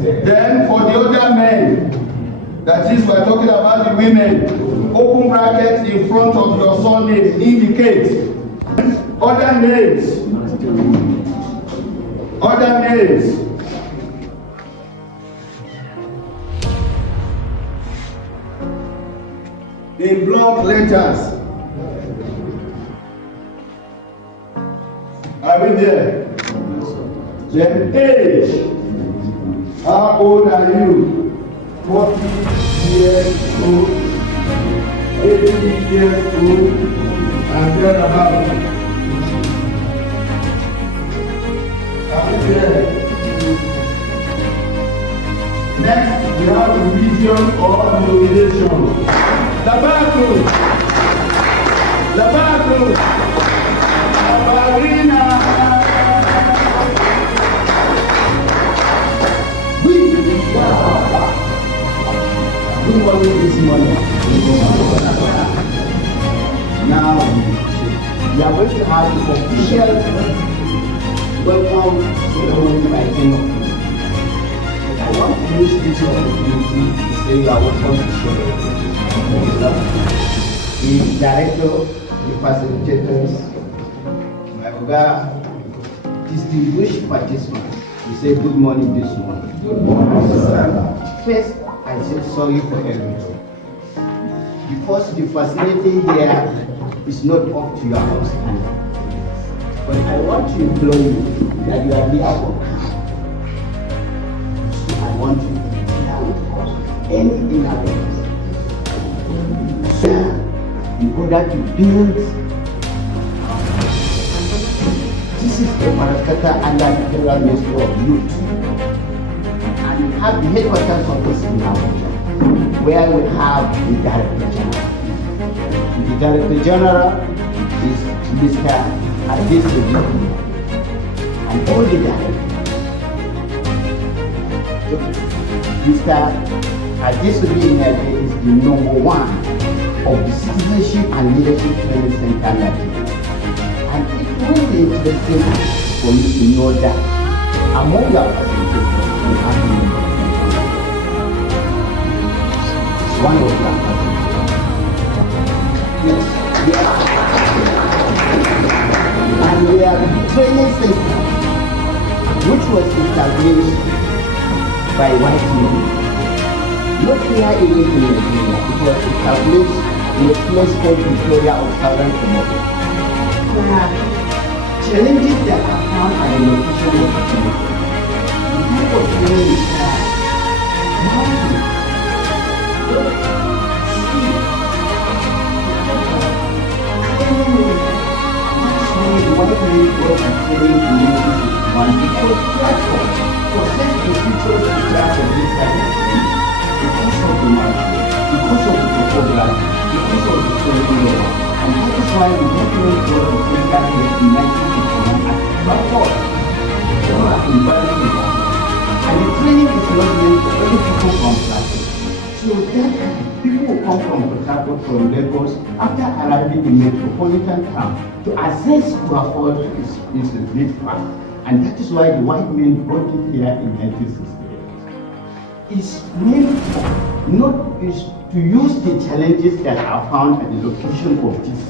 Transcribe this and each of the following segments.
Then for the other men, that is, we're talking about the women, open bracket in front of your surname indicate other names. Other names. In block letters. Are we there? Then age. How old are you? 40 years old, 80 years old, and thereabout. Are we there? Next, we have religion or denomination. Labatu, Labarina. Good morning this morning. Now, we are going to have the official welcome ceremony by Kingdom. I want to use this opportunity to say you are welcome to share. The director, the facilitators, my Oga, distinguished participants, we say good morning this morning. Good morning, sir. First, I say sorry for everything. Because the facility here is not up to your house. But I want to implore you that you are here for calm. So I want you to have any inability. So, in order to build, this is a Paraskata under the Federal Ministry of Youth. We have the headquarters office in Abuja, where we have the Director General. The Director General is Mr. Adesobi, and all the directors. Mr. Adesobi in Nigeria is the #1 of the Citizenship and Leadership Training Center Nigeria. And it will be interesting for you to know that among your facilitators, we have one of them. Yes, and we have a training center which was established by white men. Not here in Nigeria, it was established in a place called Victoria of Southern Commonwealth. There are challenges that are found at the location of the community. The type of training is that one because platform for such a future class of this kind of thing because of the market, because of the program, because of the training level. And that is why we definitely go to Trinidad in 1951 at Bradford. So at environment. And the training is not meant for any people from Bradford. So that people who come from Bradford, from Lagos, after arriving in metropolitan town, to access to afford is a great fact. And that is why the white men brought it here in 1968. It's meant not is to use the challenges that are found at the location of this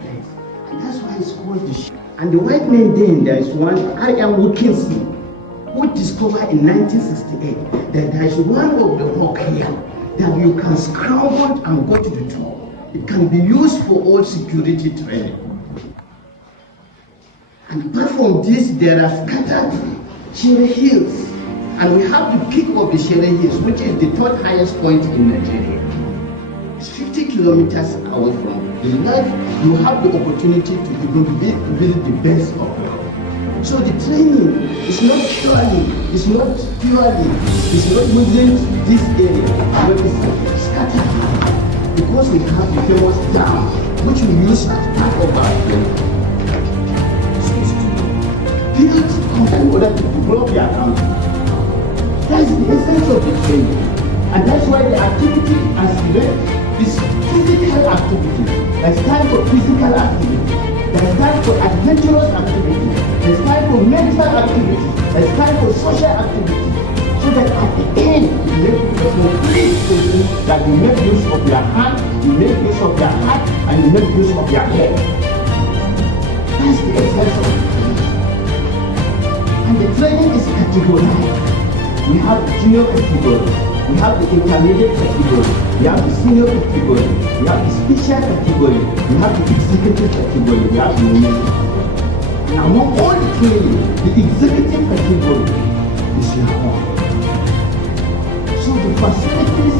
place. And that's why it's called the ship. And the white men then, there is one, I.M. Wilkinson, who discovered in 1968 that there is one of the rock here that you can scramble and go to the top. It can be used for all security training. And apart from this, there are scattered Shere Hills. And we have the peak of the Shere Hills, which is the third highest point in Nigeria. It's 50 kilometers away from the land. You have the opportunity to even build the best of it. So the training is not using this area, but it's scattered. Because we have the famous dam, which we use as part of our training. Build in order to develop their country. That's the essence of the training. And that's why the activity as event is physical activity. There's time for physical activity. There's time for adventurous activity. There's time for mental activity. There's time for social activity. So that at the end, you make the complete person that you make use of your hand, you make use of your heart, and you make use of your head. That's the essence of it. And the training is categorized. We have the junior category, we have the intermediate category, we have the senior category, we have the special category, we have the executive category, we have the women category. And among all the training, the executive category is your own. So the facilities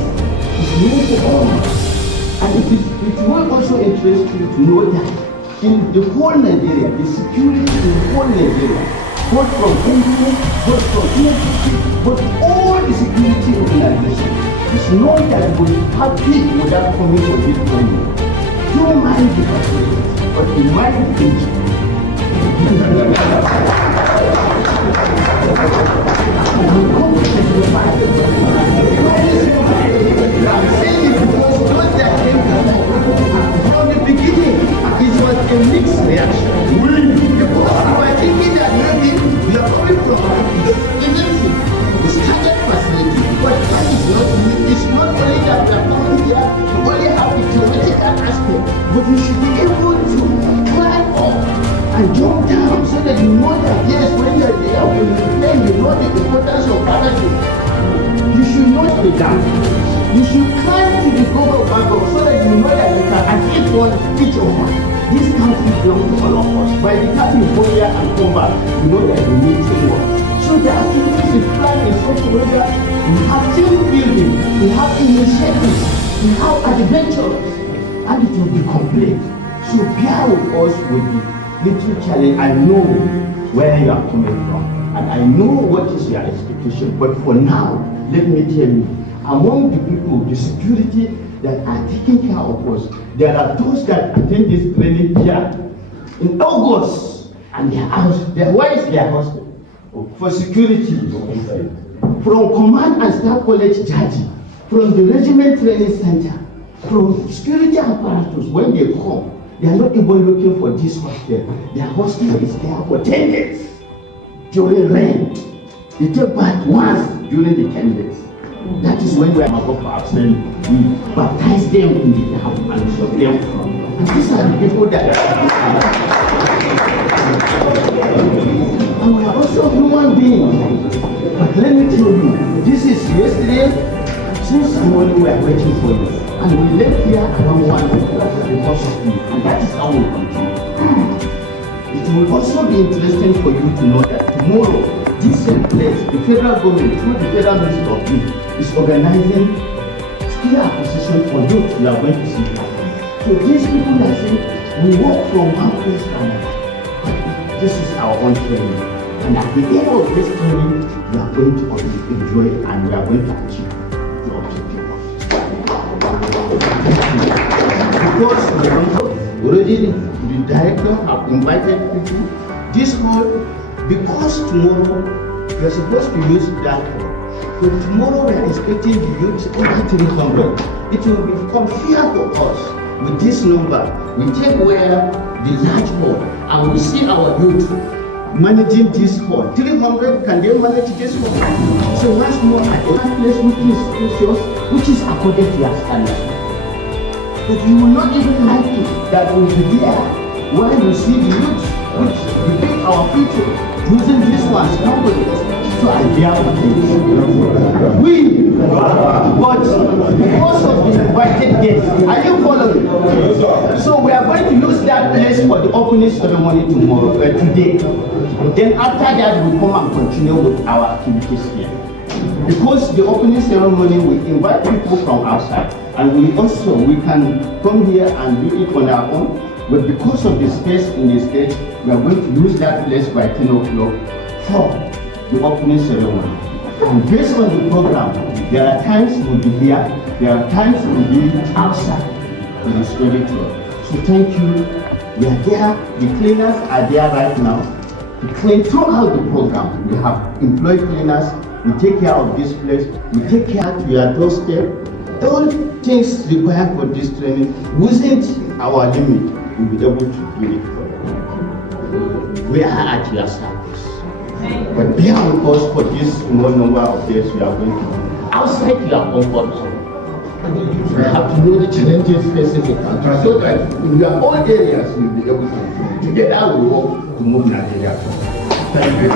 is known to all. And it will also interest you to know that in the whole Nigeria, the security in the whole Nigeria, both from NGO, both from EFCC, but all the security organizations, it's not that we have people without coming for this training. Don't mind the facilities, but you mind the engine. I'm saying it because those that came from the beginning, it was a mixed reaction. Because we were thinking that maybe we are coming from the standard facility, but that is not it. It's not only that we are coming here to only have the theoretical aspect, but we should be able to climb up and jump down so that you know that yes, when you're there, when you play, you know the importance of parachute. You should not be down. You should climb to the goal of battle so that you know that you can achieve one each of us. This country belongs to all of us. By the time you go there and come back, you know that you need teamwork. So the activities is planned in such a way that we have team building, we have initiatives, we have adventures, and it will be complete. So bear with us with the little challenge. I know where you are coming from, and I know what is your expectation. But for now, let me tell you, among the people, the security that are taking care of us, there are those that attend this training here in August, and where is their hostel? For security. From Command and Staff College, Jaji, from the Regiment Training Center, from security apparatus, when they come, they are not even looking for this hostel. Their hostel is there for 10 days during rain. They take bath once during the 10 days. That is when we are about to abstain. We baptize them in the name and show them. And these are the people that and we are also human beings. But let me tell you, this is yesterday, since morning we are waiting for you. And we left here around 1 o'clock because of you. And that is how we continue. It will also be interesting for you to know that tomorrow, this same place, the federal government, through the Federal Ministry of Youth, is organizing skill acquisition for youth we are going to see. So these people are saying, we walk from one place to another. This is our own training. And at the end of this training, we are going to enjoy it and we are going to achieve the objective of this. Because already the director have invited people, this hall, because tomorrow we are supposed to use that hall. But tomorrow we are expecting the youth over 300. It will become fair for us with this number. We take where the large hall and we see our youth managing this hall. 300, can they manage this hall? So once more at one place which is spacious, which is according to your standard. But you will not even like it that we will be there when you see the youth, which will be our future, using this one company. So I bear with you. We, but because of the invited guests, are you following? So we are going to use that place for the opening ceremony tomorrow, today. Then after that, we come and continue with our activities here. Because the opening ceremony, we invite people from outside, and we can come here and do it on our own. But because of the space in the stage, we are going to use that place by 10 o'clock for the opening ceremony. And based on the program, there are times we'll be here, there are times we'll be outside in the study tour. So thank you. We are there, the cleaners are there right now. To clean throughout the program. We have employed cleaners, we take care of this place, we take care of your doorstep. All things required for this training within our limit, we'll be able to do it for you. We are at your service. But bear with us for this small number of days we are going to do. Outside your comfort zone. We have to know the challenges facing the country so that in your all areas we will be able to together we work to move Nigeria forward. Thank you.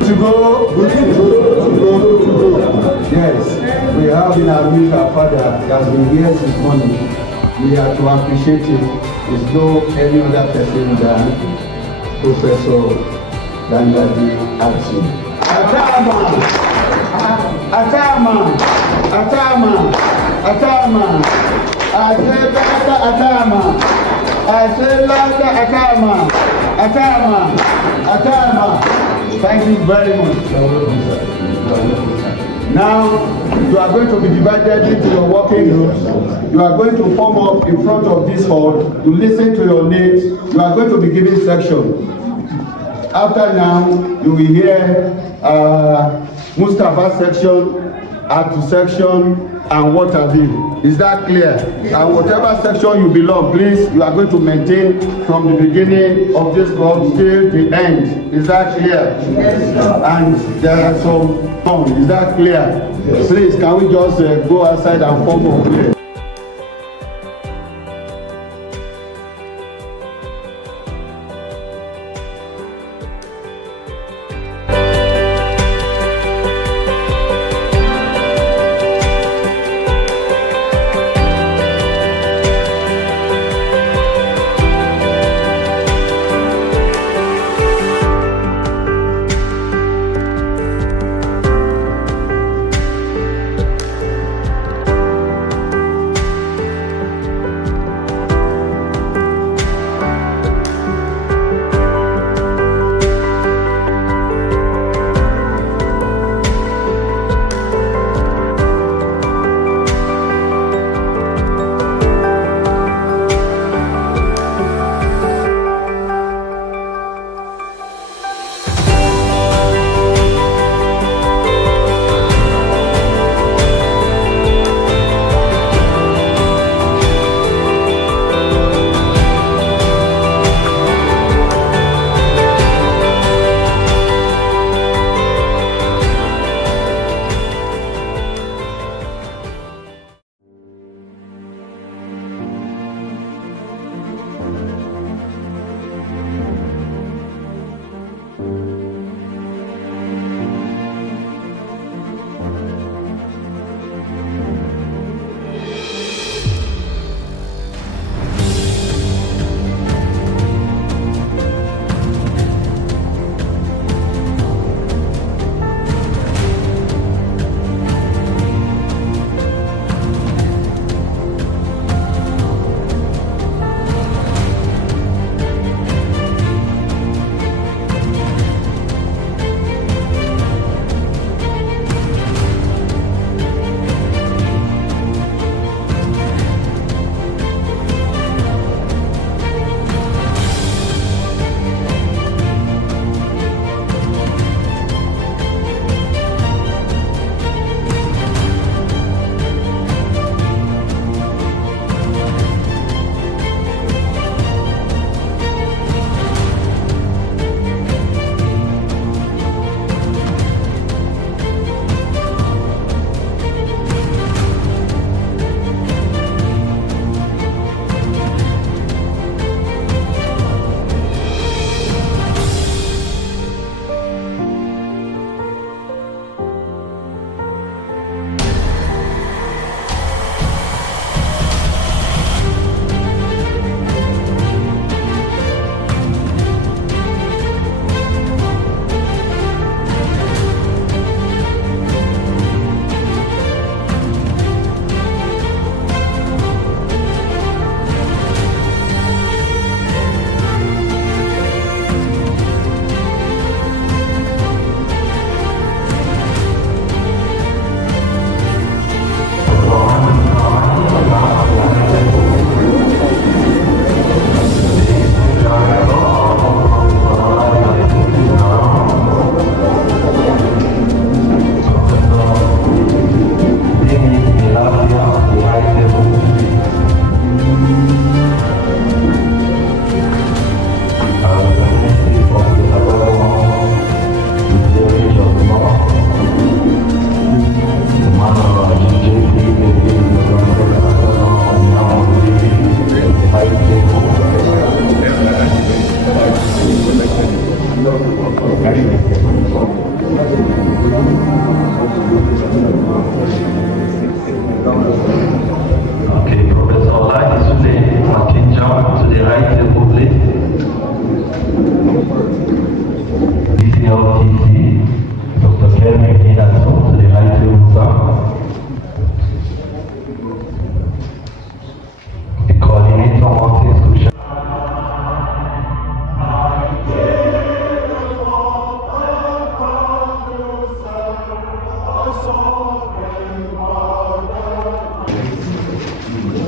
To go. Yes, we have in our midst our father that has been here since morning. We have to appreciate it. There's no any other person than Professor Danladi Ati. Atama. Thank you very much. Now, you are going to be divided into your working groups. You are going to form up in front of this hall. You listen to your names. You are going to be given section. After now, you will hear Mustafa section, Atu section, and what have you. Is that clear? And whatever section you belong, please, you are going to maintain from the beginning of this club till the end. Is that clear? Yes, sir. And there are some, is that clear? Yes. Please, can we just go outside and form up here?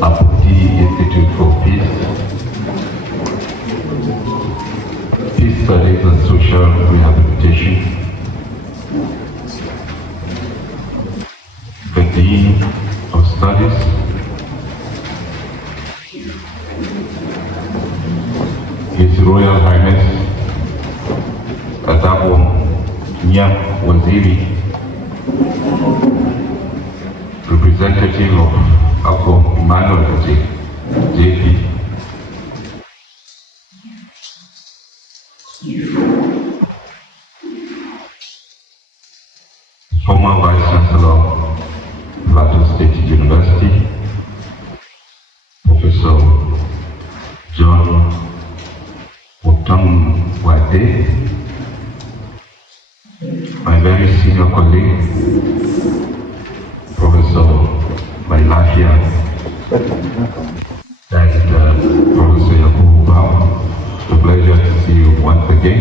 Apoti Institute for Peace, Peace Studies and Social Rehabilitation, the Dean of Studies, His Royal Highness Adabo Nyam Waziri, representative of Ako Emmanuel JP, former Vice Chancellor, Plateau State University, Professor John Otamwade, my very senior colleague, Professor Bailafia, and Professor Yakubu Bao. It's a pleasure to see you once again.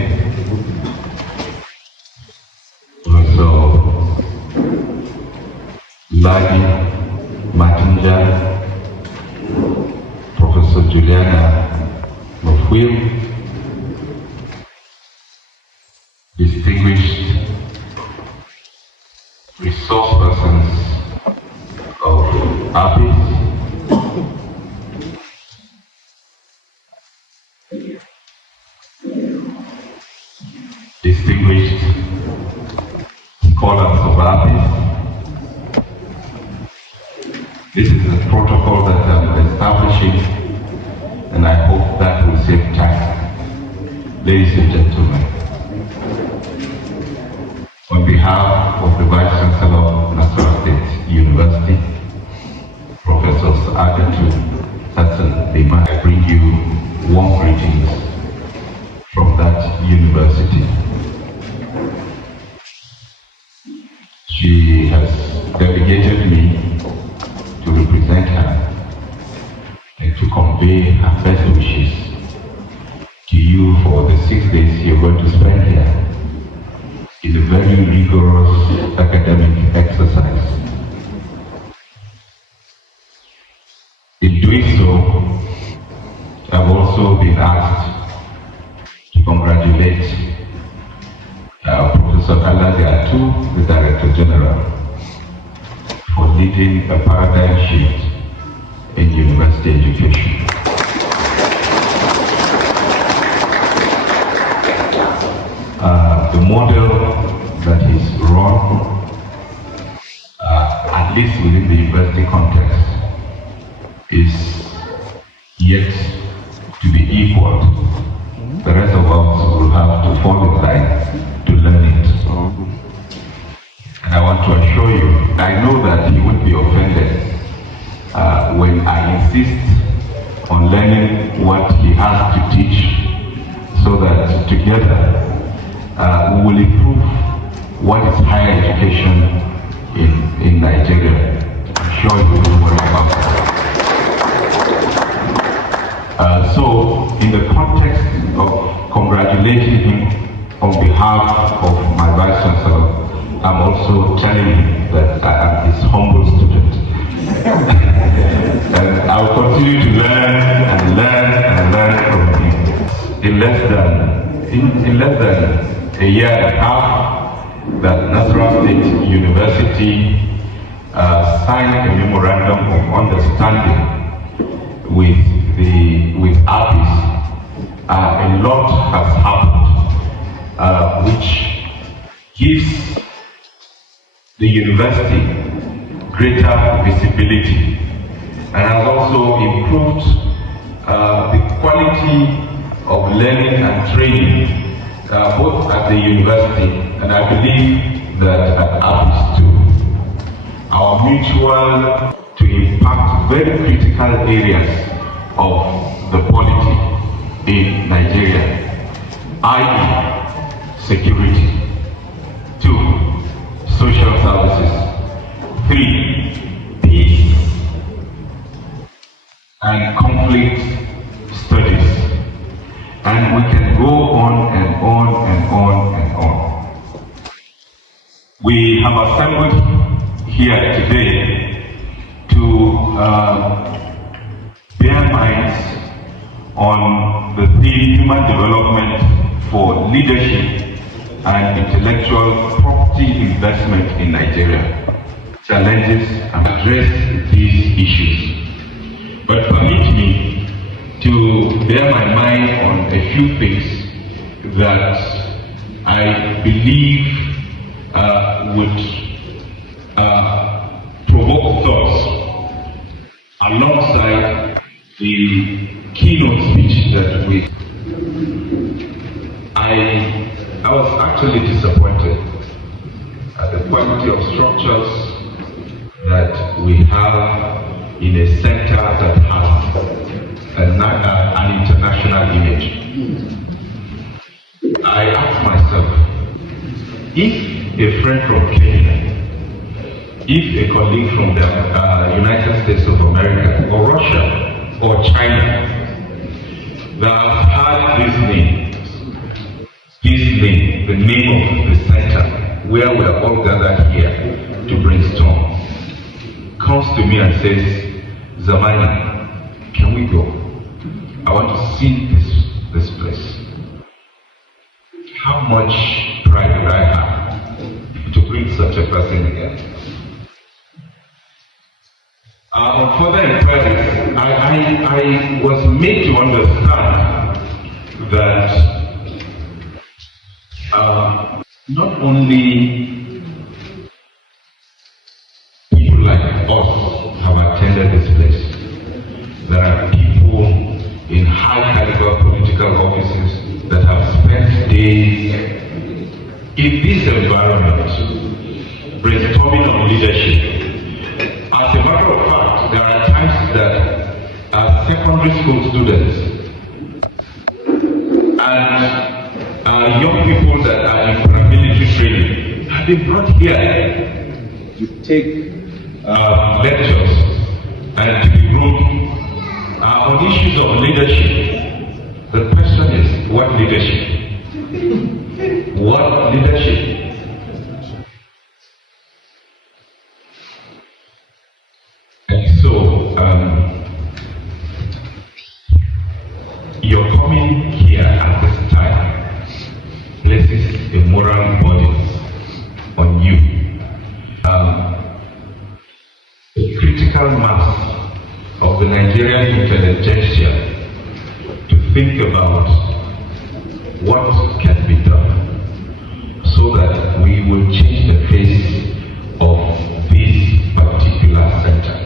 Professor Lagi Matinja, Professor Juliana Mofwil, distinguished resource persons of APIS, distinguished scholars of APIS. This is a protocol that I'm establishing, and I hope that will save time. Ladies and gentlemen, on behalf of the Vice Chancellor of Nasarawa State University, Professor Agatu Hassan Lima, I bring you warm greetings from that university. She has delegated me to represent her and to convey her best wishes to you for the 6 days you're going to spend here in a very rigorous academic exercise. In doing so, I've also been asked to congratulate Professor Alade Atu, the Director General, for leading a paradigm shift in university education. The model that is run, at least within the university context, is yet to be equaled. The rest of us will have to fall in line to learn it. And I want to assure you, I know that he would be offended when I insist on learning what he has to teach, so that together we will improve what is higher education in Nigeria. I'm sure you will worry about that. So, in the context of congratulating him on behalf of my Vice Chancellor, I'm also telling him that I am his humble student. And I will continue to learn and learn and learn from him. In less than a year and a half, that Nasarawa State University signed a memorandum of understanding with APIS. A lot has happened, which gives the university greater visibility, and has also improved the quality of learning and training, both at the university and I believe that at APIS too. Our mutual to impact very critical areas of the polity in Nigeria, i.e. security, 2, social services, 3, peace and conflict studies. And we can go on and on and on and on. We have assembled here today to their minds on the theme human development for leadership and intellectual property investment in Nigeria, challenges and address these issues. But permit me to bear my mind on a few things that I believe would provoke thoughts alongside the keynote speech that I was actually disappointed at the quality of structures that we have in a center that has an international image. I asked myself, if a friend from Kenya, if a colleague from the United States of America, or Russia, or China, that had this name, the name of the center, where we are all gathered here to brainstorm, comes to me and says, Zamani, can we go? I want to see this place. How much pride would I have to bring such a person again? On further inquiries, I was made to understand that not only people like us have attended this place, there are people in high caliber political offices that have spent days in this environment brainstorming on leadership. As a matter of fact, there are times that secondary school students and young people that are in paramilitary training have been brought here to take lectures and to be groomed on issues of leadership. The question is, what leadership? What leadership? Your coming here at this time places a moral burden on you. The critical mass of the Nigerian intelligentsia to think about what can be done so that we will change the face of this particular center.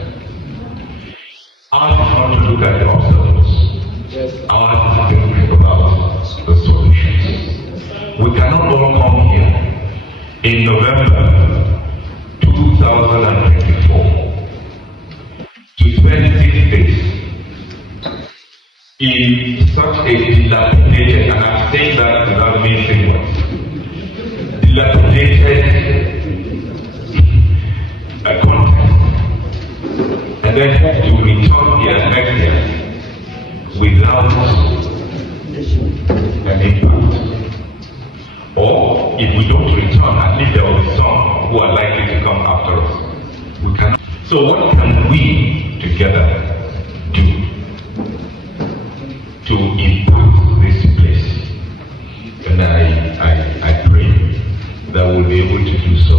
Ours is not to look at the obstacles. Ours is to think about the solutions. We cannot all come here in November 2024 to spend 6 days in such a dilapidated, and I'm saying that without missing words, dilapidated context, and then have to return here next year without an impact. Or if we don't return, at least there will be some who are likely to come after us. We cannot. So what can we together do to impact this place? And I pray that we'll be able to do so.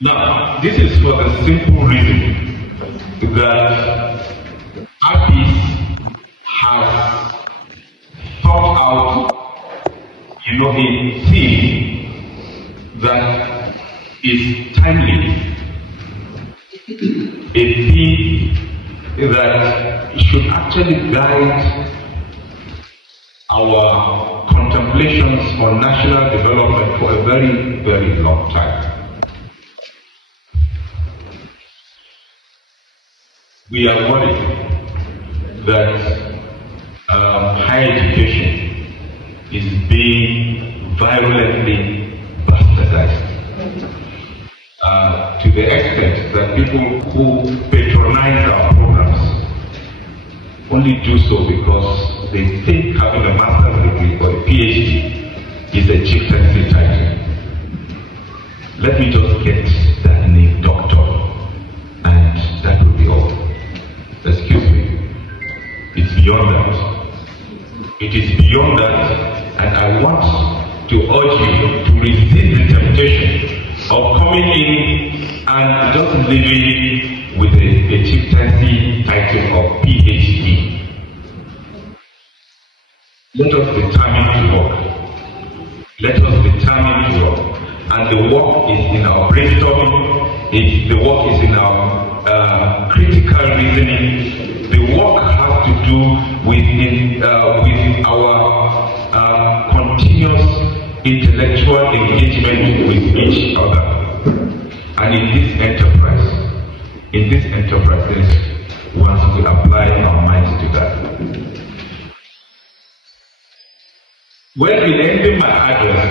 Now, this is for the simple reason that APIS has thought out, a theme that is timely, a theme that should actually guide our contemplations on national development for a very, very long time. We are worried that higher education is being violently bastardized to the extent that people who patronize our programs only do so because they think having a master's degree or a PhD is a chieftaincy title. Let me just get that name, doctor, and that will be all. Excuse me. It's beyond that. It is beyond that, and I want to urge you to resist the temptation of coming in and just living with a chieftaincy title of PhD. Let us determine to work. Let us determine to work. And the work is in our brainstorming, the work is in our critical reasoning. The work has to do with our continuous intellectual engagement with each other. And in this enterprise, once we apply our minds to that. When in ending my address,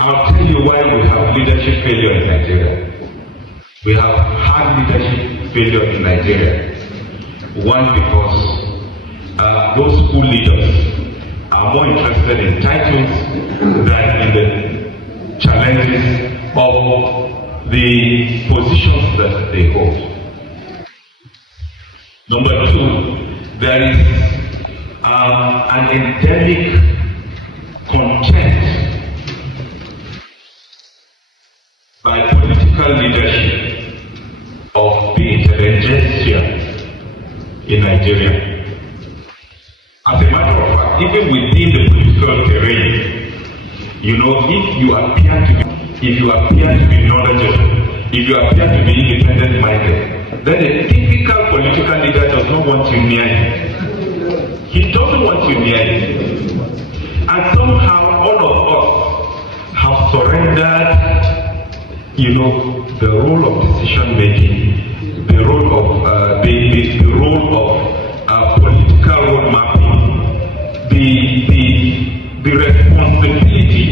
I'll tell you why we have leadership failure in Nigeria. We have had leadership failure in Nigeria. One, because those school leaders are more interested in titles than in the challenges of the positions that they hold. Number two, there is an endemic contempt by political leadership of the intelligentsia in Nigeria. As a matter of fact, even within the political terrain, if you appear to be knowledgeable, if you appear to be independent-minded, then a typical political leader does not want you near him. He doesn't want you near him. And somehow all of us have surrendered, the role of decision making, the role of political road mapping, the responsibility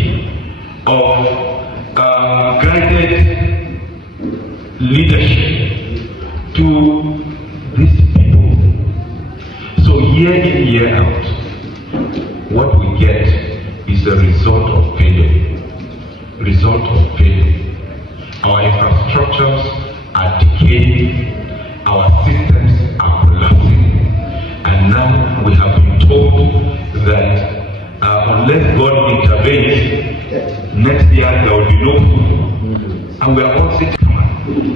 of guided leadership to these people. So year in, year out, what we get is a result of failure. Our infrastructures are decaying, our systems are collapsing, and now we have been told that unless God intervenes, next year there will be no food. And we are all sitting.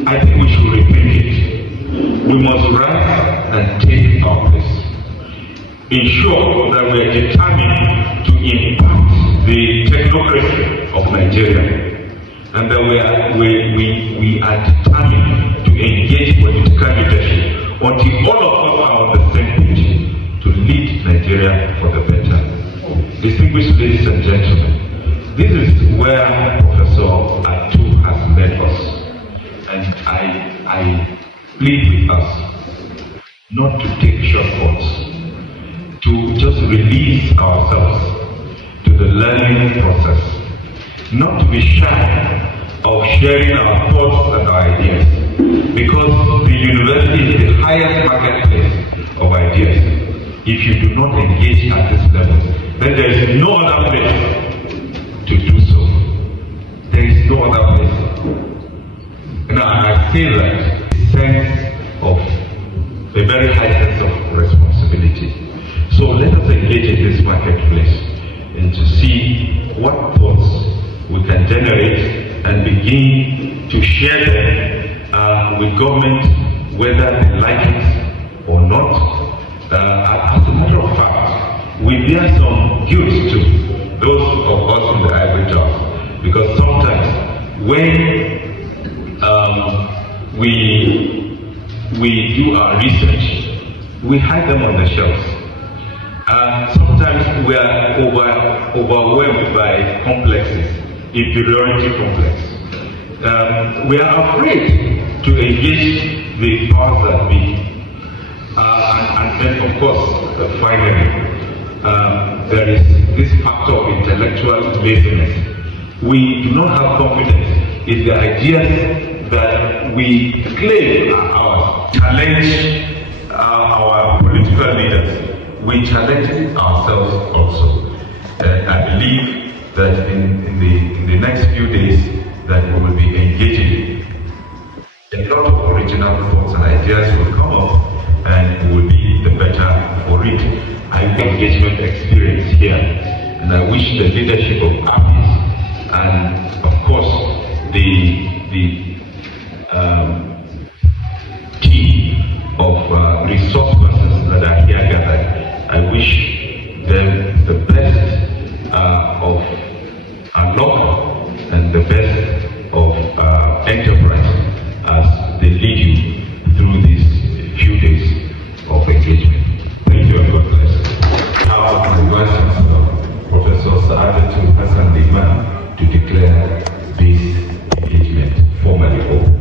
I think we should rethink it. We must rise and take our place. Ensure that we are determined to impact the technocracy of Nigeria, and that we are determined to engage political leadership until all of us are on the same page to lead Nigeria for the better. Distinguished ladies and gentlemen, this is where Professor Atu has led us, and I plead with us not to take shortcuts, to just release ourselves to the learning process, not to be shy of sharing our thoughts and our ideas, because the university is the highest marketplace of ideas. If you do not engage at this level, then there is no other place to do so. There is no other place. Now, I say that a sense of a very high sense of responsibility. So let us engage in this marketplace and to see what thoughts we can generate and begin to share them with government, whether they like it or not. As a matter of fact, we bear some guilt to those of us in the ivory tower, because sometimes when we do our research, we hide them on the shelves. Sometimes we are overwhelmed by complexes, inferiority complex. We are afraid to engage the powers that be. And then, of course, finally, there is this factor of intellectual laziness. We do not have confidence in the ideas that we claim are ours. Challenge our political leaders. We challenge ourselves also. I believe that in the next few days that we will be engaging. A lot of original thoughts and ideas will come up, and will be the better for it. I have engagement experience here, and I wish the leadership of APIS and of course the team of resource persons that are here gathered. I wish them the best of luck and the best of enterprise as they lead you through these few days of engagement. Thank you and God bless. Now, the Vice Chancellor, Professor Sa'adatu Hassan Liman, to declare this engagement formally open.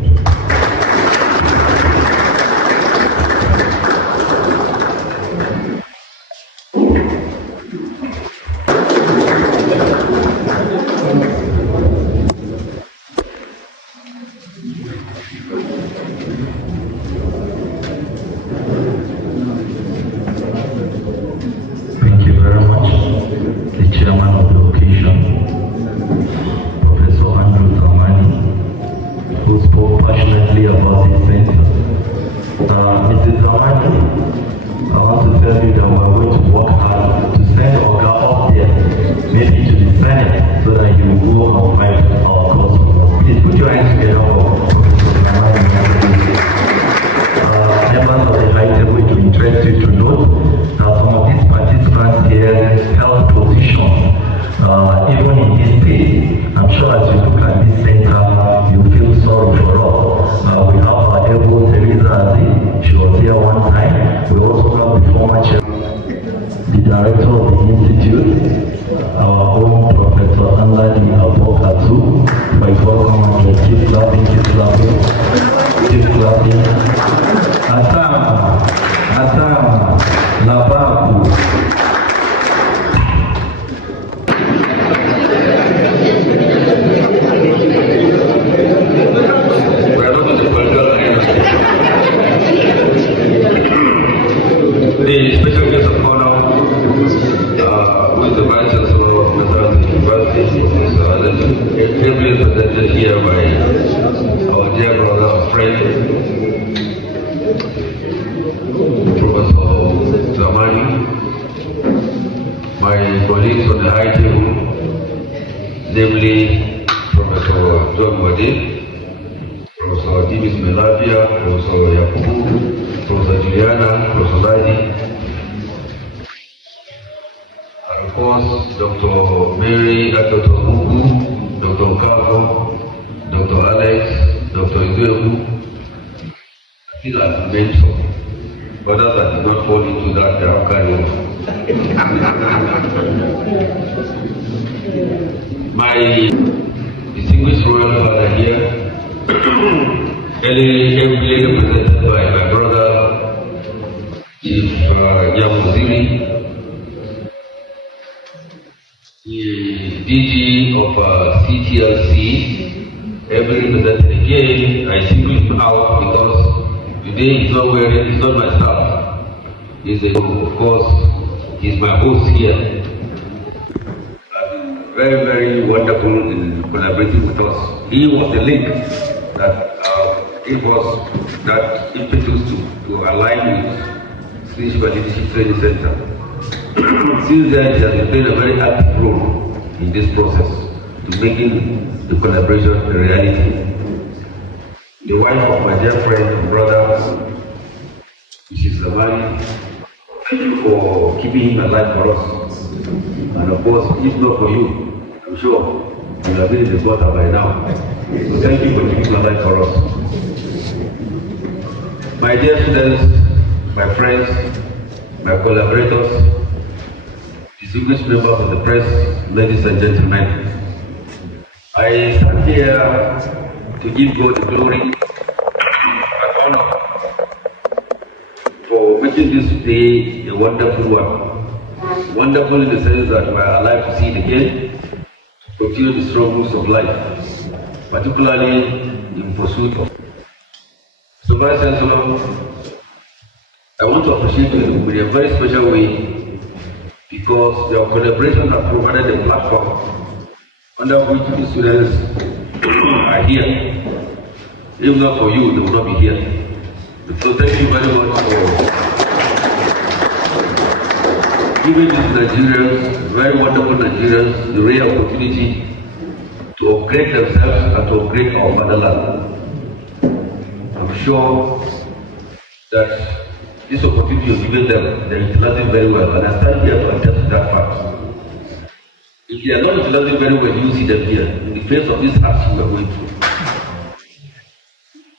My distinguished royal father here, ably represented by my brother, Chief Yamuziri, the DG of CTLC, ably represented again. I single him out because today he's not wearing, he's not my staff. He's of course, he's my host here. Very, very wonderful in collaborating with us. He was the link that it was that impetus to align with Spiritual Leadership Training Center. Since then, he has been playing a very active role in this process to making the collaboration a reality. The wife of my dear friend and brother, Mrs. Zamani, thank you for keeping him alive for us. And of course, if not for you, I'm sure you have been in the gutter by now. So thank you for keeping alive for us. My dear students, my friends, my collaborators, distinguished members of the press, ladies and gentlemen, I stand here to give God the glory and honor for making this day a wonderful one. Wonderful in the sense that we are alive to see it again, to continue the struggles of life, particularly in pursuit of. So, Vice Chancellor, I want to appreciate you in a very special way because your collaboration has provided a platform under which the students are here. If not for you, they will not be here. So thank you very much for giving these Nigerians, very wonderful Nigerians, the rare opportunity to upgrade themselves and to upgrade our fatherland. I'm sure that this opportunity is given them, they're utilizing very well, and I stand here to attest to that fact. If they are not utilizing very well, you see them here, in the face of this hardship we are going through.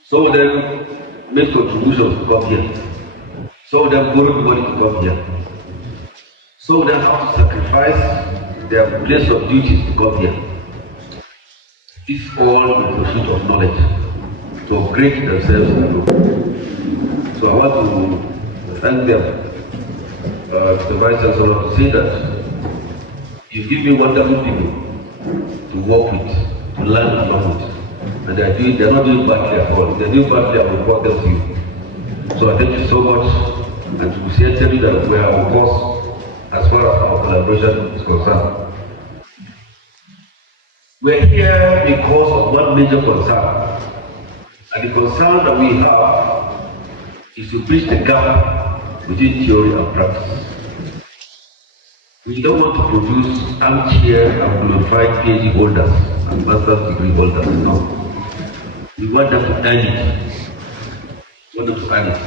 Some of them made contributions to come here. Some of them borrowed money to come here. Some of them have to sacrifice their place of duties to come here. This all in pursuit of knowledge, to upgrade themselves and grow. So I want to thank them, the Vice Chancellor, to say that you give me wonderful people to work with, to learn along with. And they're not doing badly at all. If they're doing badly, I will report them to you. So I thank you so much, and to say tell you that we are on course as far as our collaboration is concerned. We're here because of one major concern. And the concern that we have is to bridge the gap between theory and practice. We don't want to produce armchair and glorified PhD holders and master's degree holders, no. We want them to earn it. We want them to earn it.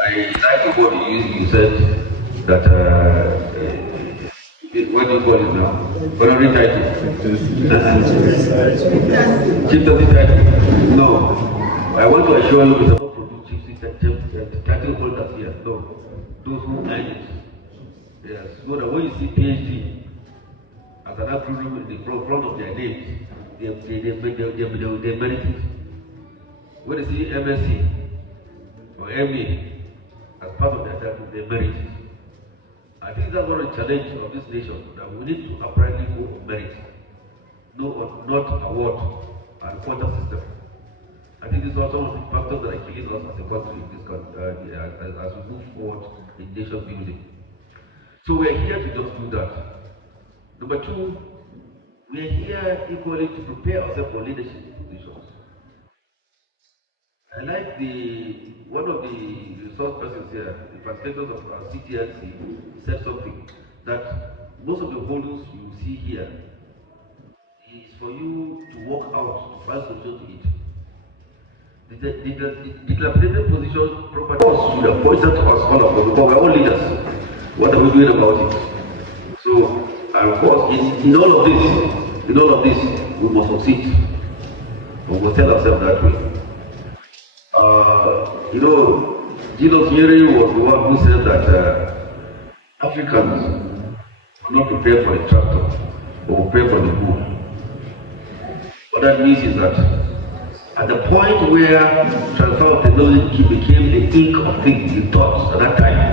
I like the word you said that, what do you call it now? Honorary title. Chieftaincy title. No. I want to assure you we do not produce chieftaincy title holders here. No. Those who earn it. Yes. So that when you see PhD as an acronym in the front of their names, they merit it. When you see MSc or MA as part of their title, they merit it. I think that's one of the challenges of this nation, that we need to uprightly go on merit, not award and quota system. I think these are some of the factors that are killing us as a country in this country, as we move forward in nation building. So we're here to just do that. Number two, we're here equally to prepare ourselves for leadership positions. I like one of the resource persons here, the facilitators of our CTLC, said something that most of the holdings you see here is for you to work out, to find solutions to it. The dilapidated position properties should have pointed to us all of us, because we're all leaders. What are we doing about it? So, and of course, in all of this, we must succeed. We must tell ourselves that way. Julius Nyerere was the one who said that Africans are not prepared for the tractor, but prepared for the moon. What that means is that at the point where transfer of technology became the ink of things in thoughts at that time,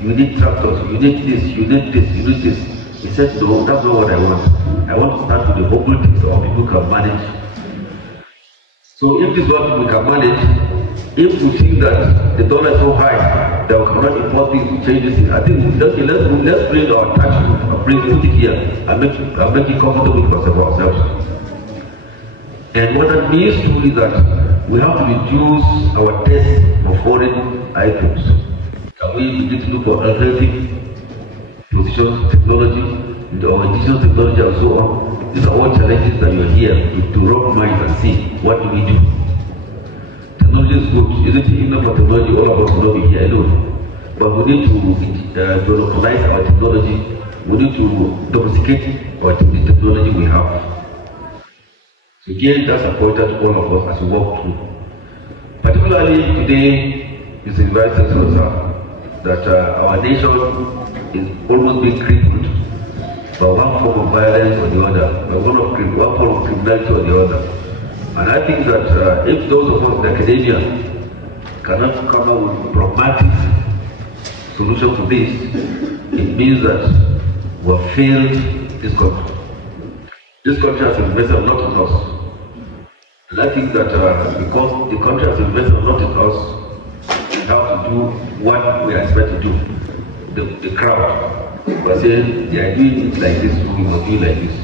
you need tractors, you need this, you need this, you need this. He said, no, that's not what I want. I want to start with the humble things that people can manage. So if this is what we can manage, if we think that the dollar is so high that we cannot import things to change this thing, I think let's bring our tax, put it here and make it comfortable for ourselves. And what that means too is that we have to reduce our taste for foreign items. Can we begin to look for alternative positions, technology, our digital technology and so on? These are all challenges that you are here to rub minds and see what do we do. Technology is good, isn't it? Even for technology, all of us will not be here alone. But we need to localize our technology, we need to domesticate the technology we have. So again, that's important to all of us as we walk through. Particularly today, is the Vice Chancellor that our nation is almost being crippled by one form of violence or the other, by one form of criminality or the other. And I think that if those of us in academia cannot come up with a pragmatic solution to this, it means that we have failed this country. This country has invested a lot in us. And I think that because the country has invested a lot in us, we have to do what we are expected to do. The crowd, we are saying they are doing it like this, we must do it like this.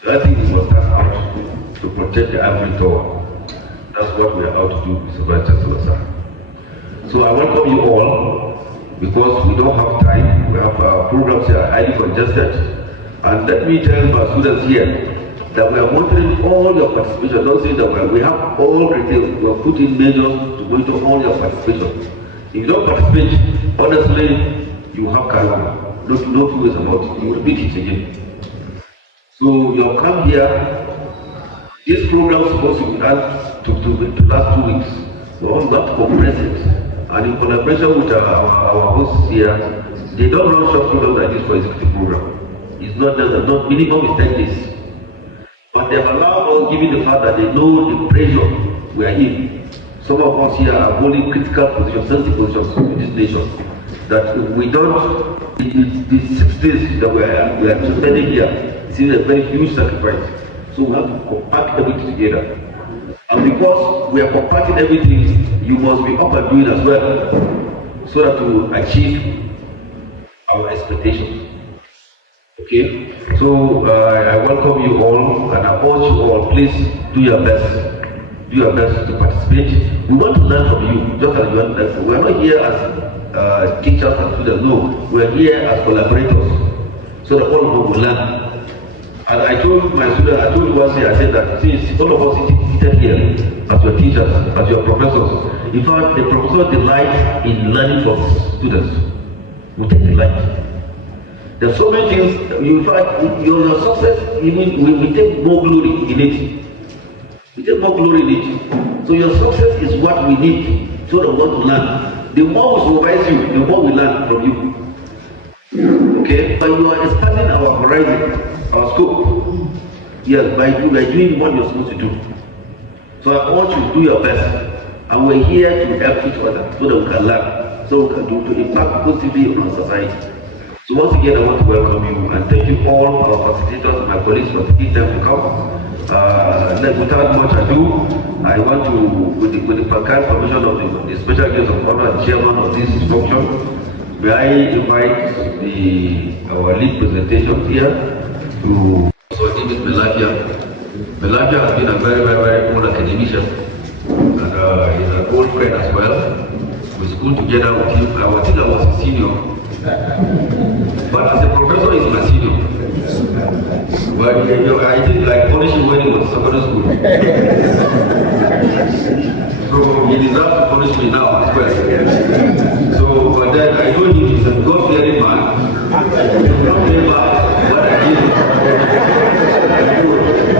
So I think we must start out to protect the ivory tower. That's what we are out to do, Mr. Vice Chancellor, sir. So I welcome you all because we don't have time. We have programs that are highly congested. And let me tell my students here that we are monitoring all your participation. Don't say that we have all details. We have put in measures to monitor all your participation. If you don't participate, honestly, you have karma. No two ways about it. You will repeat it again. So you have come here. This program is supposed to last to last 2 weeks. We want to compress it. And in collaboration with our hosts here, they don't run short programs like this for executive program. It's not minimum is 10 days. But they have allowed us, given the fact that they know the pressure we are in. Some of us here are holding critical positions, sensitive positions in this nation. That if we don't, the 6 days that we are spending here, it's a very huge sacrifice. So we have to compact everything together. And because we are compacting everything, you must be up and doing as well, so that to achieve our expectations. Okay? So I welcome you all, and I urge you all, please do your best. Do your best to participate. We want to learn from you, just as you want to learn. We are not here as teachers and students, no. We are here as collaborators, so that all of us will learn. And I told my students, I told you once here, I said that since all of us seated here as your teachers, as your professors, in fact, the professor delights in learning from students. We take delight. There are so many things, in fact, your success, we take more glory in it. We take more glory in it. So your success is what we need, so that we want to learn. The more we supervise you, the more we learn from you. Okay? But you are expanding our horizon, our scope. Yes, by doing what you're supposed to do. So I want you to do your best. And we're here to help each other so that we can learn. So we can do to impact positively on our society. So once again, I want to welcome you and thank you all, our facilitators and my colleagues, for taking time to come. Without much ado, I want to, with the kind permission of the special guest of honor and chairman of this function, may I invite our lead presentation here to Melafia. Melafia has been a very, very, very old academician, and he's an old friend as well. We schooled together with him. I think I was a senior, but as a professor, he's my senior. But I didn't like punish him when he was in secondary school. So he deserves to punish me now as well. So, but then I know him, he's a God-fearing man. He will not pay back what I give him.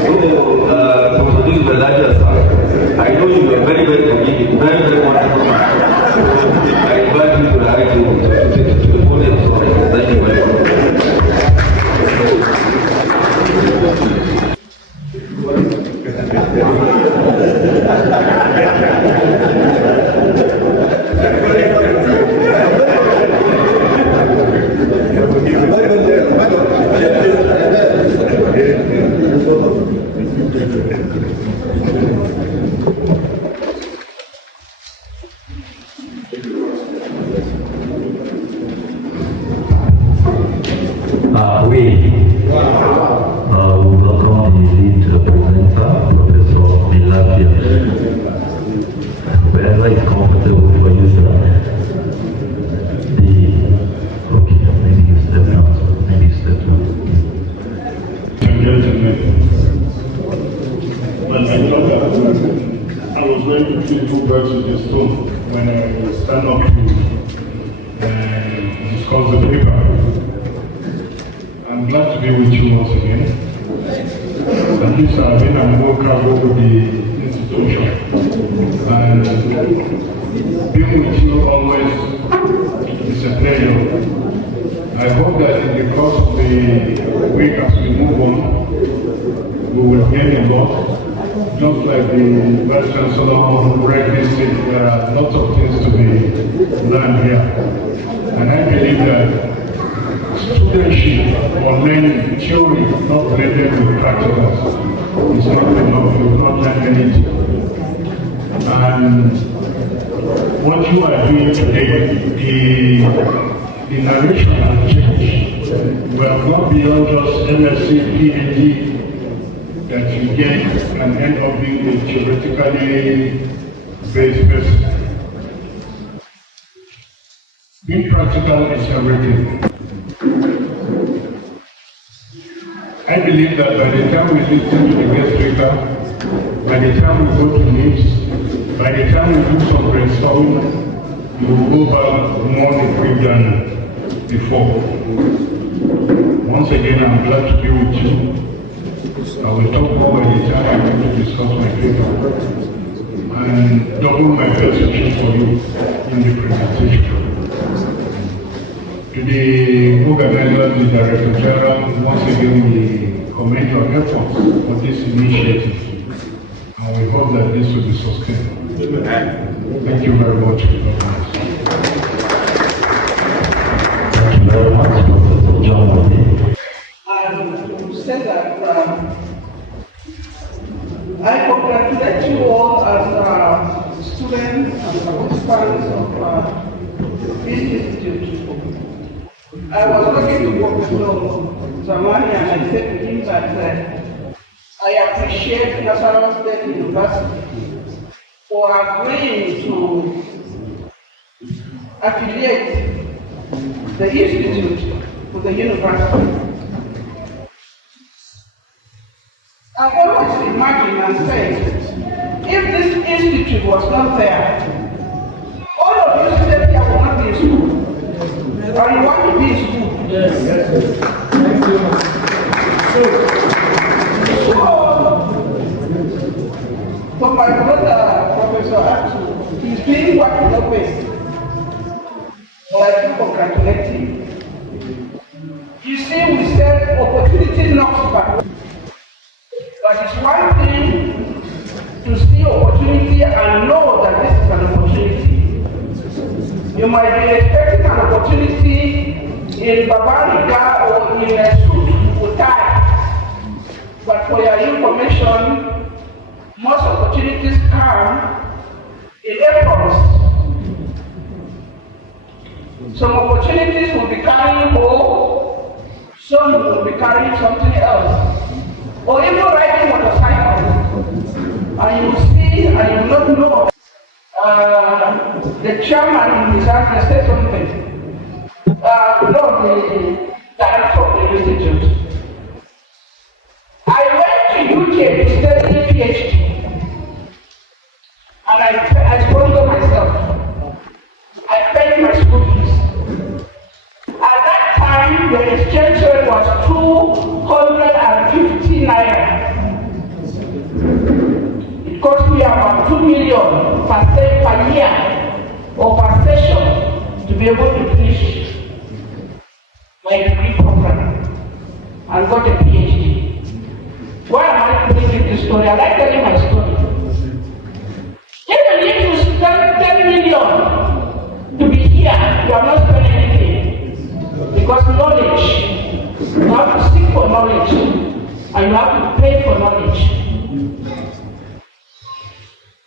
So, for this Melafia, sir, I know you are very, very forgiving, very, very wonderful man. So, I invite you to the high table to the podium. Sorry. Thank you very much. We welcome the lead presenter, Professor Melafia. Wherever it's comfortable for you, sir. Okay, maybe you step down. Maybe you step down. Well, I thought that I was going to kill 2 birds with a stone when I was stand up to discuss the paper. I'm glad to be with you once again. At least I've been a more cargo with the institution. And being with you always is a pleasure. I hope that in the course of the week as we move on, we will gain a lot. Just like the Vice Chancellor correctly said, there are lots of things to be learned here. And I believe that studentship or learning theory not related with practicals is not enough. You will not learn anything. And what you are doing today, the narration has changed. We have gone beyond just MSc, PhD that you get and end up being a theoretically based person. Being practical is everything. I believe that by the time we listen to the guest speaker, by the time we go to news, by the time we do some brainstorming, you will go back more equipped than before. Once again, I'm glad to be with you. I will talk more by the time I'm going to discuss my paper and double my best wishes for you in the presentation. To the organizer, the Director General, once again we commend your efforts for this initiative, and we hope that this will be sustained. Thank you very much. Thank you very much, Professor John Modi. To say that I congratulate you all as students and participants of this institute. I was talking to Professor Zamani and I said to him that I appreciate National State University for agreeing to affiliate the institute with the university. I've always imagined and said, if this institute was not there, all of you students here would not be in school. Or you want to be in school? Yes. Thank you. So, for my brother, Professor Atu, he's doing what he knows best. So I do congratulate him. You see, we said opportunity knocks back. But it's one thing to see opportunity and know that this is an opportunity. You might be expecting an opportunity in Babariga or in a suit with tie. But for your information, most opportunities come in airports. Some opportunities will be carrying gold, some will be carrying something else. Or even riding motorcycle. And you see and you not know. The chairman in his address said something. The director of the institute. I went to UK to study PhD. And I sponsored myself. I paid my school fees. At that time, the exchange rate was 250 naira. It cost me about 2 million per year or per session to be able to finish my degree program and got a PhD. Why am I telling this story? I like telling my story. Even if you spend 10 million to be here, you are not spending anything. Because knowledge, you have to seek for knowledge and you have to pay for knowledge.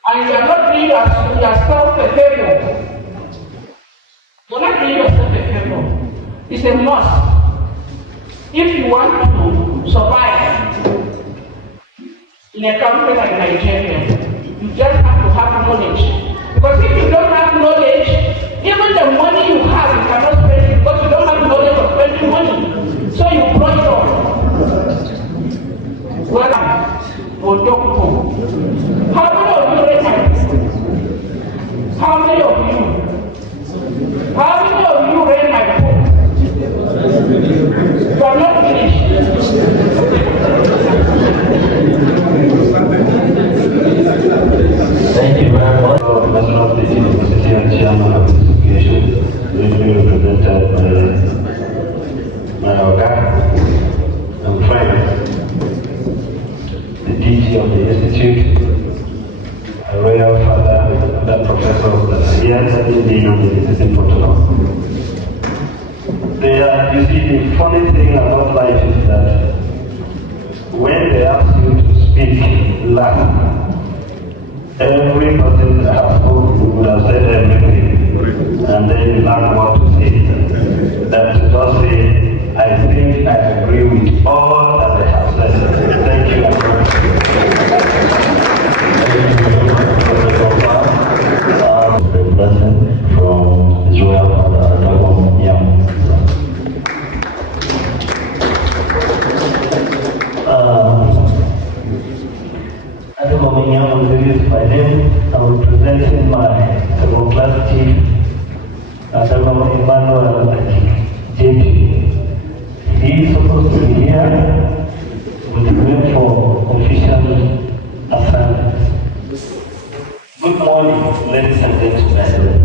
And you are not doing yourself a favor. You're not doing yourself a favor. It's a must. If you want to survive in a country like Nigeria, you just have to have knowledge. Because if you don't have knowledge, even the money you have, you cannot spend it because you don't have knowledge of spending money. So you blow it off. Well, how many of you read my book? How many of you? How many of you read my book? You are not finished. Thank you very much. President of the University and Chairman of this occasion, briefly represented by my Oga and friends, the DG of the Institute, a royal father, and other professors that are here studying in on the existing protocol. You see, the funny thing about life is that when they ask you to speak last, every person that has spoken would have said everything, and then you learn what to say. That to just say, I think I agree with all that they have said. Thank you very much. Thank you very much, Professor From His Royal Father, representing my second class chief, Adama Emmanuel JP. He is supposed to be here with me for official assignment. Good morning, ladies and gentlemen.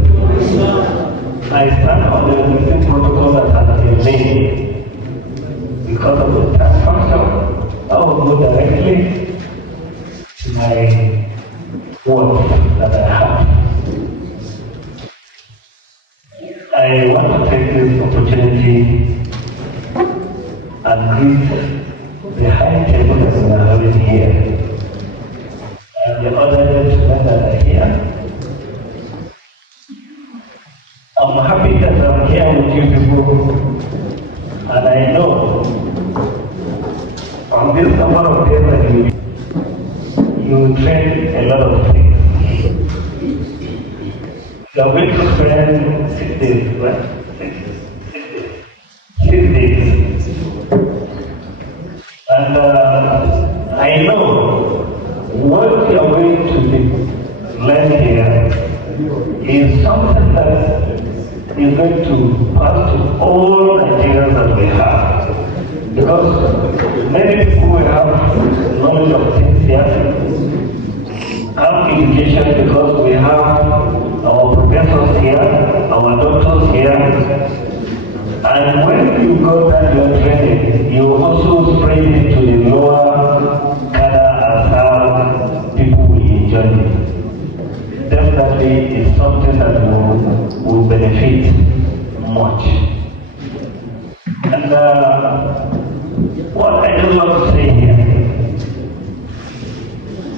I stand on the meeting protocol that has been made. Because of the tax function, I will go directly to my work that I have. I want to take this opportunity and greet the high table that we are having here and the other gentlemen that are here. I'm happy that I'm here with you people, and I know on this number of days that you will train a lot of things. You are going to spend 6 days, right? 6 days. And I know what you are going to be learning here is something that is going to pass to all Nigerians that we have. Because many people will have knowledge of things here, have education because we have our professors here, our doctors here. And when you go down your training, you also spread it to the lower cadre as how people will enjoy it. Definitely it's something that will benefit much. And what I just want to say here,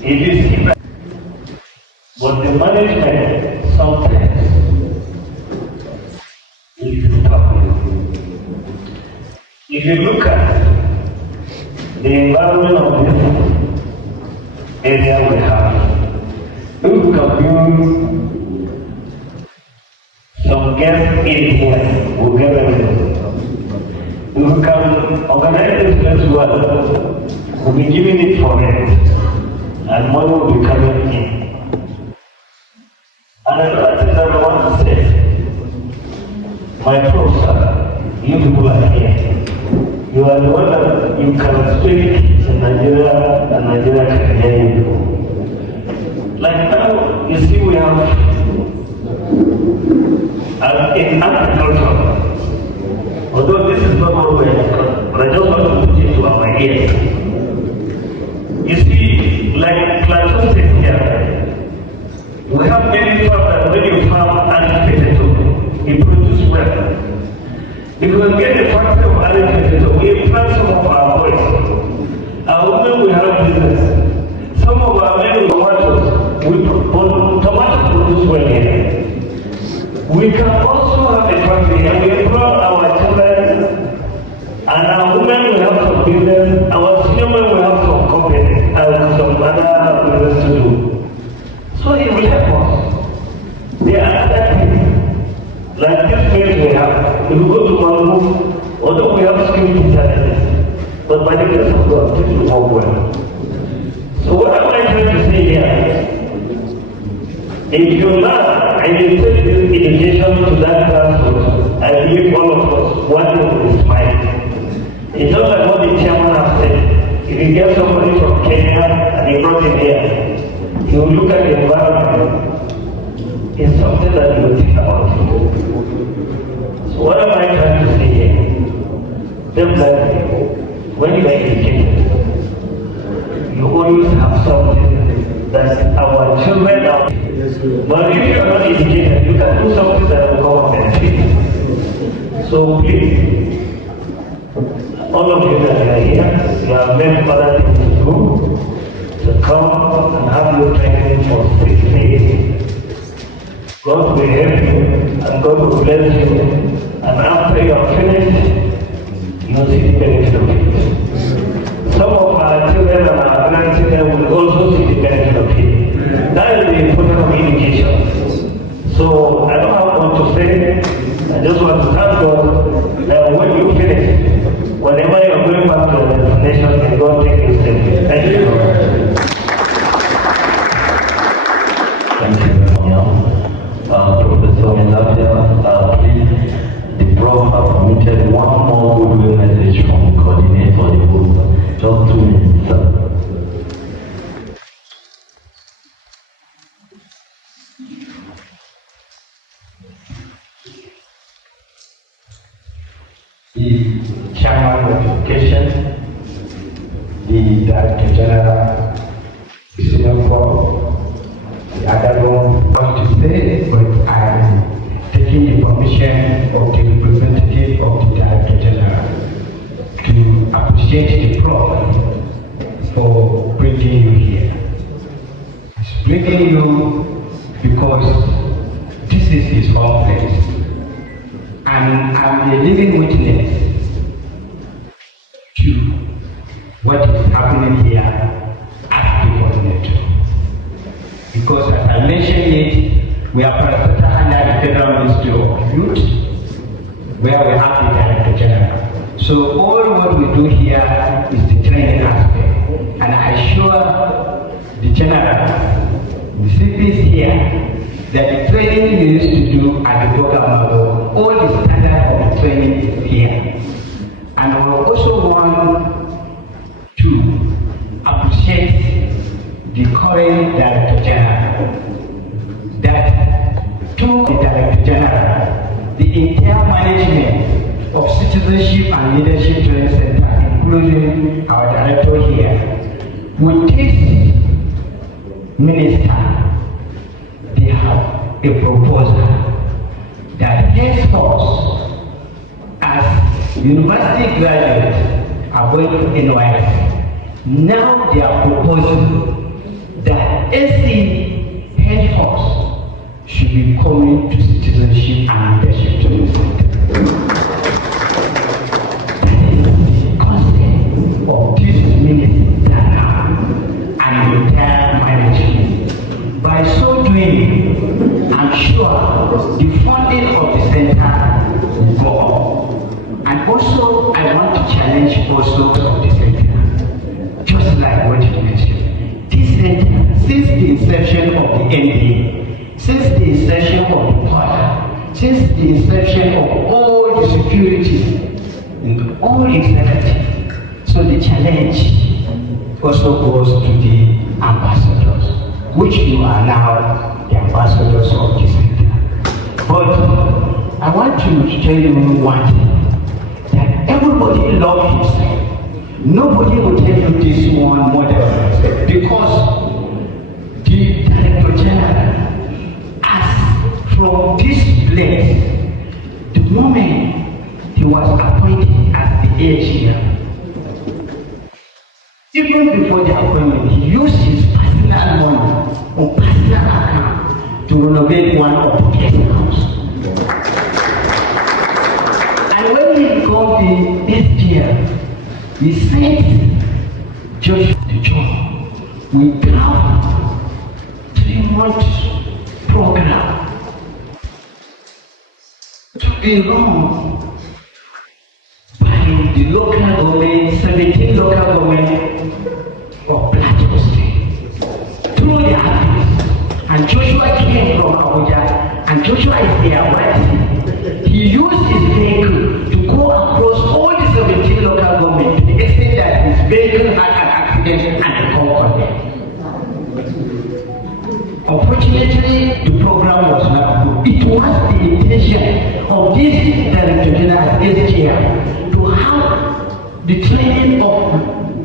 it is different. But the management sometimes is tough. If you look at the environment of this area we have, if we can build some guest aid here, we'll get everything. If we can organize this place well, we'll be giving it for rent, and money will be coming in. And another thing that I want to say, my professor, you people are here. You are the one that you can speak in Nigeria and Nigeria can hear you. Like now, you see we have in agriculture, although this is not what we are, but I just want to put it to our ears. You see, like Plateau State here, we have many farms that when you farm and potato, it produces well. If we get a factory of potato, we plant some of our boys. Our women will have business. Some of our men will tomatoes. Tomatoes produce well here. We can also have a factory and we employ our children, and our women will have some business, our senior men will have some company and some other business to do. So it will help us. There are other things, like this place we have. If we go to Maluku, although we have security challenges, but by the grace of God, things will work well. So what am I trying to say here? If you learn and you take this education to that grassroots, I believe all of us, one day is fine. It's just like what the chairman has said. If you get somebody from Kenya and you brought him here, you look at the environment, it's something that you will think about. So what am I trying to say here? Definitely, when you are educated, you always have something that our children are. But if you are not educated, you can do something that will come and benefit. So please, all of you that are here, you have many other things to do, to come and have your training for 6 days. God will help you and God will bless you, and after you are finished, you will see the benefit of it. Some of our children and our grandchildren will also see the benefit of it. That is the importance of education. So I don't have much to say. I just want to thank God that when you finish, whenever you are going back to your destination, may God take you safely. Thank you. Thank you very much. the Chairman of Education, the Director General, the Senior Corps, the other one want to say, but I'm taking the permission of the representative of the Director General to appreciate the Prof for bringing you here. He's bringing you because this is his home place. And I'm a living witness to what is happening here at the coordinator. Because as I mentioned it, we are parastatal under the Federal Ministry of Youth, where we have the Director General. So all what we do here is the training aspect. And I assure the General, the CPs here, that the training you used to do at the program level, all the standard of the training is here. And I also want to appreciate the current Director General, that to the Director General, the entire management of Citizenship and Leadership Training Center, including our director here, with this minister, they have a proposal that henceforth, as university graduates are going to NYSC, now they are proposing that SC henceforth should be coming to Citizenship and Leadership Training Center. That is the concept of this minister now and the entire management. By so doing, I'm sure the funding of the center will go up. And also, I want to challenge also of the center, just like what you mentioned. This center, since the inception of the NDA, since the inception of the pod, since the inception of all the securities and all executives, so the challenge also goes to the ambassadors, which you are now the ambassadors of the center. But I want to tell you one thing, that everybody loves himself. Nobody will tell you this one more than myself, because the Director General, as from this place, the moment he was appointed as the AGM, even before the appointment, he used his personal money or personal account to renovate one of the guest houses. And when he got the SGM, he sent Joshua the job without 3 months program to be run by the local government, 17 local government of Plateau State, through the office. And Joshua came from Abuja, and Joshua is there, right? He used his vehicle to go across all the 17 local government to the extent that his vehicle had an accident and a call condemned. Unfortunately, the program was not approved. It was the intention of this Director General SGM to have the training of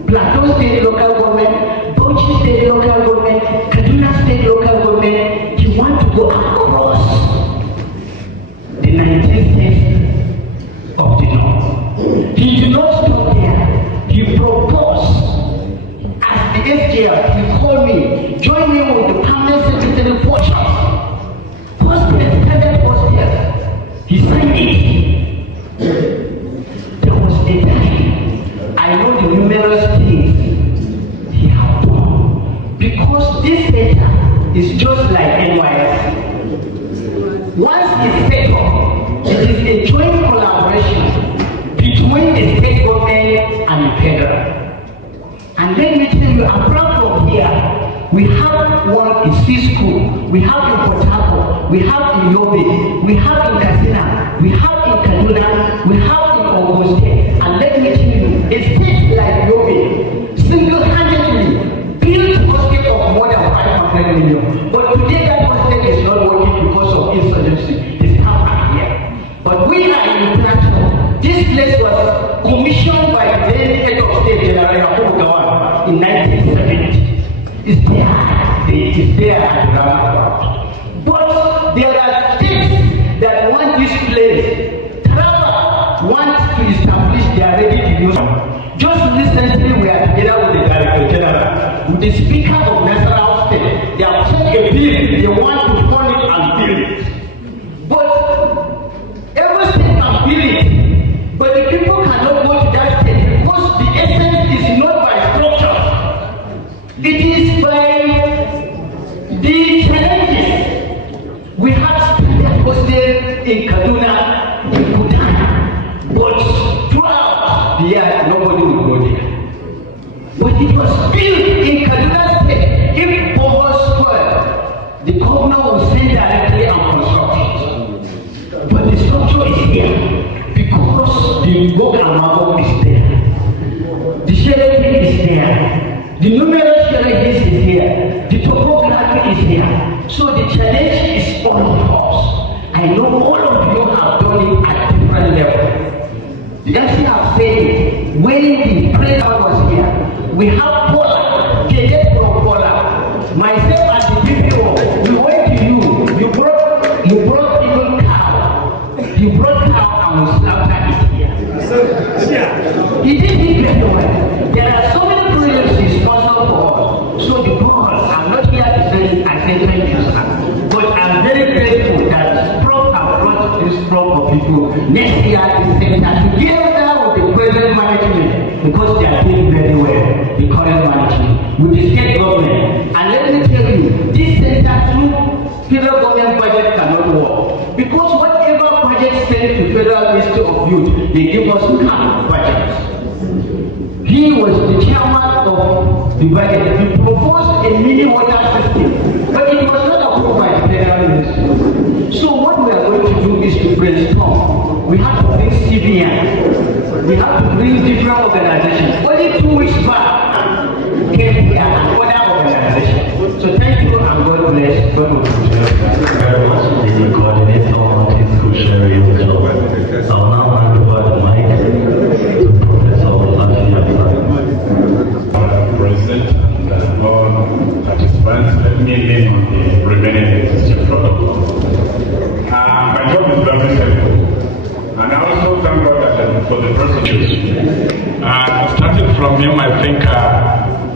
Plateau State local government, Bauchi State local government, Kaduna State local government. He wants to go across the 19 states of the north. He did not stop there. He proposed, as the SGM, he called me, join me with the permanent secretary portion. Standard was there. He signed it. There was a time. I know the numerous things he had done. Because this center is just like NYSC. Once it's set up, it is a joint collaboration between the state government and the federal. And let me tell you, apart from here, we have one in C School, we have in Port Harcourt, we have in Yobe, we have in Katsina, we have in Kaduna, we have in Ogun State. And let me tell you, a state like Yobe single-handedly built a hostel of more than 500 million. But today that hostel is not working because of insurgency. It's not here. But we are in Plateau. This place was commissioned by the then head of state, General Yakubu Gowon, in 1970. It's there at the roundabout. But there are states that want this place. Taraba wants to establish their ready to use. Just recently, we are together with the Director General, with the Speaker of National State. They have sent a bill, they want to fund it and build it. But every state can build it, but the people cannot go to that state because the essence is not by structure. It is by the challenges. We have standard hostel in Kaduna, in Bhutan, but throughout the year, nobody will go there. But it was built in Kaduna State. If Bobo spoiled, the governor will send directly and construct it. But the structure is here because the Gogamago is there. The shelter is there. The numerous shelters is here. The topography is here. So the challenge is all of us. I know all of you have done it at different levels. Yes, you have said it. When the president was here, we have Pola, Kenneth from Pola. Myself and the PPO, we went to you. You brought even cow. You brought cow and we slaughtered it here. He did it very well. There are so many projects he's responsible for. So the boss, I'm not here to say I say thank you, sir. But I'm very grateful that Prof have brought this crop of people next year in center together with the present management because they are doing very well, the current management, with the state government. And let me tell you, this center through federal government budget cannot work. Because whatever project sent to Federal Ministry of Youth, they give us cap budgets. He was the chairman of the budget. He proposed a mini water system, but it was not approved by the Federal Ministry. So what we are going to do is to brainstorm. We have to bring CBN. We have to bring different organizations. Only 2 weeks back came here and other organizations. So thank you and God bless. God bless. Very much the coordinator of this school sharing. I'll now hand over the mic to Professor Olafi. President and all participants, let me name the remaining existing protocol. My job is very simple, and I also thank God for the prosecutors. Starting from him, I think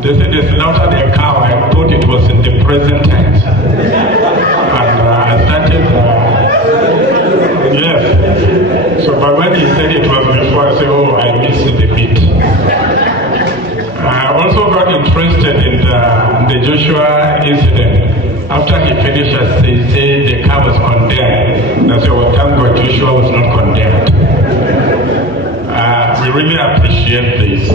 they said they slaughtered a cow. I thought it was in the present tense, and I started. Yes. So, but when he said it was before, I said, "Oh, I missed the beat." I also got interested in the Joshua incident. After he finished, he said the car was condemned. I said, well, thank God Joshua was not condemned. We really appreciate this.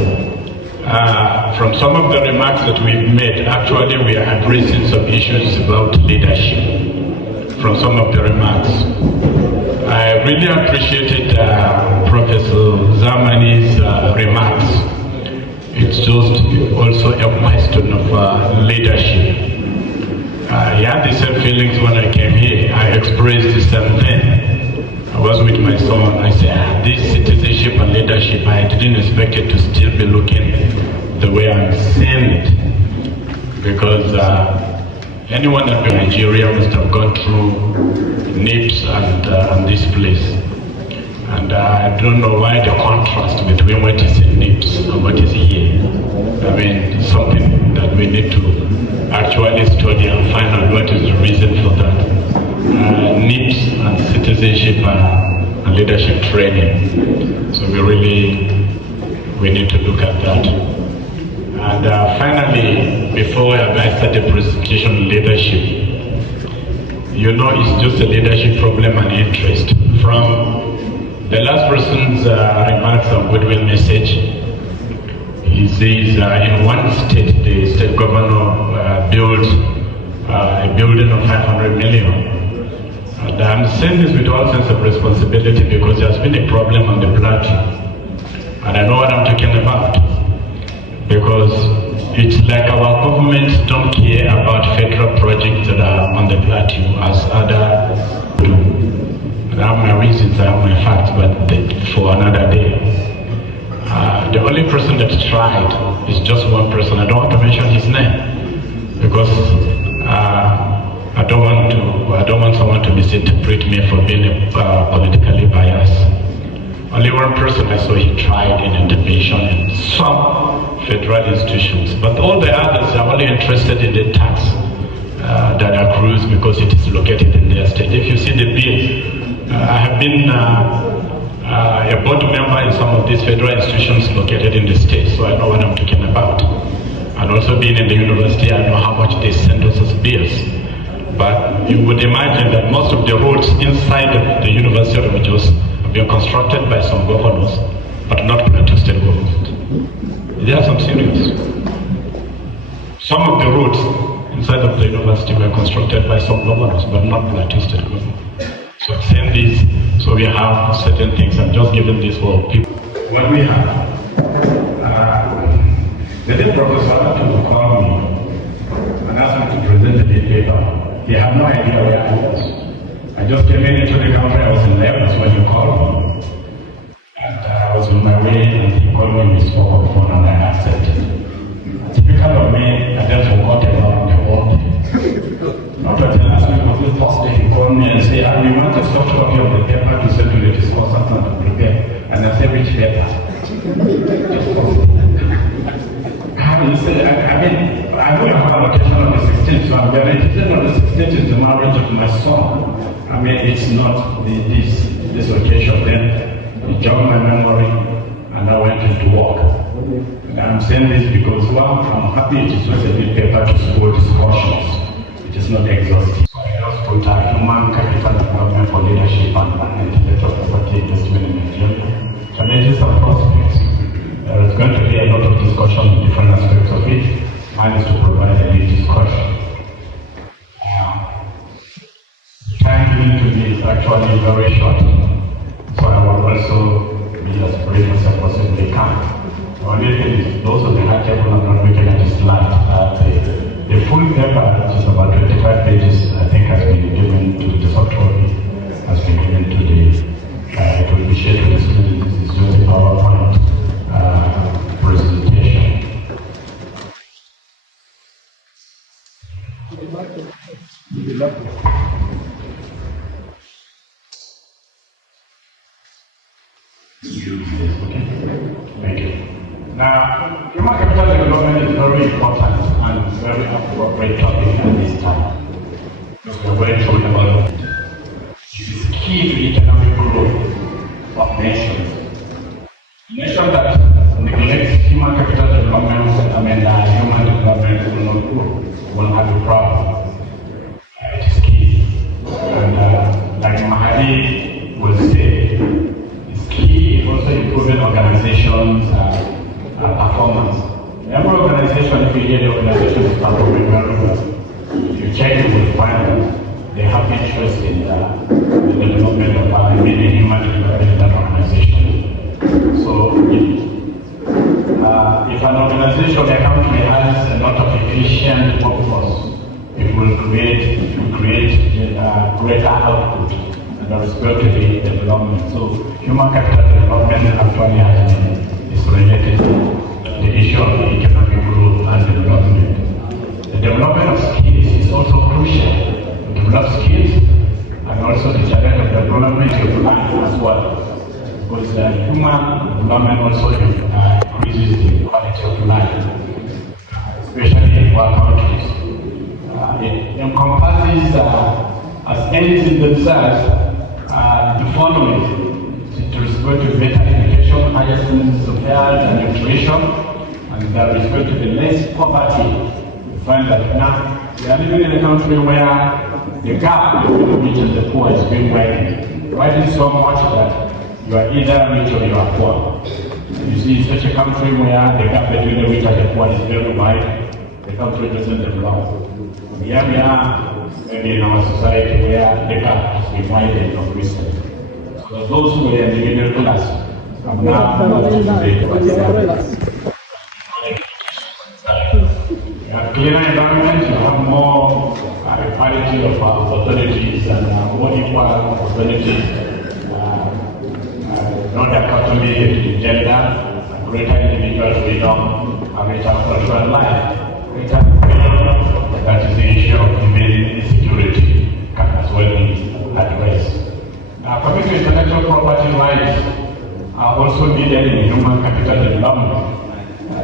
From some of the remarks that we've made, actually we are addressing some issues about leadership from some of the remarks. I really appreciated Professor Zamani's remarks. It's just also a question of leadership. I had the same feelings when I came here. I expressed the same thing. I was with my son. I said, this citizenship and leadership, I didn't expect it to still be looking the way I'm seeing it. Because anyone that in Nigeria must have gone through NIPS and this place. And I don't know why the contrast between what is in NIPS and what is here. I mean, it's something that we need to actually study and find out what is the reason for that. NIPS and citizenship and leadership training. So we need to look at that. And finally, before I start the presentation on leadership, you know, it's just a leadership problem and interest. From the last person's remarks on goodwill message, he says in one state, the state governor built a building of 500 million. And I'm saying this with all sense of responsibility because there's been a problem on the plateau. And I know what I'm talking about. Because it's like our government don't care about federal projects that are on the plateau as other do. And I have my reasons, I have my facts, but for another day. The only person that tried is just one person. I don't want to mention his name because I don't want someone to misinterpret me for being politically biased. Only one person I saw he tried in intervention in some federal institutions, but all the others are only interested in the tax that accrues because it is located in their state. If you see the bill, I have been a board member in some of these federal institutions located in the state, so I know what I'm talking about. And also being in the university, I know how much they send us as bills. But you would imagine that most of the roads inside the University of Jos have been constructed by some governors, but not Plateau State government. There are some serious. Some of the roads inside of the university were constructed by some governors, but not Plateau State government. So I'm saying this, so we have certain things. I'm just giving this for people. What we have, the day professor to call me and ask me to present the paper. They have no idea where I was. I just came into the country, I was in Lagos when you called me. And I was on my way and he called me, we spoke on the phone and I accepted. Typical of me, I just forgot about the whole thing. Not until last week was the first day he called me and said, we want a soft copy of the paper to send to the discussant and to prepare. And I said, which paper? I know you have allocation on the 16th, so I'm guaranteed on the 16th is the marriage of my son. I mean, it's not this occasion. Then he jogged my memory and I went into work. And I'm saying this because, well, I'm happy it is just a bit paper to support discussions. It is not exhaustive. So I just put human capital development for leadership and intellectual property investment in Nigeria. Challenges and prospects. There is going to be a lot of discussion in different aspects of it. One is to provide a lead discussion. The time given to me is actually very short, so I will also be as brief as I possibly can. The only thing is, those of the high table are not looking at this slide. The full paper, which is about 25 pages, I think has been given to the soft copy, has been given to it will be shared with the students. It's just a PowerPoint presentation. Thank you. Now, human capital development is very important and very appropriate topic at this time. Because we're going through development. It is key to economic growth of nations. Nation that neglects human capital development, human development will not grow, will have a problem. It is key. And like Mahadi will say, it's key in also improving organizations' performance. Every organization, if you hear the organization is performing very well, if you check it, you will find that they have interest in the development of many human development in that organization. So if an organization, a country has a lot of efficient workforce, it will create greater output and respect to the development. So human capital development actually is related to the issue of economic growth and development. The development of skills is also crucial. To develop skills and also the challenge of development of land as well. Because human development also increases the quality of life, especially in poor countries. It encompasses as ends in themselves the following: to respect to better education, higher standards of health and nutrition, and there is going to be less poverty. You find that now we are living in a country where the gap between the rich and the poor is being widened. Widened so much that you are either rich or you are poor. You see, in such a country where the gap between the rich and the poor is very wide, the country doesn't develop. Here we are, maybe in our society where the gap has been widened of recent. So those who were in the middle class have now moved to the cleaner environment, you have more equality of opportunities and more equal opportunities no dichotomy between gender, and greater individual freedom, and greater cultural life, greater freedom. That is the issue of human security can as well be addressed. Coming to intellectual property rights are also needed in human capital development.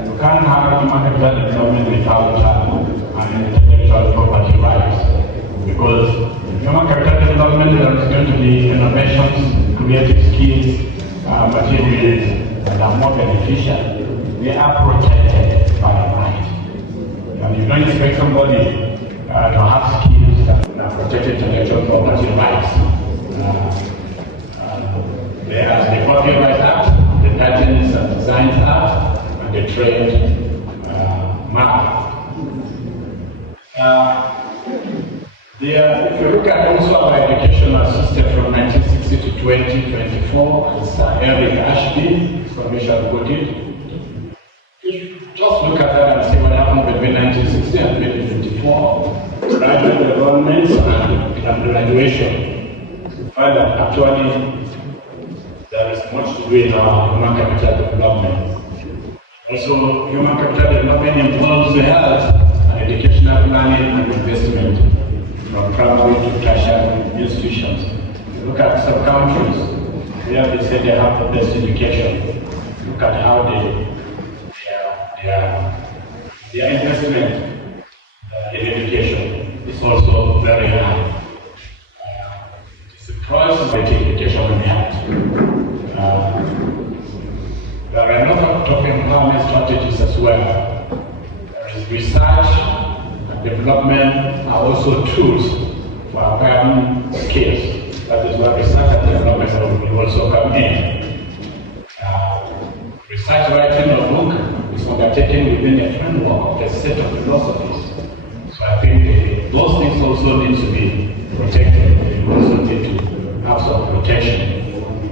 You can't have human capital development without an intellectual property rights, because human capital development there is going to be innovations, creative skills, materials that are more beneficial. They are protected by right. And you don't expect somebody to have skills that protect intellectual property rights. There's the Copyright Act, the Patents and Designs Act, and the Trade Mark. If you look at also our educational system from 1960 to 2024, as Eric Ashby, Commission put it, just look at that and see what happened between 1960 and 2024. Graduate enrollments and graduation. You find that actually there is much to do in our human capital development. Also, human capital development involves the health and educational planning and investment from primary to tertiary institutions. You look at some countries where they say they have the best education. Look at how their investment in education is also very high. It's a crisis of education we have. There are a lot of top empowerment strategies as well. There is research and development are also tools for acquiring skills. That is where research and development will also come in. Research writing a book is undertaken within a framework of a set of philosophies. So I think those things also need to be protected. We also need to have some protection.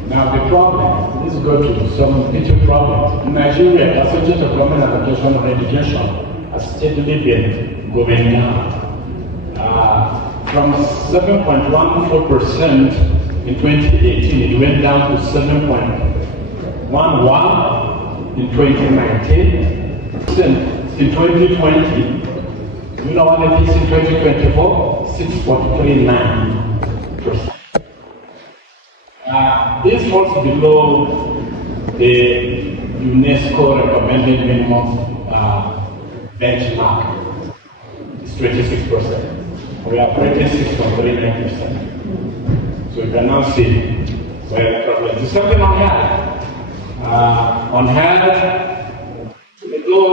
Now the problem, let's go to some little problems. In Nigeria, the percentage of government allocation on education has steadily been going down. From 7.14% in 2018, it went down to 7.11% in 2019. In 2020, you know what it is in 2024? 6.39%. This falls below the UNESCO recommended minimum benchmark. It's 26%. We are operating 6.39%. So you can now see where the problem is. Something on health. On health, though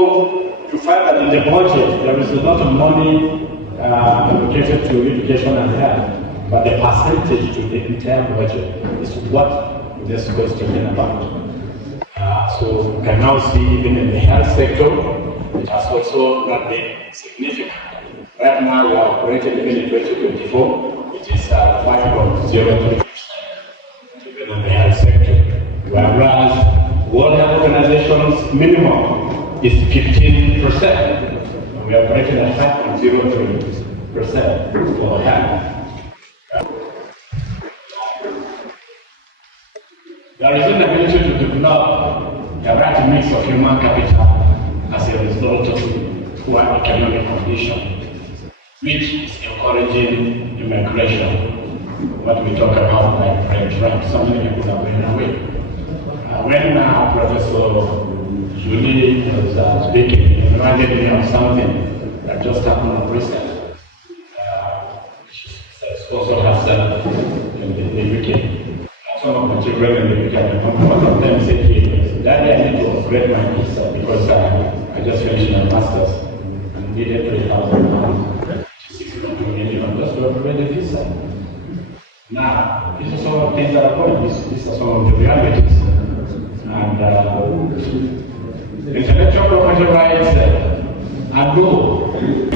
you find that in the budget there is a lot of money allocated to education and health. But the percentage to the entire budget is what UNESCO is talking about. So you can now see even in the health sector, it has also not been significant. Right now we are operating even in 2024, it is 5.03% even in the health sector. Whereas World Health Organization's minimum is 15%. And we are operating at 5.03% for health. There is an ability to develop a right mix of human capital as a result of poor economic conditions, which is encouraging immigration. What we talk about like brain drain, so many people are going away. When Professor Julie was speaking, he reminded me of something that just happened on recent, which also has in the UK. Some of the children in the UK, one of them said to me, Daddy, I need to upgrade my visa because I just finished my master's and needed £3,000 to 6 million just to upgrade the visa. Now, these are some of the things that are going. These are some of the realities. And intellectual property rights are low in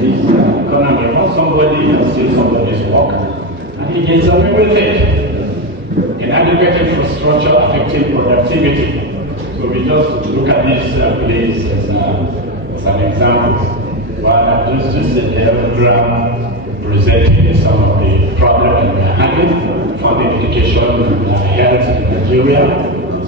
this economy. Not somebody can steal somebody's work and he gets away with it. Inadequate infrastructure affecting productivity. So we just look at this place as an example. But this is a diagram presenting some of the problems that we are having. funding education and health in Nigeria.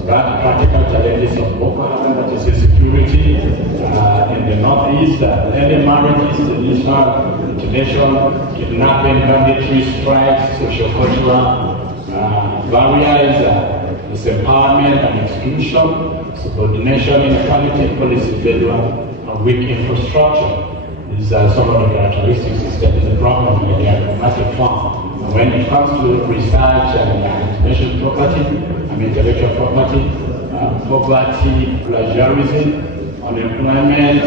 Practical challenges of Boko Haram, that is insecurity in the northeast, early marriages, the mutilation, kidnapping, banditry, strikes, social-cultural barriers, disempowerment and exclusion, subordination, inequality, policy failure, and weak infrastructure. These are some of the characteristics that is a problem in the diplomatic form. And when it comes to research and intellectual property, intellectual property, poverty, plagiarism, unemployment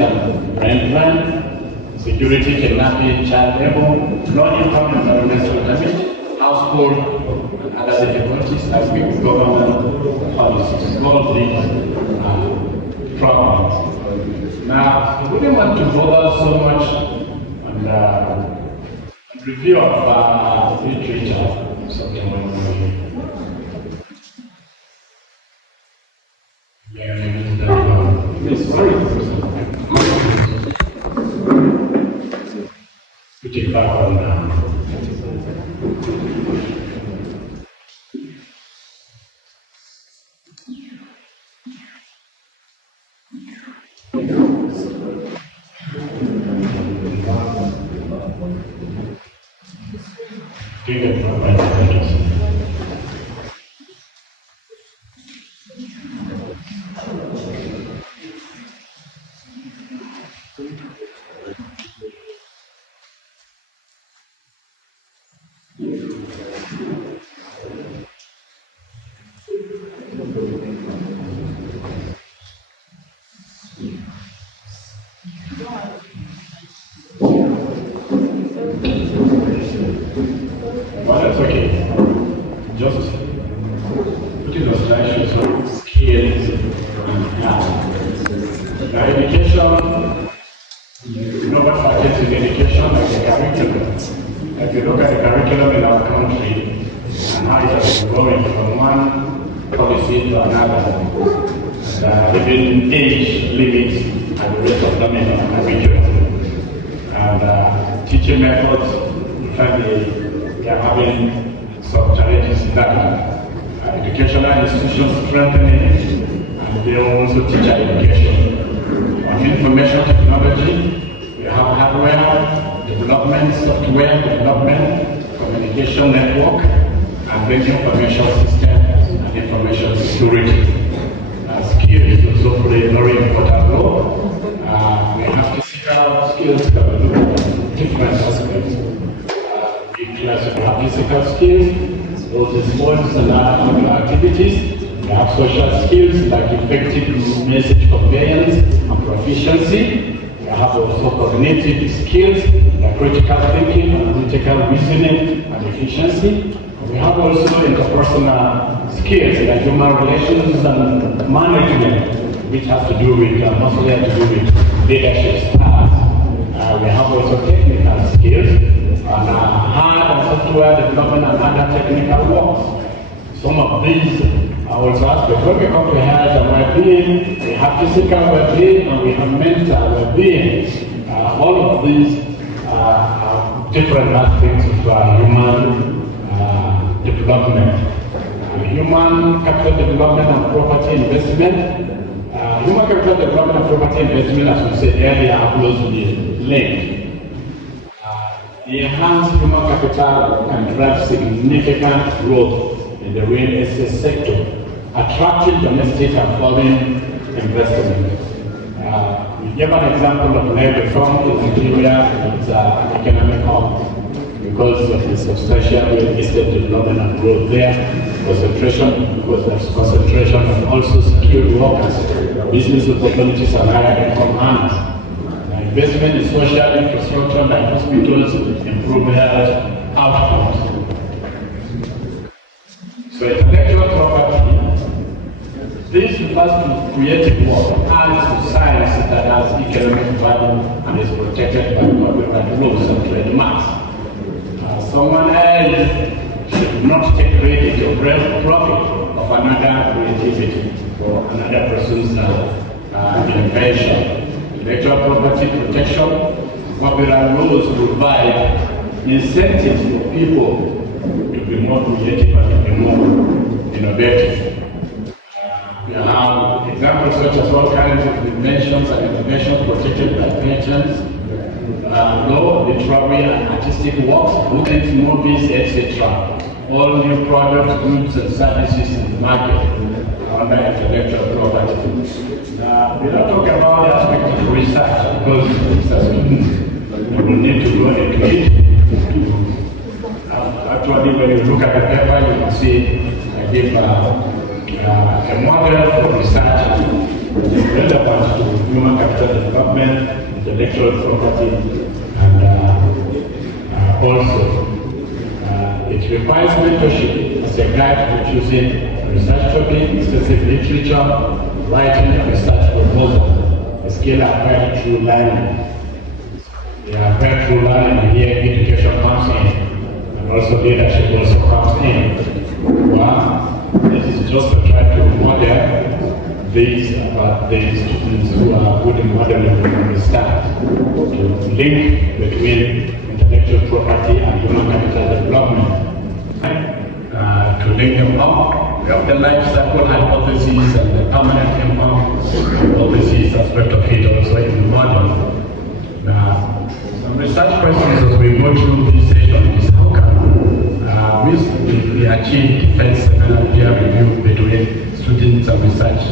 and rent, security, kidnapping, child labor, low-income environmental damage, household and other difficulties, as weak government policies. All of these problems. Now, we don't want to bother so much on review of literature, something like we take back on well, that's okay. Just putting the slideshows on skills and education. You know what factors in education, like the curriculum. If you look at the curriculum in our country and how it has been going from one policy to another, even age limits and the rate of learning of curriculum. And teaching methods, we are having some challenges in that. Educational institutions strengthening, and they also teach education. On information technology, we have hardware development, software development, communication network, and basic information system and information security. Skills also play a very important role. We have physical skills that we look at different aspects. We have physical skills, those sports and other activities. We have social skills like effective message conveyance and proficiency. We have also cognitive skills like critical thinking and critical reasoning and efficiency. We have also interpersonal skills like human relations and management, which has to do with, mostly has to do with leadership styles. We have also technical skills and hard and software development and other technical works. Some of these are also aspects. When we come to health and well-being, we have physical well-being and we have mental well-being. All of these are different aspects of human development. Human capital development and property investment. Human capital development and property investment, as we said earlier, are closely linked. The enhanced human capital can drive significant growth in the real estate sector, attracting domestic and foreign investment. We gave an example of land reform in Nigeria. It's an economic hub because of the substantial real estate development and growth there. Because there's concentration of also skilled workers, business opportunities and higher income earners. Investment in social infrastructure like hospitals, improve health outcomes. So intellectual property, this refers to creative work, arts to science that has economic value and is protected by copyright rules and trademarks. Someone else should not take credit or profit of another creativity or another person's invention. Intellectual property protection, copyright rules provide incentives for people to to be more creative and to be more innovative. We have examples such as all kinds of inventions and innovations protected by patents, law, literary and artistic works, books, movies, etc. All new products, goods and services in the market under intellectual property. We don't talk about the aspect of research because as a student, we will need to go into it. Actually, when you look at the paper, you can see I give a model for research relevant to human capital development, intellectual property, and also it requires mentorship as a guide to choosing research topic, extensive literature, writing a research proposal, a skill acquired through learning. Acquired through learning, here education comes in, and also leadership also comes in. Well, this is just to try to model these about the students who are good in modeling from the start, to link between intellectual property and human capital development. To link them up, we have the life cycle hypothesis and the permanent income hypothesis aspect of it also in the model. Some research questions as we go through this session is how can we achieve defense and peer review between students and research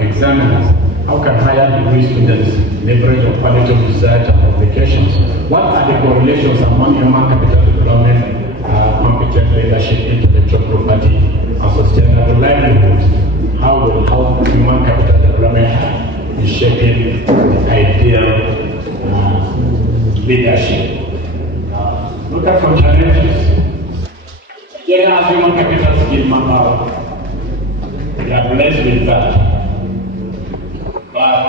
examiners? How can higher degree students leverage the quality of research and publications? What are the correlations among human capital development, competent leadership, intellectual property, and sustainable livelihoods? How will human capital development be shaping the ideal leadership? Look at some challenges. There are human capital skill manpower. We are blessed with that. But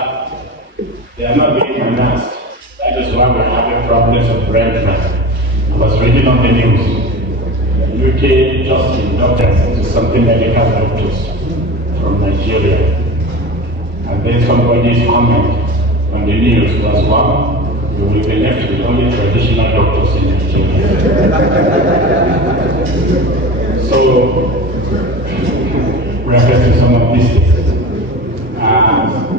they are not being financed. That is why we're having problems of brain drain. I was reading on the news. UK just inducted into something medical doctors from Nigeria. And then somebody's comment on the news was, well, we will be left with only traditional doctors in Nigeria. So, we are facing some of these things.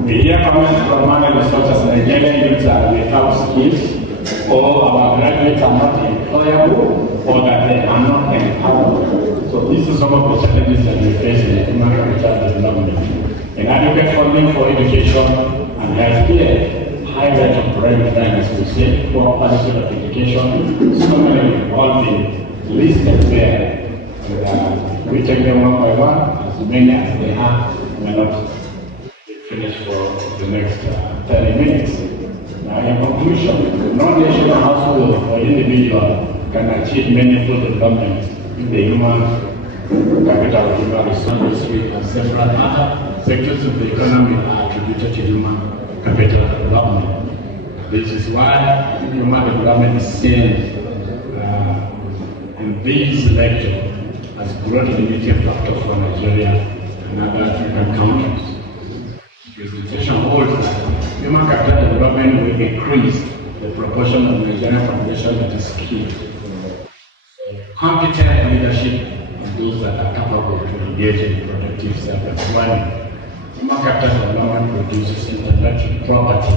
We hear comments from managers such as Nigerian youths are without skills, or our graduates are not employable, or that they are not empowered. So these are some of the challenges that we face in human capital development. Inadequate funding for education and healthcare, high rate of brain drain, as we say, poor quality of education, so many involving listed there. And, we take them one by one, as many as they have, may not finish for the next 30 minutes. Now, in conclusion, no nation or household or individual can achieve meaningful development in the human capital of human resources and several other sectors of the economy are attributed to human capital development. This is why human development is seen in this lecture as growth limiting factor for Nigeria and other African countries. Presentation holds that human capital development will increase the proportion of Nigerian population that is skilled. So, competent leadership and those that are capable to engage in productive self-employment. Human capital development produces intellectual property.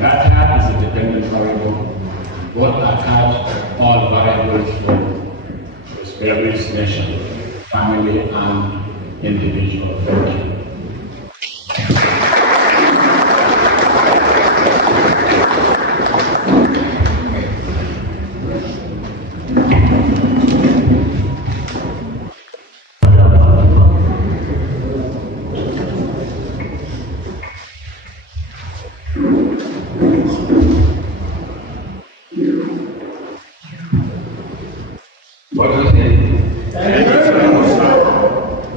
That is a dependent variable. Both are all variables for prosperous nation, family, and individual. Thank you. What do you say?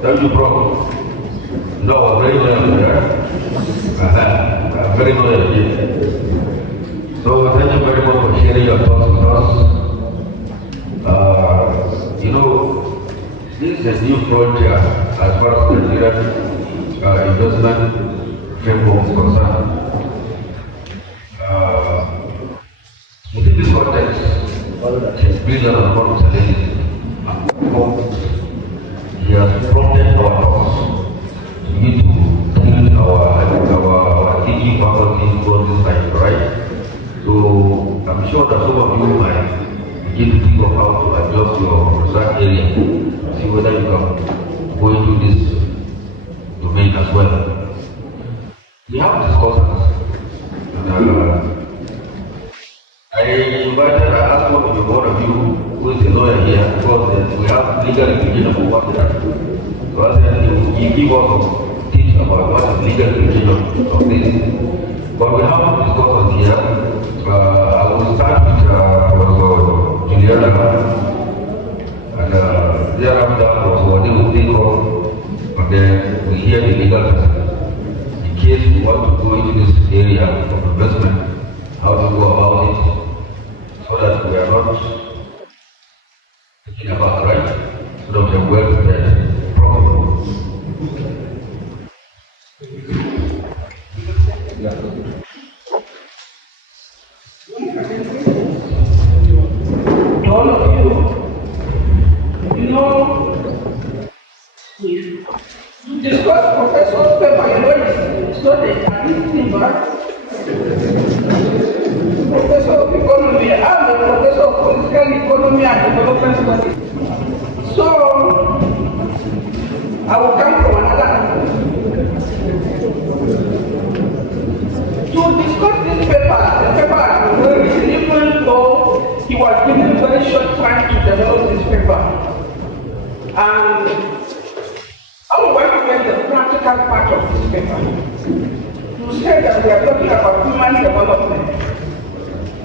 Thank you, bro. No, very well there. Very well indeed. So thank you very much for sharing your thoughts with us. This is a new frontier as far as the Nigerian investment framework is concerned. Within this context, it has been a number of challenges. I'm sure that some of you might begin to think of how to adjust your research area, see whether you can go into this domain as well. We have discussed, and I asked one of you who is a lawyer here, because we have legal implication for what they are. So I said, you give us some tips about what is legal implication of this. But we haven't discussed it here. I will start with Professor Juliana, and thereafter Professor Wade will take off, and then we hear the legal person. In case we want to go into this area of investment, how to go about it, so that we are not thinking about right, so that we are well prepared properly. To all of you, you know, to discuss professor's paper, you know, it's not a thing, but Professor of Economy, I'm a Professor of Political Economy and Development Studies. So, I will come from another angle. To discuss this paper, the paper has been very written, even though he was given a very short time to develop this paper. And I would like to get the practical part of this paper. To say that we are talking about human development.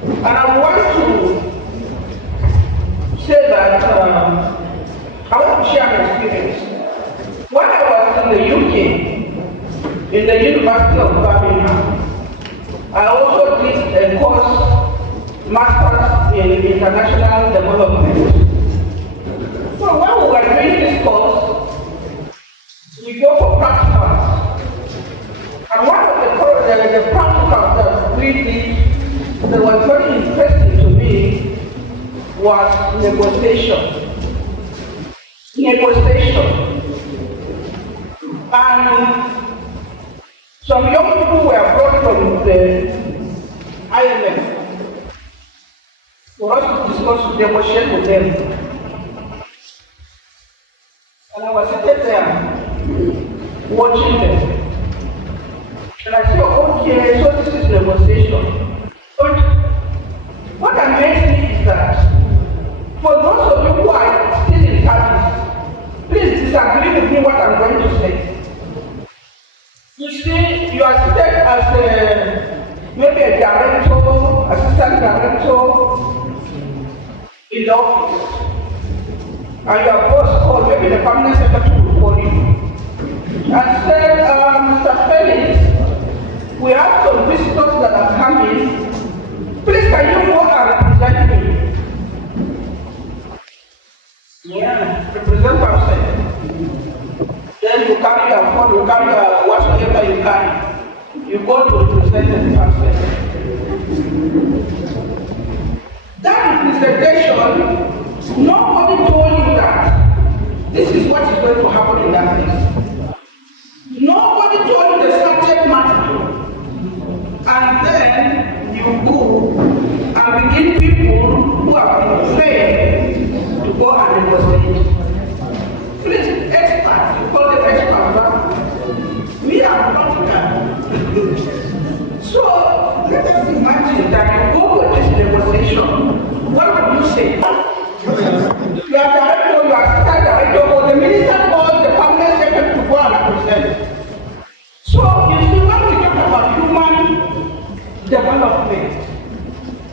And I want to say that I want to share an experience. When I was in the UK, in the University of Birmingham, I also did a course, Masters in International Development. So when we were doing this course, we go for practicals. And one of the practicals that we did that was very interesting to me was negotiation. And some young people were brought from the IMF for us to discuss, negotiate with them. And I was sitting there watching them. And I said, okay, so this is negotiation. But what amazed me is that for those of you who are still in service, please disagree with me what I'm going to say. You see, you are seated as maybe a director, assistant director in the office. And your boss called, maybe the permanent secretary will call you. And said, Mr. Felix, we have some visitors that are coming. Please, can you go and represent me? Yeah, represent person. Then you carry your phone, you carry whatsoever you can. You go to represent the person. That representation, nobody told you that this is what is going to happen in that place. Nobody told you the subject matter. And then you go and begin people who have been trained to go and negotiate. Please, experts, you call them experts, we are practical. So, let us imagine that you go to this negotiation. What would you say? You are director, you are assistant director, or the minister calls the permanent secretary to go and represent. So, you see, when we talk about human development,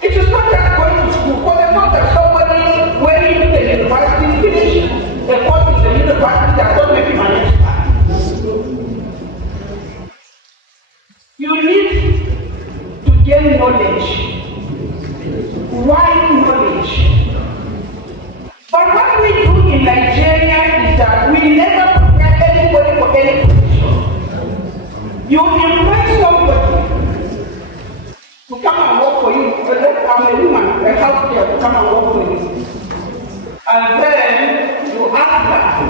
it is not just going to school. For the fact that somebody went into the university, finished a course in the university, that don't make him an expert. You need to gain knowledge, wide knowledge. But what we do in Nigeria is that we never prepare anybody for any position. You invite somebody to come and work for you. I'm a woman, a healthcare to come and work for you. And then you ask her,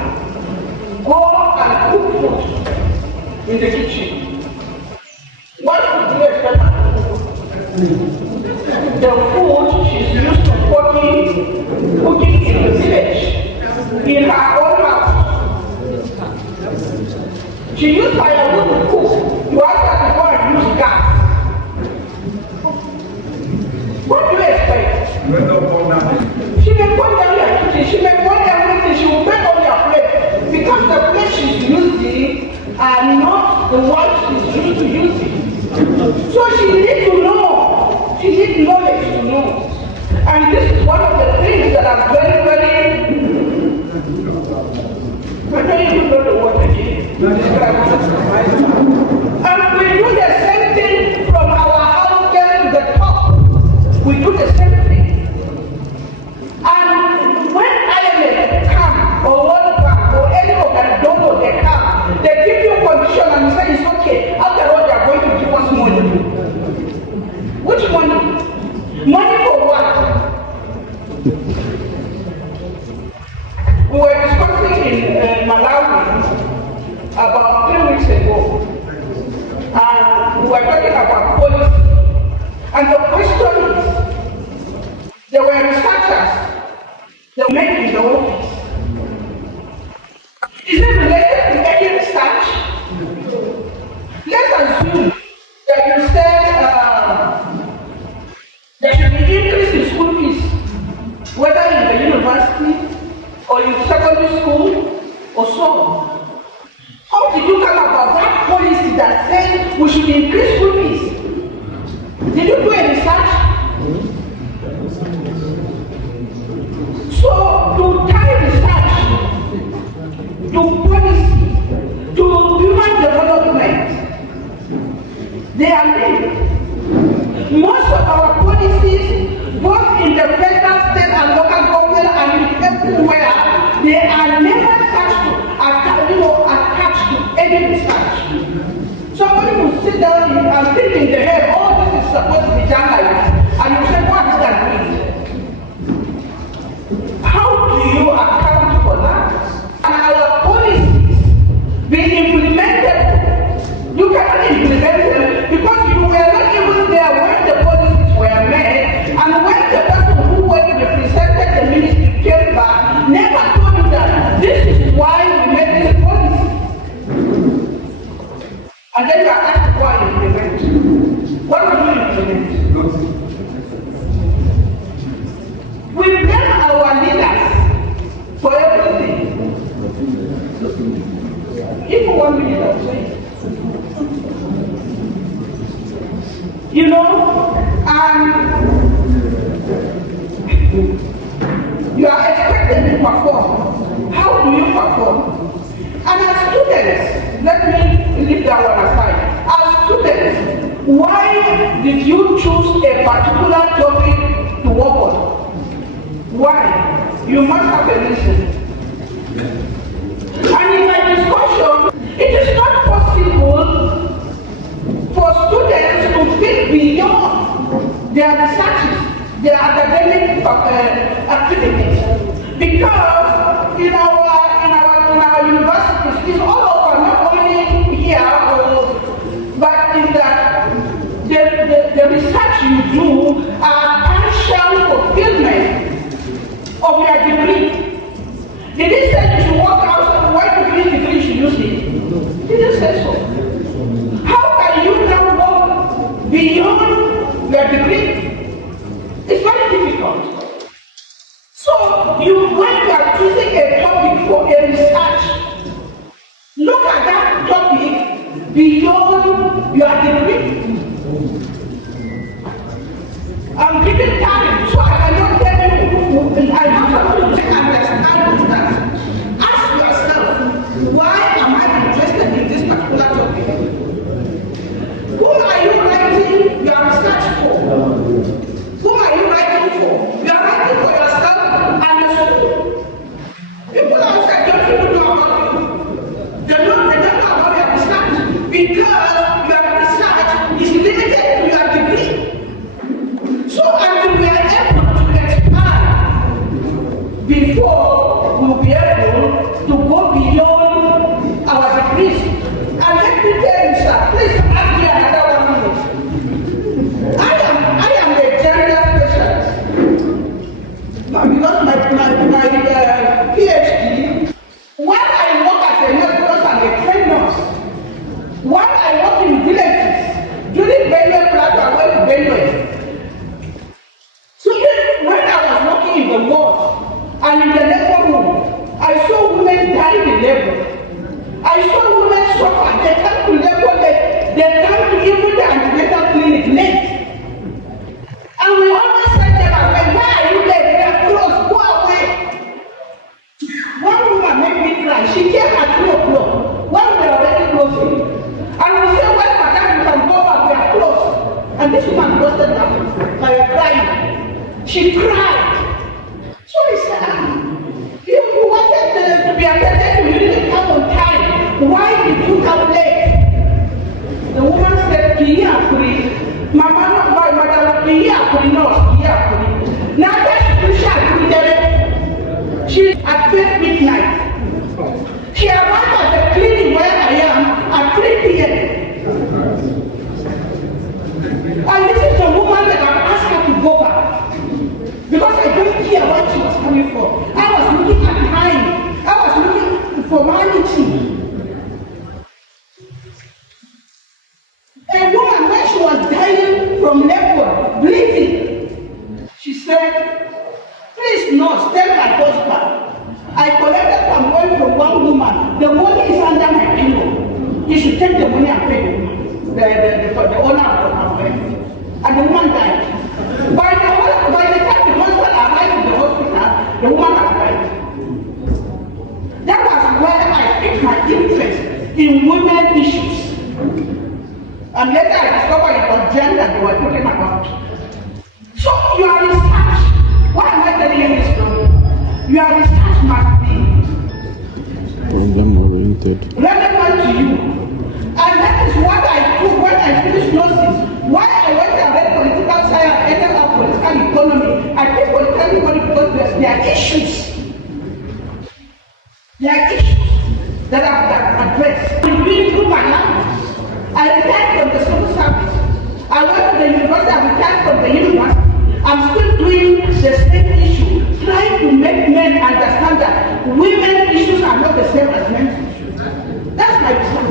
go and cook food in the kitchen. What would you expect her to do? The food She used firewood to cook. You ask her to go and use gas. What do you expect? She may point down your kitchen, she may point down everything, she will break all your plates because the plates she's using are not the ones she's used to using. So she needs to know. She needs knowledge to know. And this is one of the things that are very, very. I don't even know the word again. And we do the same thing from our house girl to the top. We do the same thing. And when IMF come, or World Bank, or any organization they come, they give you condition and you say it's okay. After all, they are going to give us money. Which money? Money for what? We were discussing in Malawi about 3 weeks ago, and we were talking about policy. And the question is, there were researchers that met in the office. Is it related to any research? Let's assume that you said there should be increase in school fees, whether in the university or in secondary school or so. How did you come about that policy that says we should increase school fees? Did you do a research? So to tie research to policy, to human development, they are linked. Most of our policies, both in the federal, state, and local government, and everywhere, they are never attached to any research. Somebody will sit down and think in their head, oh, this is supposed to be done like this, and you say, what does that mean? How do you account for that? And our policies being implemented, you cannot implement them because you were not even there when the policies were made, and when the person who represented the ministry came back, never told you that this is why we made this policy. And then you are asked to go and implement. What will you implement? We blame our leaders for everything. Even 1 minute of saying. You know, you are expected to perform. How do you perform? And as students, let me leave that one aside. As students, why did you choose a particular topic to work on? Why? You must have a reason. And in my discussion, it is not possible for students to think beyond their researches, their academic activities, because in our universities, it's all over, not only here, but in the research you do are partial fulfillment of your degree. Did it say you should work out why degree you should use it? Didn't say so. How can you now go beyond your degree? It's very difficult. So when you are choosing a topic for a research, look at that topic beyond your degree. I'm giving time, so I cannot tell you. I have to understand that. Ask yourself, why am I interested in this particular topic? Who are you writing your research for? Who are you writing for? You are writing for yourself and the school. People outside don't even know about you. They don't know about your research because your research is limited to your While I work in villages, during Benue Plateau, I went to Benue. So when I was working in the ward and in the labor room, I saw women dying in labor. I saw women suffer. They come to labor late. They come to even the antenatal clinic late. And we always say to them, why are you late? They are closed. Go away. One woman made me cry. She came at 2 o'clock when we were already closing. And we said, well, madam, you can go back. We are closed. And this woman busted laughing. I was crying. She cried. So I said, if you wanted to be attended to, you didn't come on time. Why did you come late? The woman said, Mama, my mother, now that she at 12 midnight. She arrived at the clinic where I am at 3 p.m. And this is the woman that I asked her to go back. Because I don't care what she was coming for. I was looking at time. I was looking for humanity. A woman, when she was dying from labor, bleeding, she said, please no, stay my husband. I collected some money from one woman. The money is under my pillow. You should take the money and pay the woman, the owner of the company. And the woman died. By the time the husband arrived in the hospital, the woman had died. That was where I picked my interest in women issues. And later I discovered it was gender they were talking about. So your research, why am I telling you this story? Your research must be relevant to you. And that is what I took when I finished nursing. Why I went and read political science, ended up political economy. I picked political economy because there are issues. There are issues that are addressed. I'm doing through my language. I retired from the civil service. I went to the university, I retired from the university. I'm still doing the same issue, trying to make men understand that women issues are not the same as men's issues. That's my research.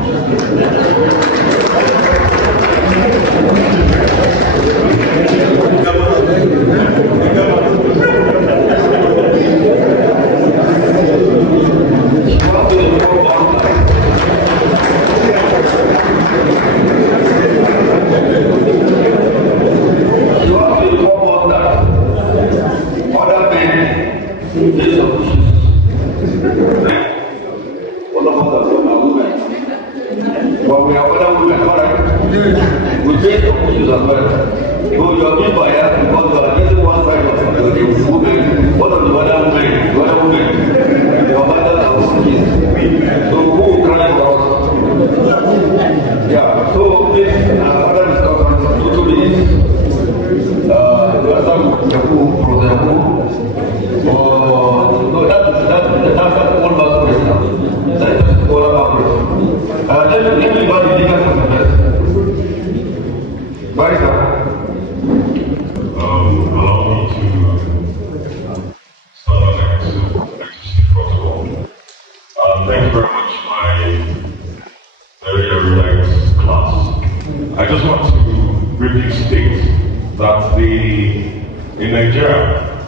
In Nigeria,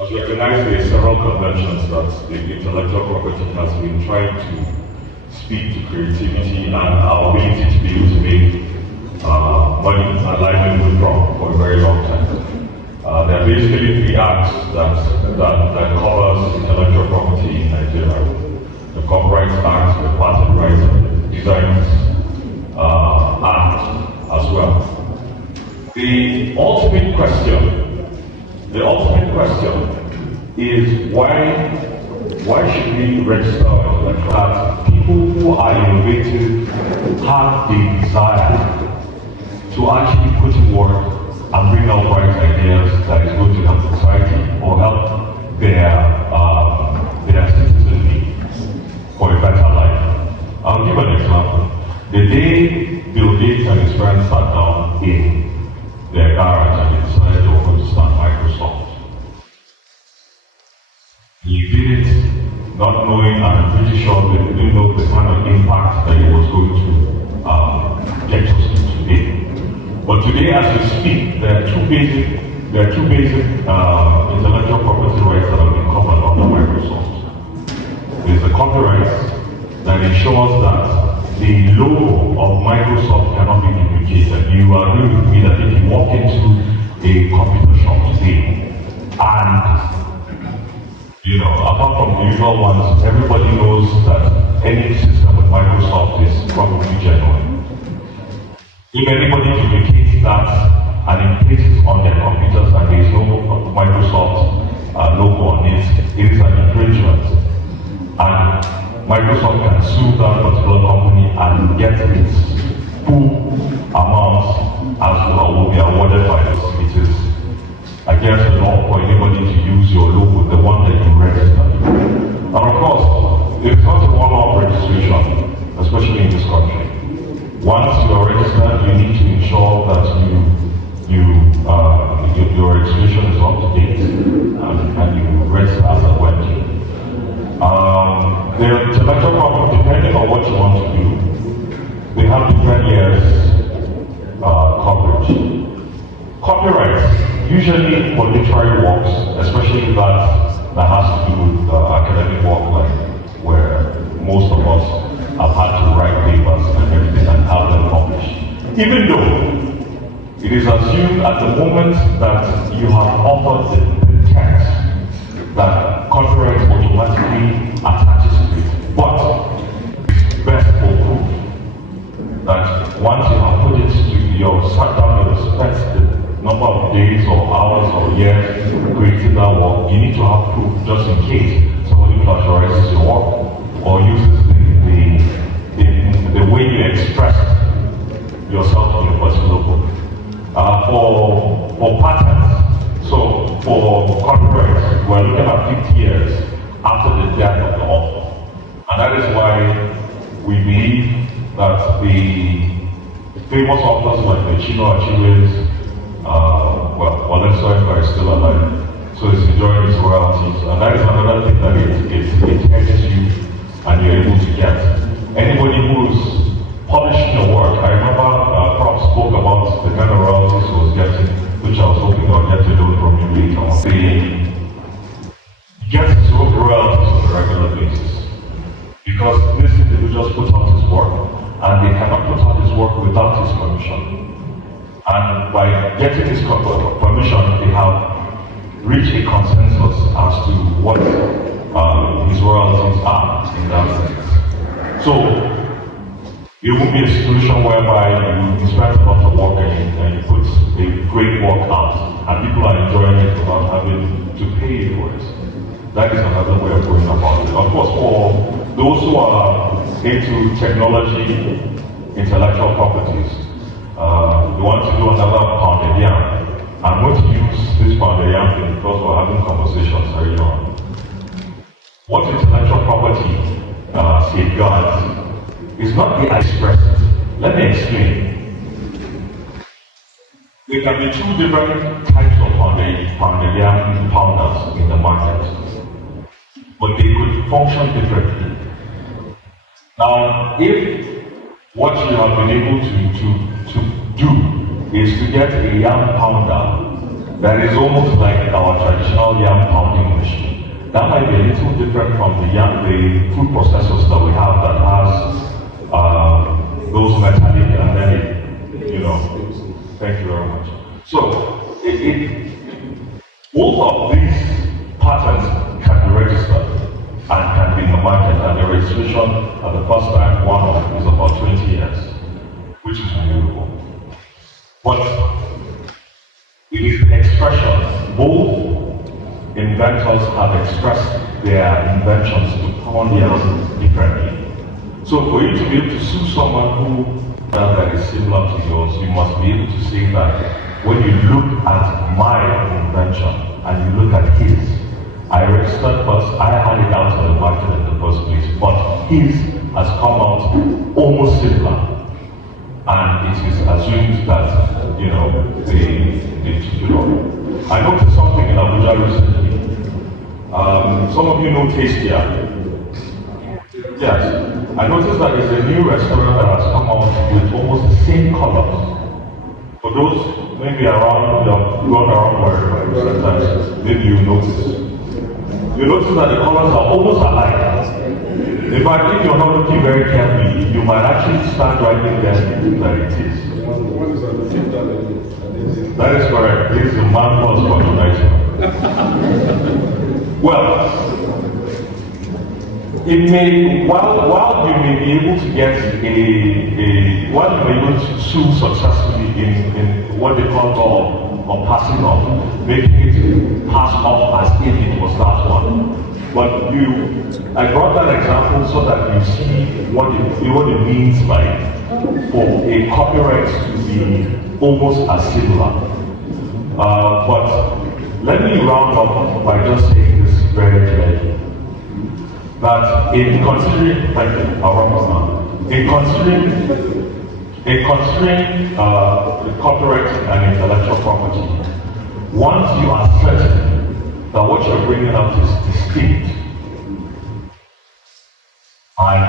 as recognized, there are several conventions that the intellectual property has been trying to speak to creativity and our ability to be able to make money and livelihood from for a very long time. There are basically 3 acts that covers intellectual property in Nigeria: the Copyright Act, the Patent Rights and Designs Act as well. The ultimate question is why should we register that people who are innovative have the desire to actually put in work and bring out bright ideas that is going to help society or help their citizen needs for a better life. I'll give an example. The day Bill Gates and his friends sat down in their garage and they decided they were going to start Microsoft. He did it not knowing, and I'm pretty sure they didn't know the kind of impact that it was going to get us to today. But today, as we speak, there are two basic intellectual property rights that have been covered under Microsoft. There's the copyright that ensures that the logo of Microsoft cannot be duplicated. You agree with me that if you walk into a computer shop today, and apart from the usual ones, everybody knows that any system with Microsoft is probably genuine. If anybody duplicates that and it places on their computers and there is no Microsoft logo on it, it is an infringement. And Microsoft can sue that particular company and get its full amount as well will be awarded by us. It is against the law for anybody to use your logo, the one that you register. And of course, it's not a one-off registration, especially in this country. Once you are registered, you need to ensure that your registration is up to date and you register as a web. The intellectual property, depending on what you want to do, they have different years coverage. Copyrights, usually for literary works, especially that has to do with academic work, like where most of us have had to write papers and everything and have them published. Even though it is assumed at the moment that you have authored the text that copyright automatically attaches to it. But it's best for proof that once you have put it to your sat down, you spent the number of days or hours or years creating that work, you need to have proof just in case somebody plagiarizes your work or uses the way you express yourself in a particular book. For patents, so for copyright, we're looking at 50 years after the death of the author. And that is why we believe that the famous authors like the Chinua Achebes, Olensoy is still alive, so it's enjoying its royalties. And that is another thing that it hedges you and you're able to get. Anybody who's publishing a work, I remember Prof spoke about the kind of royalties he was getting, which I was hoping I'll get to know from you later on. He gets his royalties on a regular basis because this individual put out his work and they cannot put out his work without his permission. And by getting his permission, they have reached a consensus as to what his royalties are in that sense. So it won't be a situation whereby you spend a lot of work and you put a great work out and people are enjoying it without having to pay you for it. That is another way of going about it. Of course, for those who are into technology, intellectual properties, you want to do another pounded yam. I'm going to use this pounded yam thing because we're having conversations earlier on. What intellectual property safeguards is not the expressed. Let me explain. There can be two different types of pounded yam pounders in the market, but they could function differently. Now, if what you have been able to do is to get a yam pounder that is almost like our traditional yam pounding machine, that might be a little different from the food processors that we have that has those metallic and then thank you very much. So both of these patents can be registered and can be in the market, and the registration at the first time one is about 20 years, which is renewable. But it is the expression. Both inventors have expressed their inventions to pound yams differently. So for you to be able to sue someone that is similar to yours, you must be able to say that when you look at my invention and you look at his, I registered first, I had it out on the market in the first place, but his has come out almost similar. And it is assumed that, they took it off. I noticed something in Abuja recently. Some of you know Tastia. Yes. I noticed that there's a new restaurant that has come out with almost the same colors. For those maybe around, going around where sometimes, maybe you notice. You notice that the colors are almost alike. In fact, if you're not looking very carefully, you might actually start writing down that it is. That is correct. This is a man-plus combination. Well, it may, while you may be able to get while you may be able to sue successfully in what they call or passing off, making it pass off as if it was that one. But I brought that example so that you see what it means by for a copyright to be almost as similar. But let me round up by just saying this very clearly. That in considering, the copyright and intellectual property, once you are certain that what you're bringing out is distinct and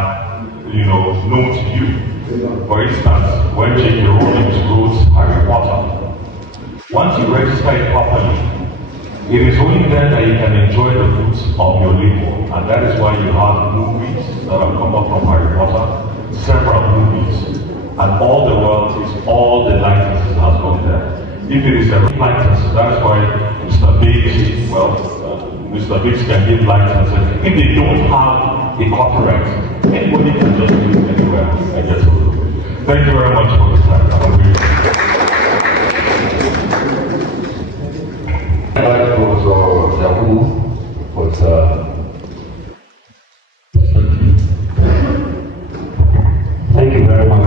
known to you. For instance, when J.K. Rowling wrote Harry Potter, once you register it properly, it is only then that you can enjoy the fruits of your labor, and that is why you have movies that have come up from Harry Potter, several movies, and all the royalties, all the licenses has gone there. If it is a license, that's why Mr. Biggs, Mr. Biggs can give licenses. If they don't have a copyright, anybody can just do it anywhere and get it. Thank you very much for this time. Thank you very much.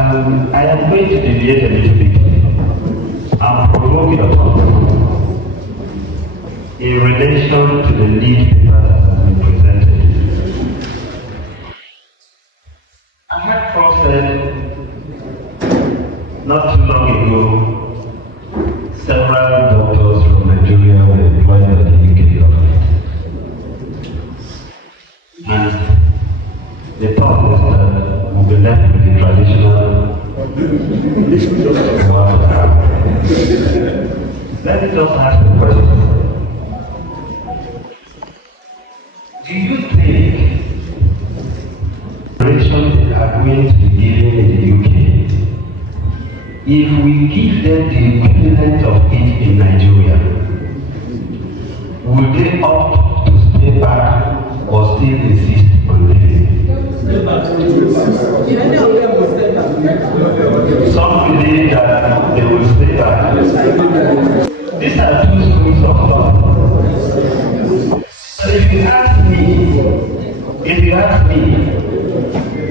I am going to deviate a little bit and provoke your thought in relation to the lead paper that has been presented. I had Prof said not too long ago, several doctors from Nigeria were employed by the UK government. And the thought was that we'll be left with the traditional Let me just ask the question. Do you think generations are going to be given in the UK, if we give them the equivalent of it in Nigeria, will they opt to stay back or still insist on living? Some believe that they will stay back. These are two schools of thought. So if you ask me,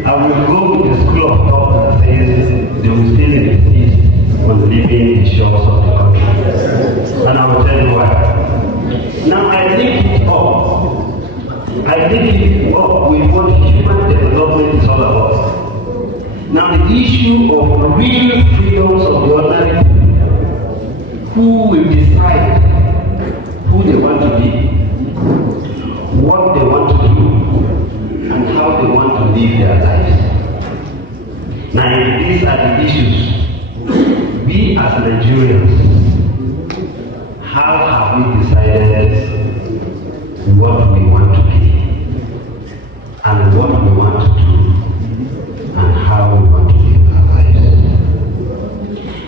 I will go with the school of thought that says they will still insist on living the shores of the country. And I will tell you why. Now I link it up with what human development is all about. Now the issue of real freedoms of the ordinary people, who will decide who they want to be, what they want to do, and how they want to live their lives. Now these are the issues. We as Nigerians, how have we decided what we want to be, and what we want to do, and how we want to live our lives?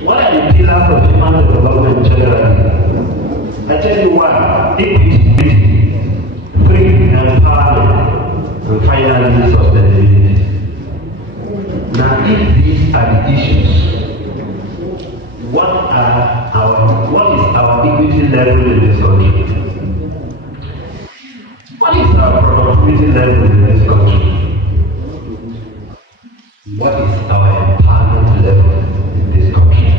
What are the pillars of human development generally? I tell you one: equity, free empowerment, and finally sustainability. Now, if these are the issues, what is our equity level in this country? What is our productivity level in this country? What is our empowerment level in this country?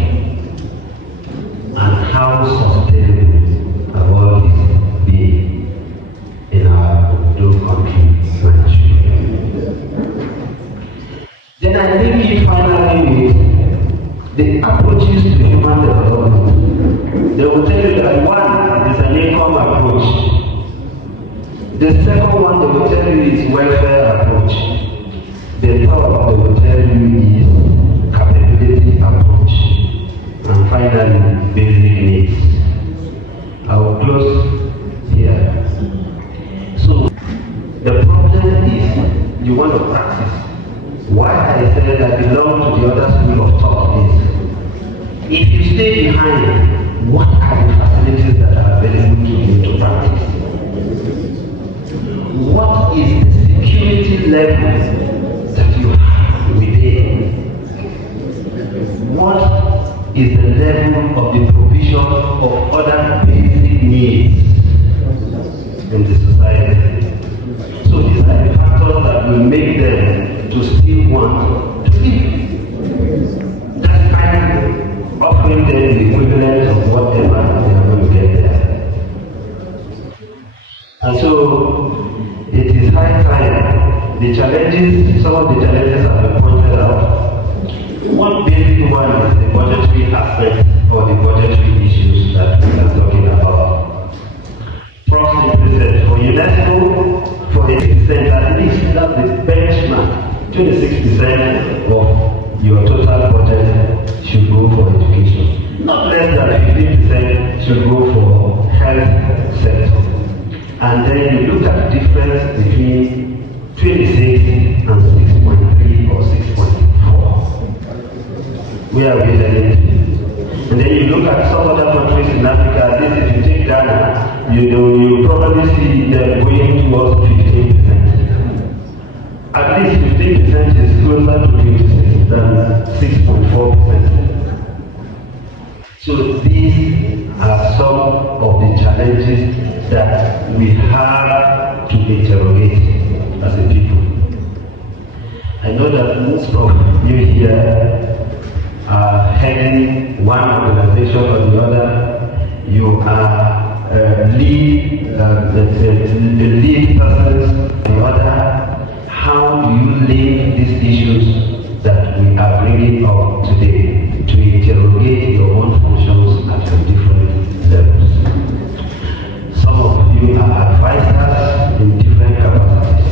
And how sustainable have all this been in our own country, Nigeria? Then I think you finally with the approaches to human development. They will tell you that one is an income approach. The second one they will tell you is welfare approach. The third they will tell you is capability approach. And finally, basic needs. I will close here. So, the problem is you want to practice. Why I said I belong to the other school of thought is, if you stay behind, what are the facilities that are available to you to practice? What is the security level that you have within? What is the level of the provision of other basic needs in the society? So these are the factors that will make them to still want to live. That's kind of offering them the equivalent of whatever they are going to get there. And so it is high time. The challenges, some of the challenges have been pointed out. One basic one is the budgetary aspect or the budgetary issues that we are talking about. Prof. said for UNESCO, for 80% at least, that's the benchmark. 26% of your total budget should go for education. Not less than 15% should go for health sector. And then you look at the difference between 26 and 6.3 or 6.4. Where are we headed? And then you look at some other countries in Africa, at least if you take Ghana, you probably see them going towards 15%. At least 15% is closer to 26 than 6.4%. So these are some of the challenges that we have to interrogate as a people. I know that most of you here are heading one organization or the other. You are lead persons, the other. How do you link these issues that we are bringing up today to interrogate your own functions at your different levels? Some of you are advisors in different capacities.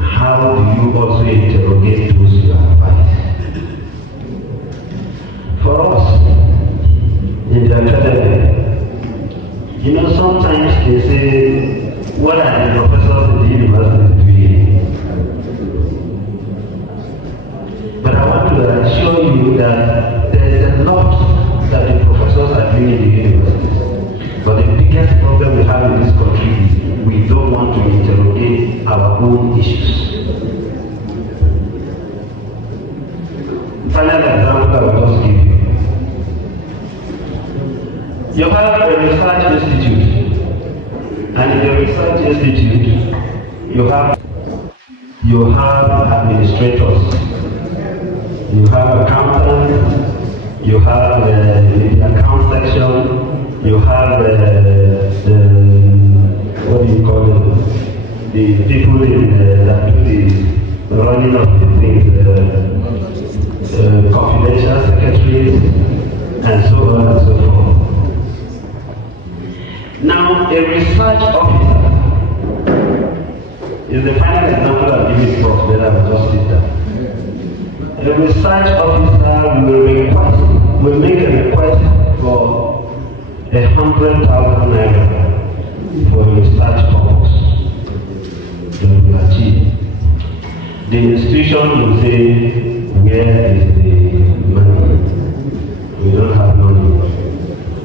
How do you also interrogate those you advise? For us, in the academy, you know, sometimes they say, what are the professors in the university doing? But I want to assure you that there is a lot that the professors are doing in the universities. But the biggest problem we have in this country is we don't want to interrogate our own issues. Final example I will just give you. You have a research institute, and in the research institute, you have administrators, you have accountants, you have the account section, you have what do you call them? The people that do the running of the things, confidential secretaries, and so on and so forth. Now, a research officer is the final example I'll give you from that I've just did that. A research officer will make a request for 100,000 naira for a research purpose that will achieve. The institution will say, where is the money? We don't have money.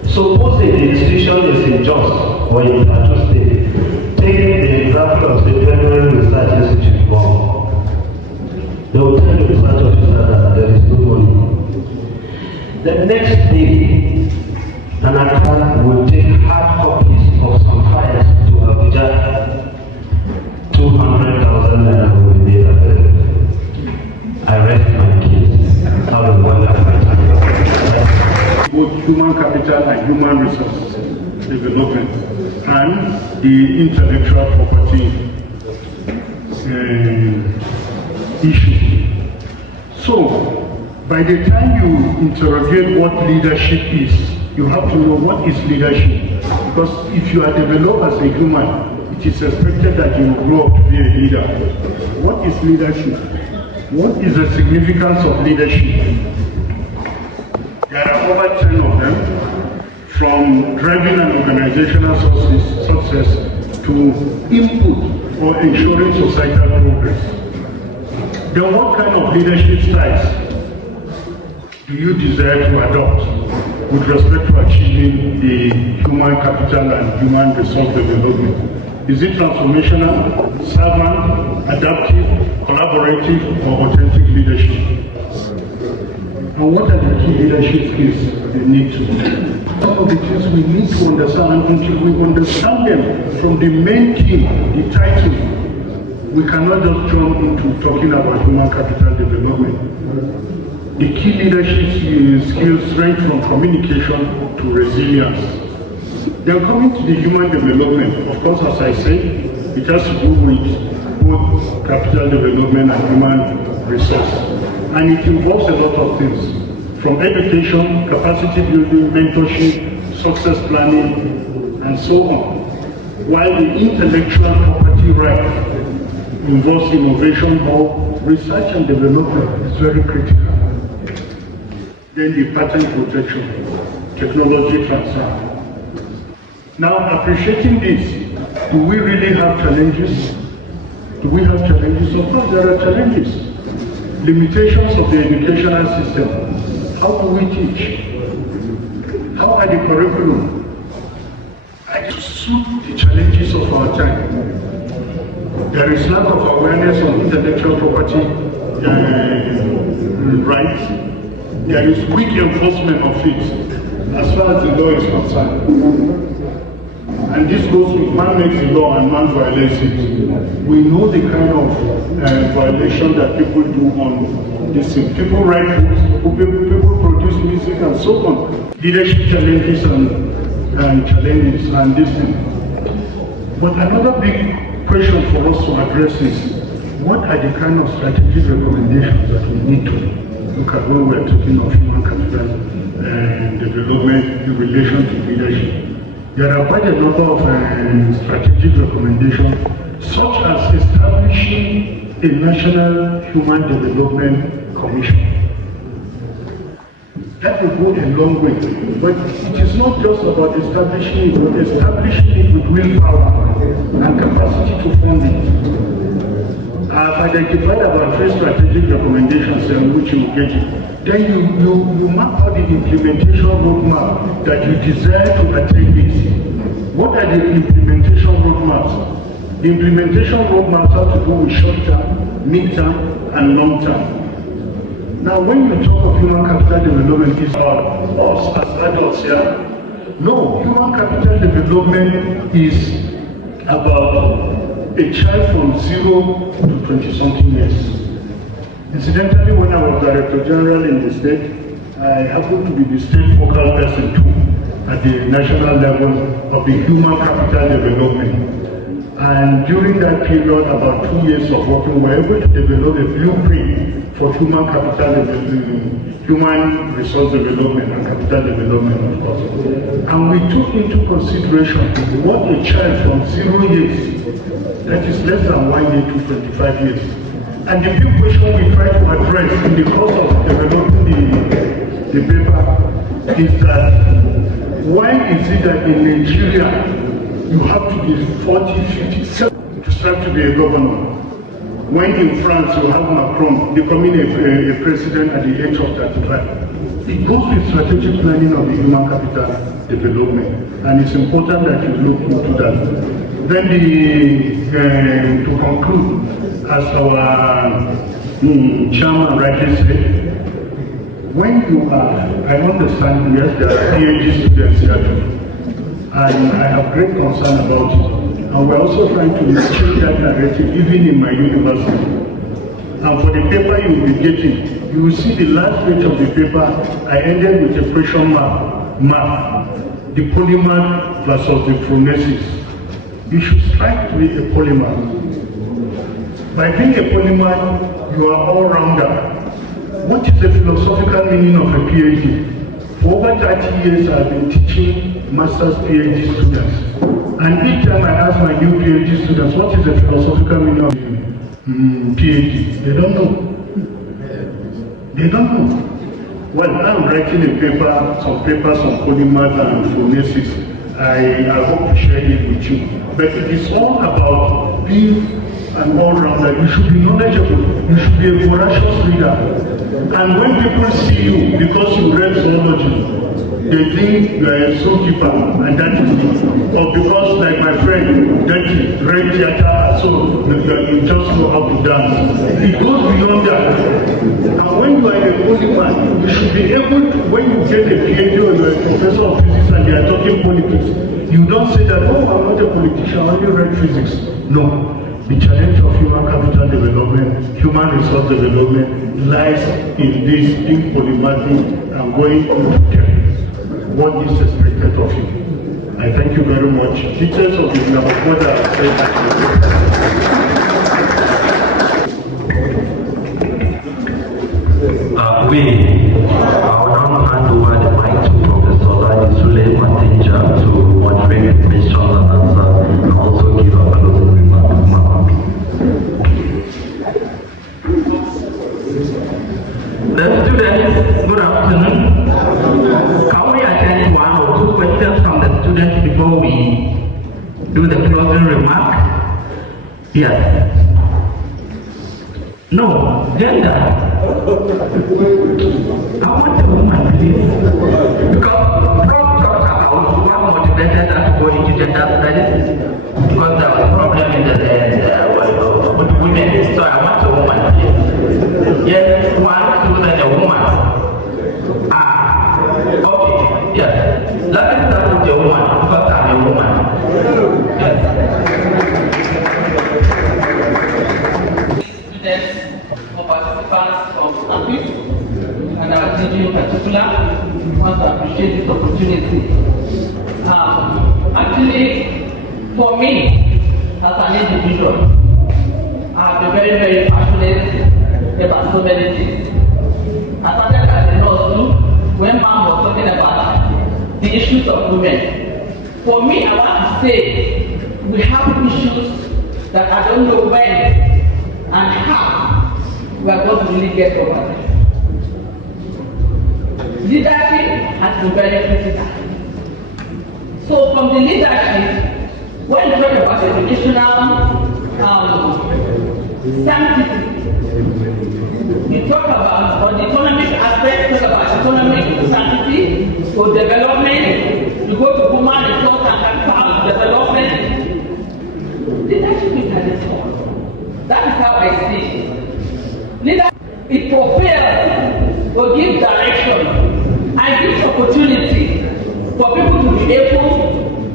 Suppose the institution is in Jos or in Plateau State. Take the example of the Federal Research Institute. They will tell the research officer that there is no money. The next day, an attack will take hard copies of some files to Abuja. 200,000 naira will be made available. I rest my case. How to wonder my time. Both human capital and human resources development and the intellectual property issue. So, by the time you interrogate what leadership is, you have to know what is leadership. Because if you are developed as a human, it is expected that you will grow up to be a leader. What is leadership? What is the significance of leadership? There are over 10 of them, from driving an organizational success to input or ensuring societal progress. Then what kind of leadership styles do you desire to adopt with respect to achieving the human capital and human resource development? Is it transformational, servant, adaptive, collaborative, or authentic leadership? And what are the key leadership skills they need to do? Some of the things we need to understand, and until we understand them from the main team, the title, we cannot just jump into talking about human capital development. The key leadership skills range from communication to resilience. Then coming to the human development, of course, as I said, it has to do with both capital development and human resource. And it involves a lot of things, from education, capacity building, mentorship, success planning, and so on. While the intellectual property right involves innovation or research and development is very critical. Then the patent protection, technology transfer. Now, appreciating this, do we really have challenges? Do we have challenges? Of course, there are challenges. Limitations of the educational system. How do we teach? How are the curriculum? To suit the challenges of our time. There is lack of awareness on intellectual property rights. There is weak enforcement of it as far as the law is concerned. And this goes with man makes the law and man violates it. We know the kind of violation that people do on this thing. People write books, people produce music and so on. Leadership challenges and challenges and this thing. But another big question for us to address is, what are the kind of strategic recommendations that we need to look at when we're talking of human capital and development in relation to leadership? There are quite a number of strategic recommendations, such as establishing a National Human Development Commission. That will go a long way, but it is not just about establishing it, but establishing it with willpower and capacity to fund it. I've identified about 3 strategic recommendations which you will get it. Then you map out the implementation roadmap that you desire to attain it. What are the implementation roadmaps? The implementation roadmaps have to do with short-term, mid-term, and long-term. Now, when you talk of human capital development, it's about us as adults here. No, human capital development is about a child from 0 to 20-something years. Incidentally, when I was Director General in the state, I happened to be the state focal person too at the national level of the human capital development. And during that period, about 2 years of working, we were able to develop a blueprint for human capital development, human resource development and capital development, of course. And we took into consideration what a child from 0 years, that is less than 1 year to 25 years. And the big question we try to address in the course of developing the paper is that why is it that in Nigeria you have to be 40, 50, 70 to start to be a governor? When in France you have Macron becoming a president at the age of 35. It goes with strategic planning of the human capital development, and it's important that you look into that. Then to conclude, as our chairman rightly said, when you are, I understand, yes, there are PhD students here too, and I have great concern about it. And we're also trying to change that narrative even in my university. And for the paper you will be getting, you will see the last page of the paper, I ended with a question mark, the polymath versus the phronesis. You should strive to be a polymath. By being a polymath, you are all-rounder. What is the philosophical meaning of a PhD? For over 30 years, I've been teaching master's PhD students. And each time I ask my new PhD students, what is the philosophical meaning of PhD? They don't know. They don't know. Well, I'm writing a paper, some papers on polymath and phonesis. I hope to share it with you. But it is all about being an all-rounder. You should be knowledgeable. You should be a voracious reader. And when people see you, because you read zoology, they think you are a zookeeper, and that is it. Or because, like my friend, that is read theater, so you just know how to dance. It goes beyond that. And when you are a polymath, you should be able to, when you get a PhD or you're a professor of physics and they are talking politics, you don't say that, oh, I'm not a politician, I only read physics. No. The challenge of human capital development, human resource development lies in this being polymathic and going into depth. What is expected of you. I thank you very much. Teachers of the Namakoda have said I will now hand over the mic to Professor Ladi Sule Matinja to moderate the question and answer and also give a closing remark. The students, good afternoon. Can we attend one or two questions from the students before we do the closing remark? Yes. No, gender. I want a woman, please. Because Prof talked about what motivated us to go into gender studies. Because there was a problem in with women. So I want a woman, please. Yes, one, two, then a woman. Okay, yes. Let me start with a woman, because I'm a woman. Yes. Participants of Campus and our team in particular, want to appreciate this opportunity. Actually, for me, as an individual, I've been very, very passionate about so many things. I started as a nurse too, when Mom was talking about the issues of women. For me, I want to say we have issues that I don't know when and how we are going to really get over there. Leadership has been very critical. So from the leadership, when we talk about educational sanctity, we talk about, on the economic aspect, talk about economic sanctity, so development, we go to human resource and capital development. Leadership is at the top. That is how I see it. Leadership, it propels or gives direction and gives opportunity for people to be able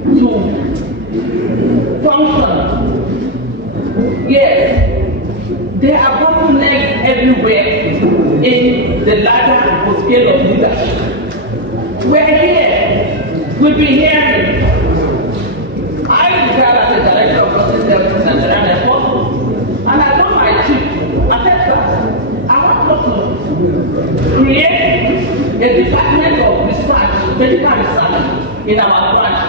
to function. Yes, there are bottlenecks everywhere in the ladder or scale of leadership. We're here, we'll be hearing. I regard as a director of Justice Services and Nigerian Airport, and I told my chief, I said, I want us to create a department of research, medical research in our branch.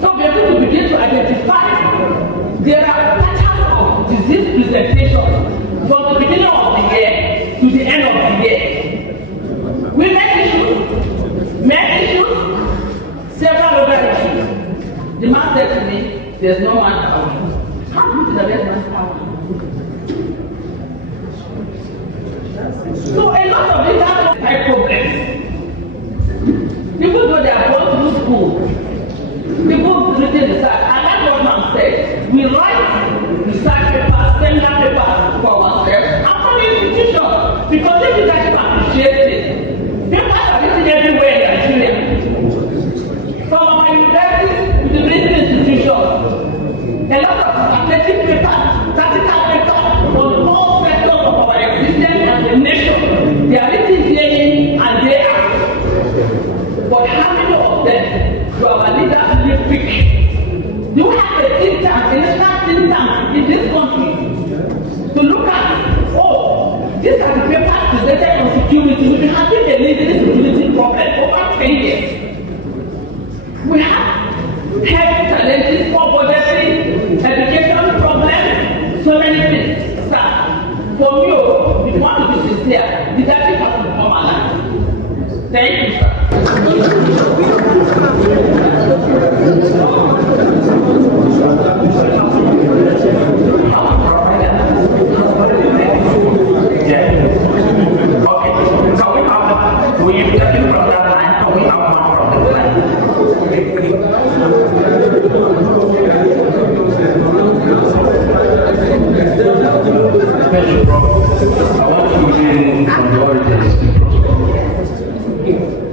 So we're going to begin to identify there are patterns of disease presentation from the beginning of the year to the end of the year. Women issues, men issues, several other issues. The man said to me, there's no manpower. How do you see that there's manpower? So a lot of these are like problems. People know they are going through school. People written research. And that's what Mom said. We write research papers, seminar papers for ourselves and for the institution. Because if you guys appreciate it, papers are written everywhere in Nigeria. From our universities to the business institutions. A lot of athletic papers, tactical papers on all sectors of our existence as a nation. They are written day in and day out. But how many of them do our leaders really pick? Do we have a think tank, a national think tank in this country to look at, oh, these are the papers presented on security. We have been a leading security problem over 10 years. We have health challenges, poor budgeting, education problems, so many things. Sir, for me, if you want to be sincere, leadership has to become alive. Thank you, sir.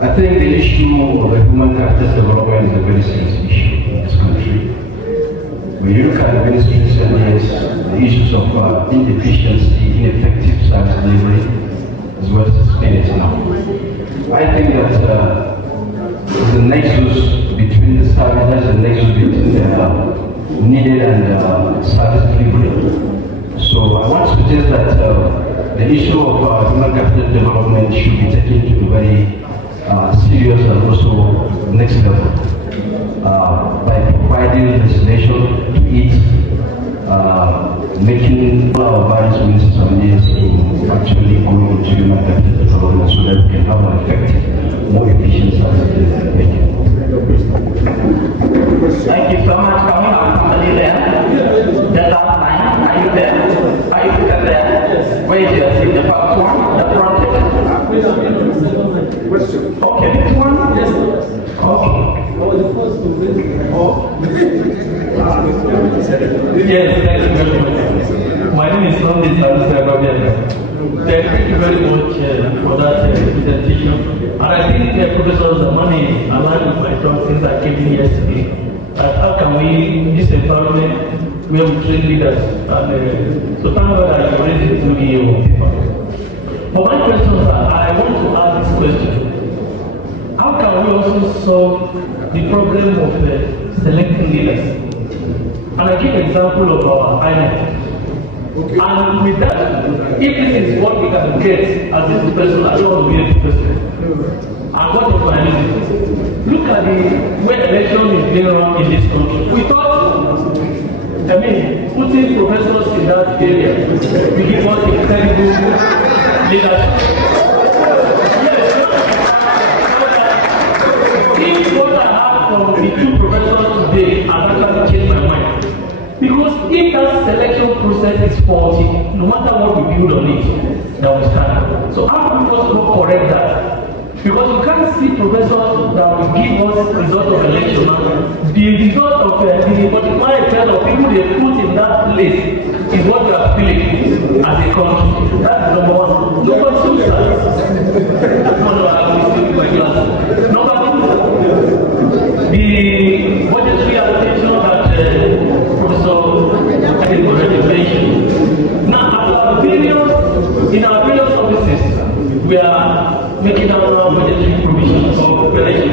I think the issue of human capital development is a very serious issue in this country. When you look at the very recent years, the issues of inefficiency, ineffective service delivery, as well as expenditure now. I think that the nexus between the services, the nexus between the needed and service delivery. So I want to suggest that the issue of human capital development should be taken to a very serious and also next level by providing destination to it, making our various ministers and means to actually go into human capital development so that we can have an effective, more efficient service. Thank you. Thank you so much. Can we have somebody there? The last line. Are you there? Are you there? Where is your seat? The first one? The front? Okay, this one? Yes. Okay. Yes, thank you very much. My name is Nandi Salusa. Thank you very much for that presentation. And I think Professor Zamani aligned with my thoughts since I came in yesterday. How can we, in this environment, where we train leaders? And so thank God that you raised it to the people. But my question is, I want to ask this question. How can we also solve the problem of selecting leaders? And I give an example of our INEC. Okay. And with that, if this is what we can get as this person, I don't want to be a person. And what is my reason? Look at the way election is being run in this country. We thought, putting professors in that area will give us a terrible leadership. If what I have from the two professors today has actually changed my mind. Because if that selection process is faulty, no matter what we build on it, that will stand. So how do we just not correct that? Because you can't see professors that will give us result of election. The result of the particular effect of people they put in that place is what we are feeling as a country. That's number one. Number two, sir. Number two, the budgetary allocation that Professor mentioned. Now, in our various offices, we are making our budgetary provisions for preparation.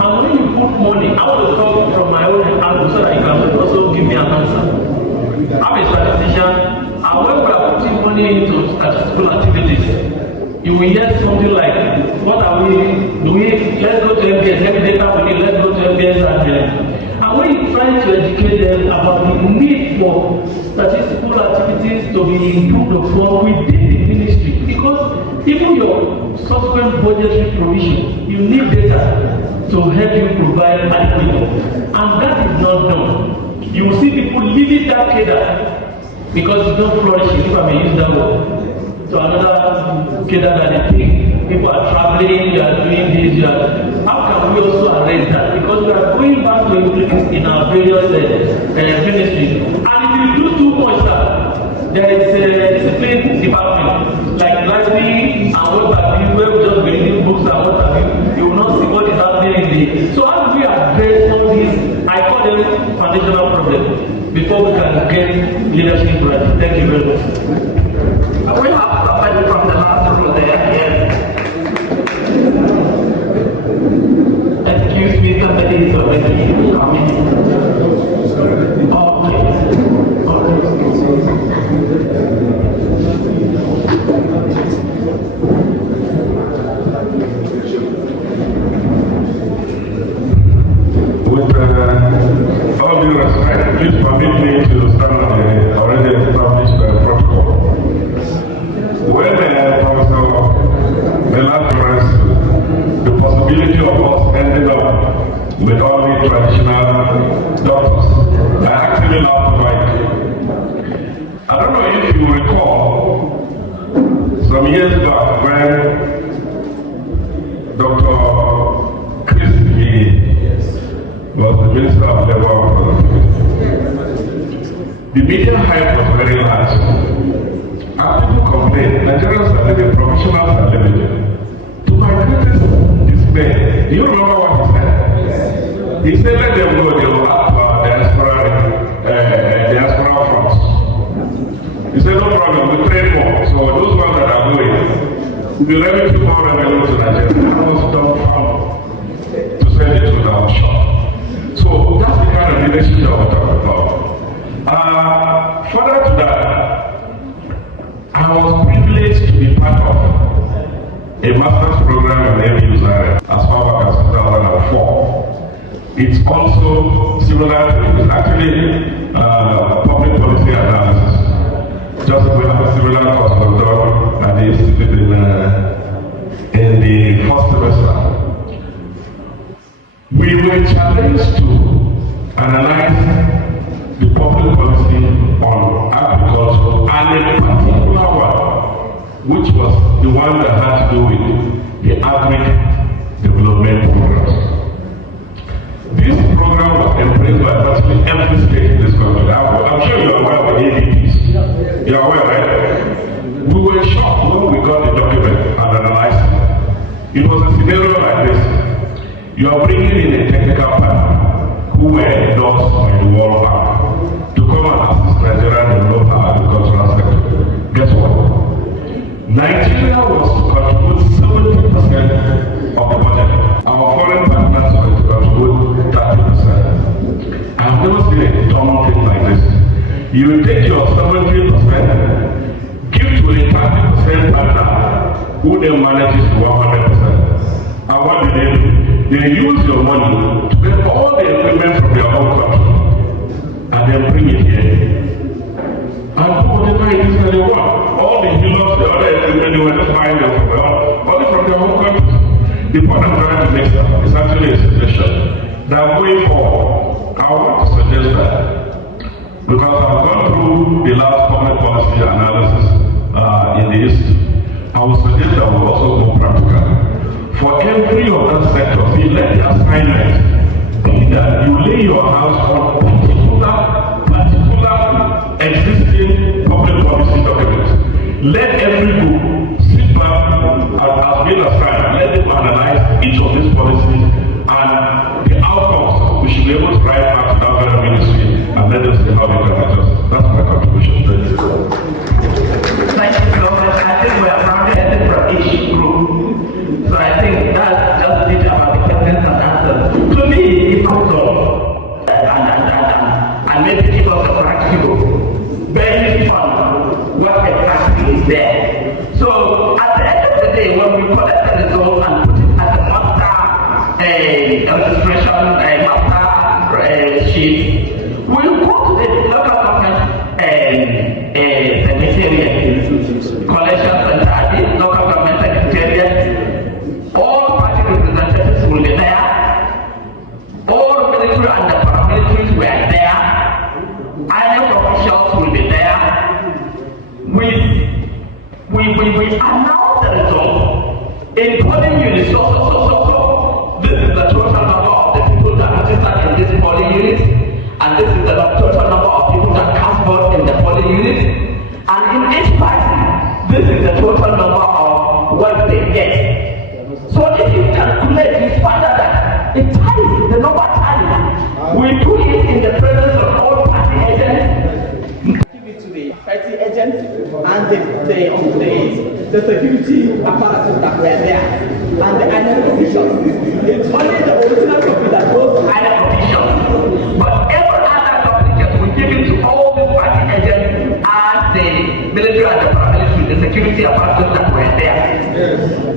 And when you put money, I want to talk from my own angle so that you can also give me an answer. I'm a statistician, and when we are putting money into statistical activities, you will hear something like, what are we doing? Let's go to MBS, every data we need, let's go to MBS and when you try to educate them about the need for statistical activities to be improved upon within the ministry, because even your subsequent budgetary provision, you need data to help you provide adequate, and that is not done. You will see people leaving that cadre because it's not flourishing, if I may use that word, to another cadre that they think. People are traveling, you are doing this, you are. How can we also arrange that? Because we are going back to implement in our various ministries. And if you do too much, sir, there is a discipline department, like library and what have you, where we just reading books and what have you. You will not see what is happening in the. So how do we address all these, I call them foundational problems, before we can get leadership right? Thank you very much. We have somebody from the last row there. Yes. Excuse me, somebody is already coming. years back when Dr. Chris was the Minister of Labor and Productivity. The media hype was very large. And people complained, Nigerians are living, professionals are living. To my greatest dismay, do you remember what he said? He said, let them go, they will have diaspora fronts. He said, no problem, we trade more. So those ones that are going, we'll be ready to more revenue to Nigeria. I was dumbfounded to send it to our shop. So that's the kind of leadership that we're talking about. Further to that, I was privileged to be part of a master's program in MU Zaria as far back as 2004. It's also similar to, it's actually public policy analysis. Just we have a similar course was done at the institute in the first semester. We were challenged to analyze the public policy on agriculture and a particular one, which was the one that had to do with the agric development programs. This program was embraced by virtually every state in this country. I'm sure you're aware of the ADPs. You're aware, right? We were shocked when we got the document and analyzed it. It was a scenario like this. You are bringing in a technical partner who were endorsed by the World Bank to come and assist Nigeria in develop our agricultural sector. Guess what? Nigeria was to contribute 70% of the budget. Our foreign partners were to contribute 30%. I have never seen a dumb thing like this. You take your 70%, give to a 30% partner who then manages 100%. And what do? They use your money to get all the equipment from their own country and then bring it here. And do whatever it is that they want. All the healers, the other equipment, they were just buying them from only from their own country. The point I'm trying to make is actually a suggestion that going forward, I want to suggest that, because I've gone through the last public policy analysis in the East, I would suggest that we also go practical. For every of that sector, see, let the assignment be that you lay your house on particular existing public policy documents. Let every group sit back as being assigned, let them analyze each of these policies and the outcomes we should be able to write back to that very ministry and let them see how they can adjust. That's my contribution. Thank you so much. I think we are rounded from each group. So I think that's just it about the questions and answers. To me, it's also and maybe give us a practical, very fun, what exactly is there. So at the end of the day, when we collect the results and put it as a master illustration, a master sheet, we'll go to the local government secretariat, collection center, at the local government secretariat. All party representatives will be there. All military and the paramilitaries were there. INEC officials will be there. We announce the result in polling units. So. This is the total number of the people that registered in this polling unit, and this is the total number of people that cast vote in the polling unit. And in each party, this is the total number of what they get. So if you calculate, you find out that it tallies, the number tallies. We do it in the presence of all party agents. Give it to the party agents and the security apparatus that were there and the INEC officials. It's only the original copy that goes to INEC officials. But every other document we give it to all these party agents and the military and the paramilitary, the security apparatus that were there.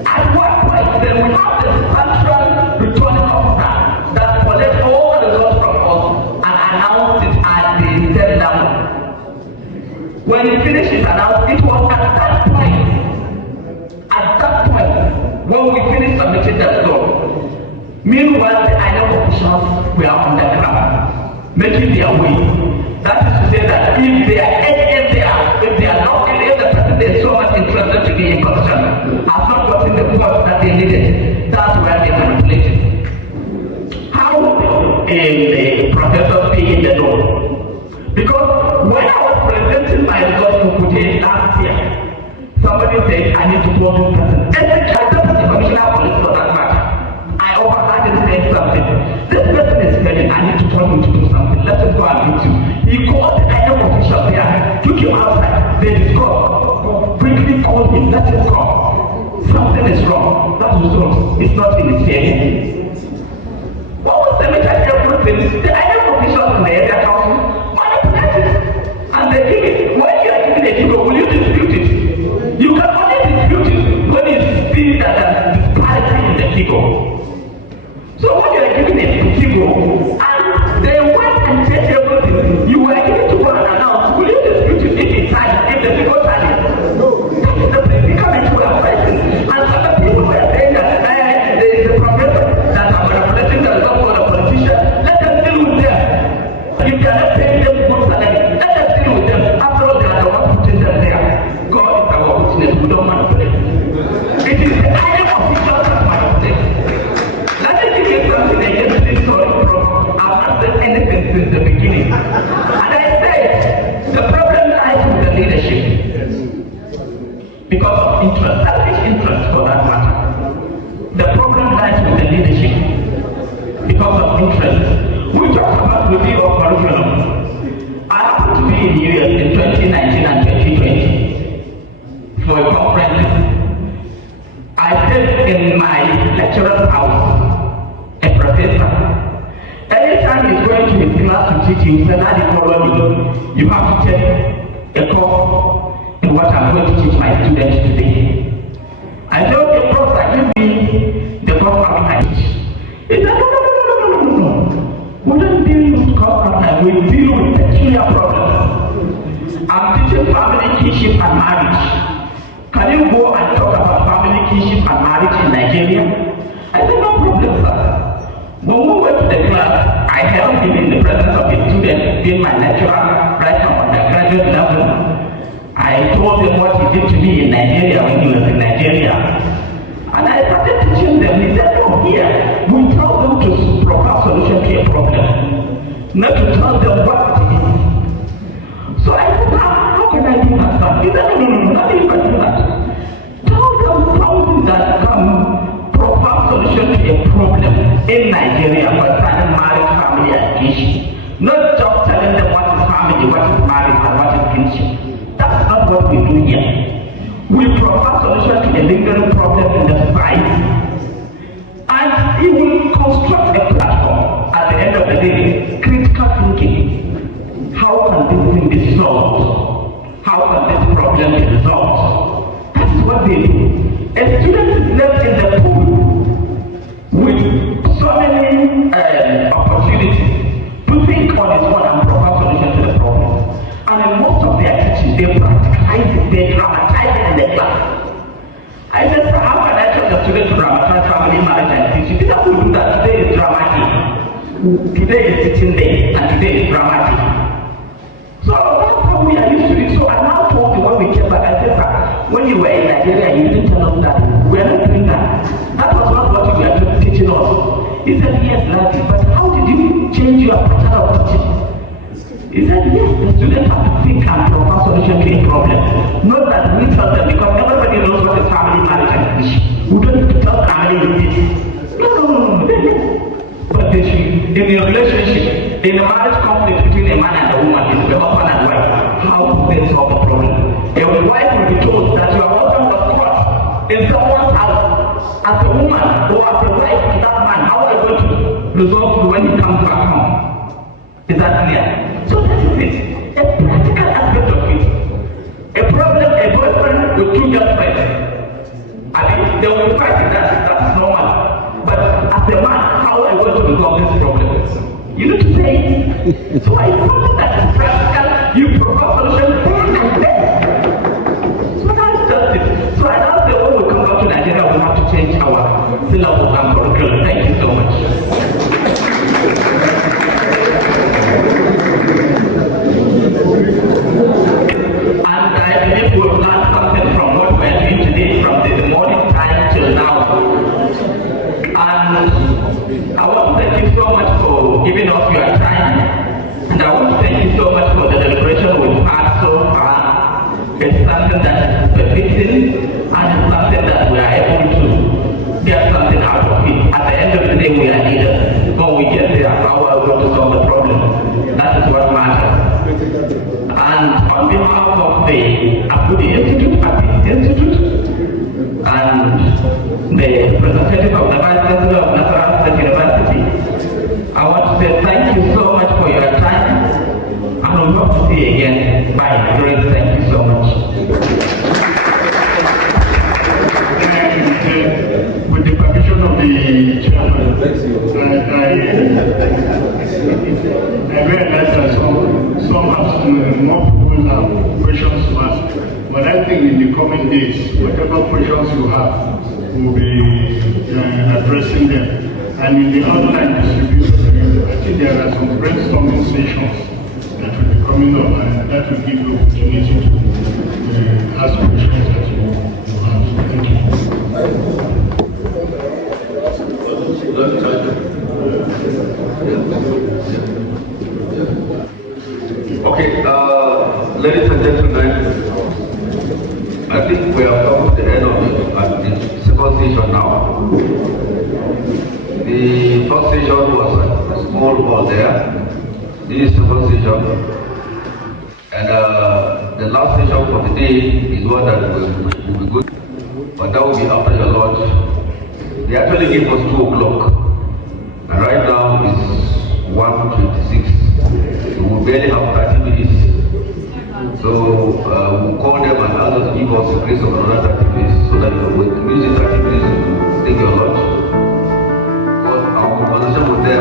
At what point then we have the central returning officer that collects all the results from us and announces it at the state level. When he finishes announcing, it was at that point, when we finished submitting the result. Meanwhile, the INEC officials were on the ground, making their way. That is to say that if the person is so much interested to be in position has not gotten the vote that they needed. That's where they manipulated. How will the professors be in the know? Because when I was presenting my results to Kuje last year, somebody said I need to call this person. And I don't the commissioner of police for that matter. I overheard him saying something. This person is telling I need to tell him to do something. Let us go and meet you. He called the INEC official there, took him outside. They discussed. Quickly called him. Let him come. Something is wrong. That was wrong. It's not in his head. What was the major everything? The INEC officials in the area council manipulated. And they give it. When you are giving a figure, will you dispute it? You can only dispute it when you see that there is disparity in the figure. So when you are giving a figure, and they went and checked everything, you were given to go and announce, will you dispute it if it's high, if the figure tallies? That is the predicament we are facing. And other people were saying that there is a professor that are manipulating the result for the politician. Let them deal with them. You cannot pay them good salary. Let them deal with them. After all, they are the ones putting them there. God is our witness. We don't manipulate. It is the INEC officials that manipulate. Let me give you something against this story from I've not said anything since the beginning. And I said the problem lies with the leadership. Because of interest, selfish interest for that matter. The problem lies with the leadership. Because of interest. We talked about review of curriculum. I happened to be in New York in 2019 and 2020 for a conference. I stayed in my lecturer's house, a professor. Anytime he's going to his class to teach, he said, "Daddy, follow me. You have to take a course in what I'm going to teach my students today." I said, "Okay, Professor, give me the course I teach." He said, "No. We don't deal with course outline. We deal with peculiar problems. I'm teaching family kinship and marriage. Can you go and talk about family kinship and marriage in Nigeria?" I said, "No problem, sir." When we went to the class, I held him in the presence of a student, being my lecturer right from undergraduate level. I told him what he did to me in Nigeria when he was in Nigeria. And I started teaching them. He said, "Oh, here, we tell them to provide solution to a problem, not to tell them what it is." So I said, how can I do that, sir? He said, no, not even do that. Tell them something that can provide solution to a problem in Nigeria concerning marriage, family, and kinship. Not just telling them what is family, what is marriage, and what is kinship. That's not what we do here. We provide solution to a lingering problem in the society. And it will construct a platform at the end of the day, critical thinking. How can this thing be solved? How can this problem be resolved? That's what they do. A student is left in the pool with so many opportunities to think on his own and provide solution to the problem. And in most of their teaching, they practicalize it, they dramatize it in the class. I said, "So how can I tell the student to dramatize family, marriage, and teaching?" People who do that today is dramatic. Today is teaching day, and today is dramatic. So that's how we are used to it. So I now told you when we came back, I said, "Sir, when you were in Nigeria, you didn't tell us that. We are not doing that. That was not what you were teaching us." He said, "Yes, Daddy, but how did you change your pattern of teaching?" He said, "Yes, the students have to think and provide solution to a problem. Not that we tell them, because everybody knows what is family, marriage, and kinship. We don't need to tell family with this. No. But they should, in a relationship, in a marriage conflict between a man and a woman, it's the husband and wife. How do they solve the problem? A wife will be told that your husband was caught in someone's house. As a woman or as a wife to that man, how are you going to resolve it when he comes back home? Is that clear? So that is it. A practical aspect of it. A problem, a boyfriend with two girlfriends. I mean, they will fight it, that's normal. But as a man, how are you going to resolve this problem? You need to say it. So I thought that is practical, you provide solution and then. So that's just it. So I now say when we come back to Nigeria, we have to change our syllabus and curriculum. Thank you so much. And I believe we will learn something from what find something that we are able to get something out of it. At the end of the day, we are leaders. When we get there, how are we going to solve the problem? That is what matters. And on behalf of the Abudi Institute, and the representative of the Vice Chancellor of Nasarawa State University, I want to say thank you so much for your time, and we hope to see you again. Bye. Great. Thank you so much. And with the permission of the chairman, I realize that some have more people have questions to ask. But I think in the coming days, whatever questions you have, we'll be addressing them. And in the online distribution, I think there are some brainstorming sessions that will be coming up, and that will give you opportunity to ask questions that you have. Thank you. Okay, ladies and gentlemen, I think we have come to the end of the second session now. The first session was a small hall there. This is the second session. And the last session for the day is one that will be good. But that will be after your lunch. They actually gave us 2 o'clock. And right now it's 1:26. So we barely have 30 minutes. So we'll call them and ask them to give us a grace of another 30 minutes so that we can use the 30 minutes to take your lunch. Because our conversation with them.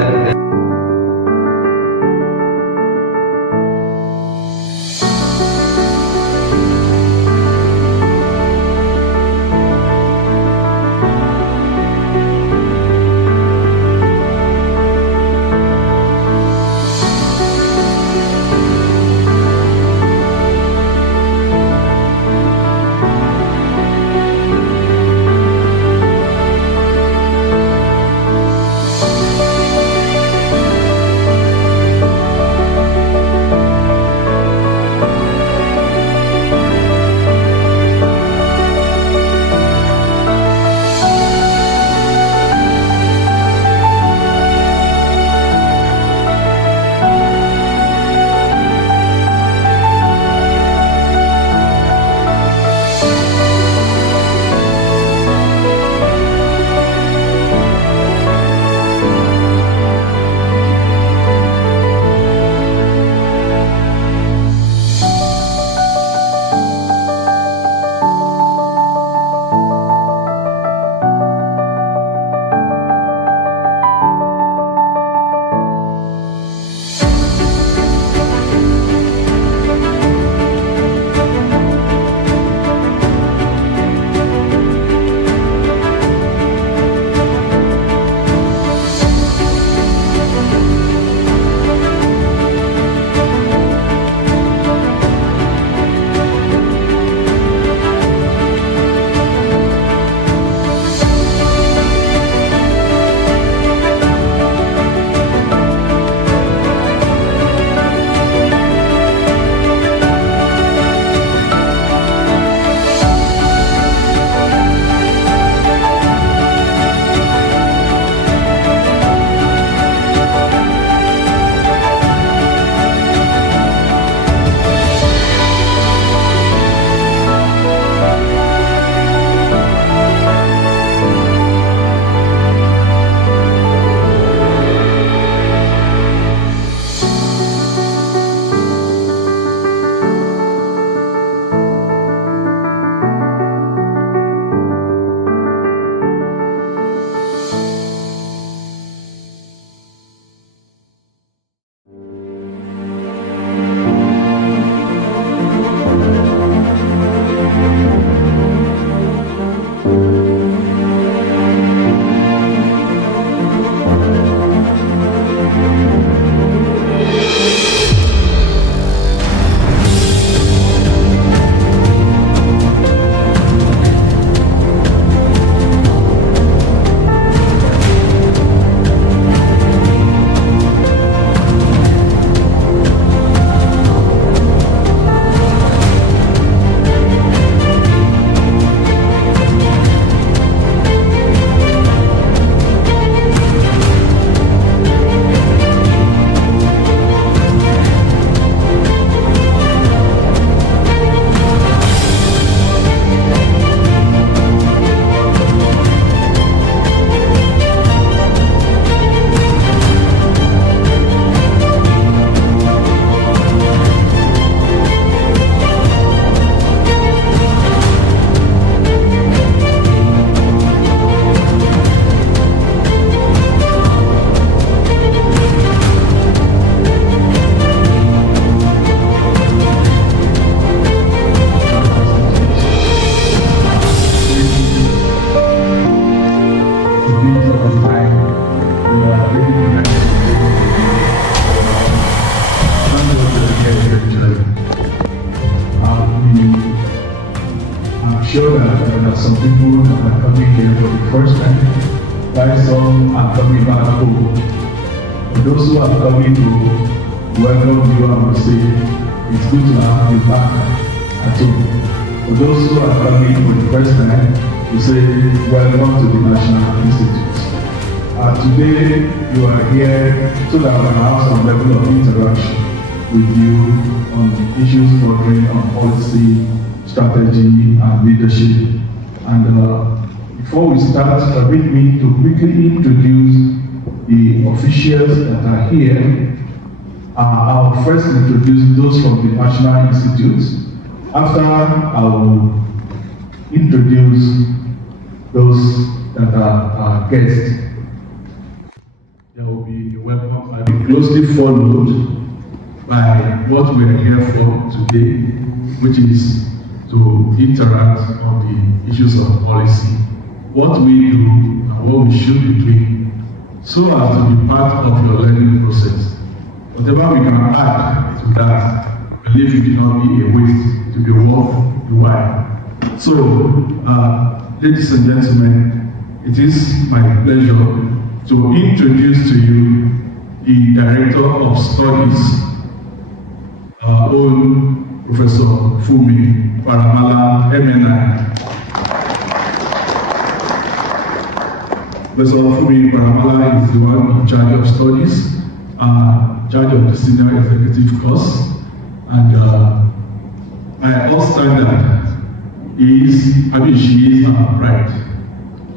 there are some people that are coming here for the first time, while some are coming back home. For those who are coming to welcome you, I would say it's good to have you back at home. For those who are coming for the first time, we say welcome to the National Institute. Today you are here so that we can have some level of interaction with you on issues bordering on policy, strategy, and leadership. And before we start, permit me to quickly introduce the officials that are here. I'll first introduce those from the National Institute. After, I will introduce those that are our guests. There will be a welcome party closely followed by what we are here for today, which is to interact on the issues of policy, what we do and what we should be doing, so as to be part of your learning process. Whatever we can add to that, I believe it will not be a waste, to be worth the while. So, ladies and gentlemen, it is my pleasure to introduce to you the Director of Studies, our own Professor Fumi Paramala, MNI. Professor Fumi Paramala is the one in charge of studies, charge of the senior executive course, and my all standard is, she is our pride.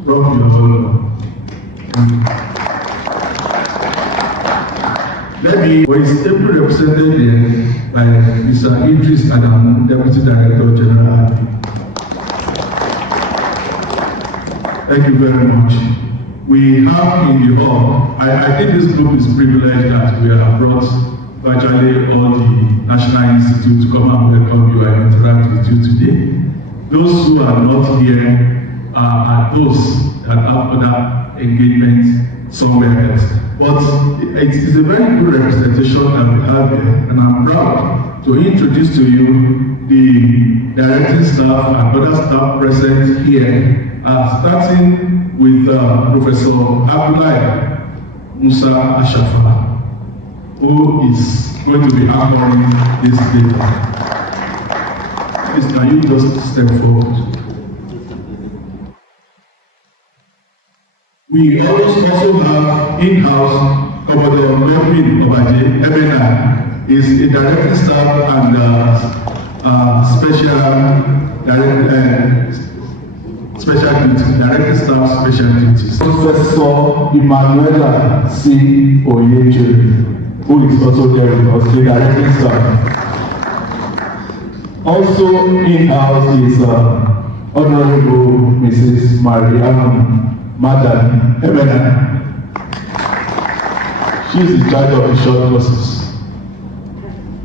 Prof, you are welcome. is ably represented there by Mr. Idris Adam, Deputy Director General. Thank you very much. We have in the hall, I think this group is privileged that we have brought virtually all the National Institute to come and welcome you and interact with you today. Those who are not here are those that have other engagements somewhere else. But it is a very good representation that we have here, and I'm proud to introduce to you the directing staff and other staff present here, starting with Professor Abdullahi Musa Ashafa, who is going to be hammering this data. Please, can you just step forward? We also have in-house Commodore Melvin Obaje, MNI, is a directing staff and special directing staff special duties. Professor Emmanuela C. Oyeje, who is also there with us, the directing staff. Also in-house is Honorable Mrs. Mariam Madam Emena. She is in charge of the short courses.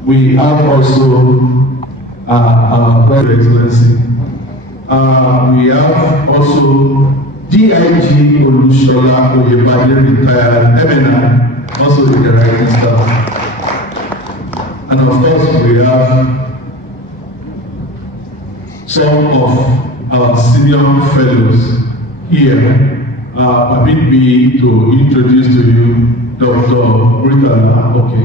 We have also our very excellency. We have also DIG Olushola Oyebade retired Emena, also the directing staff. And of course we have some of our senior fellows here. Permit me to introduce to you Dr. Rita Oke.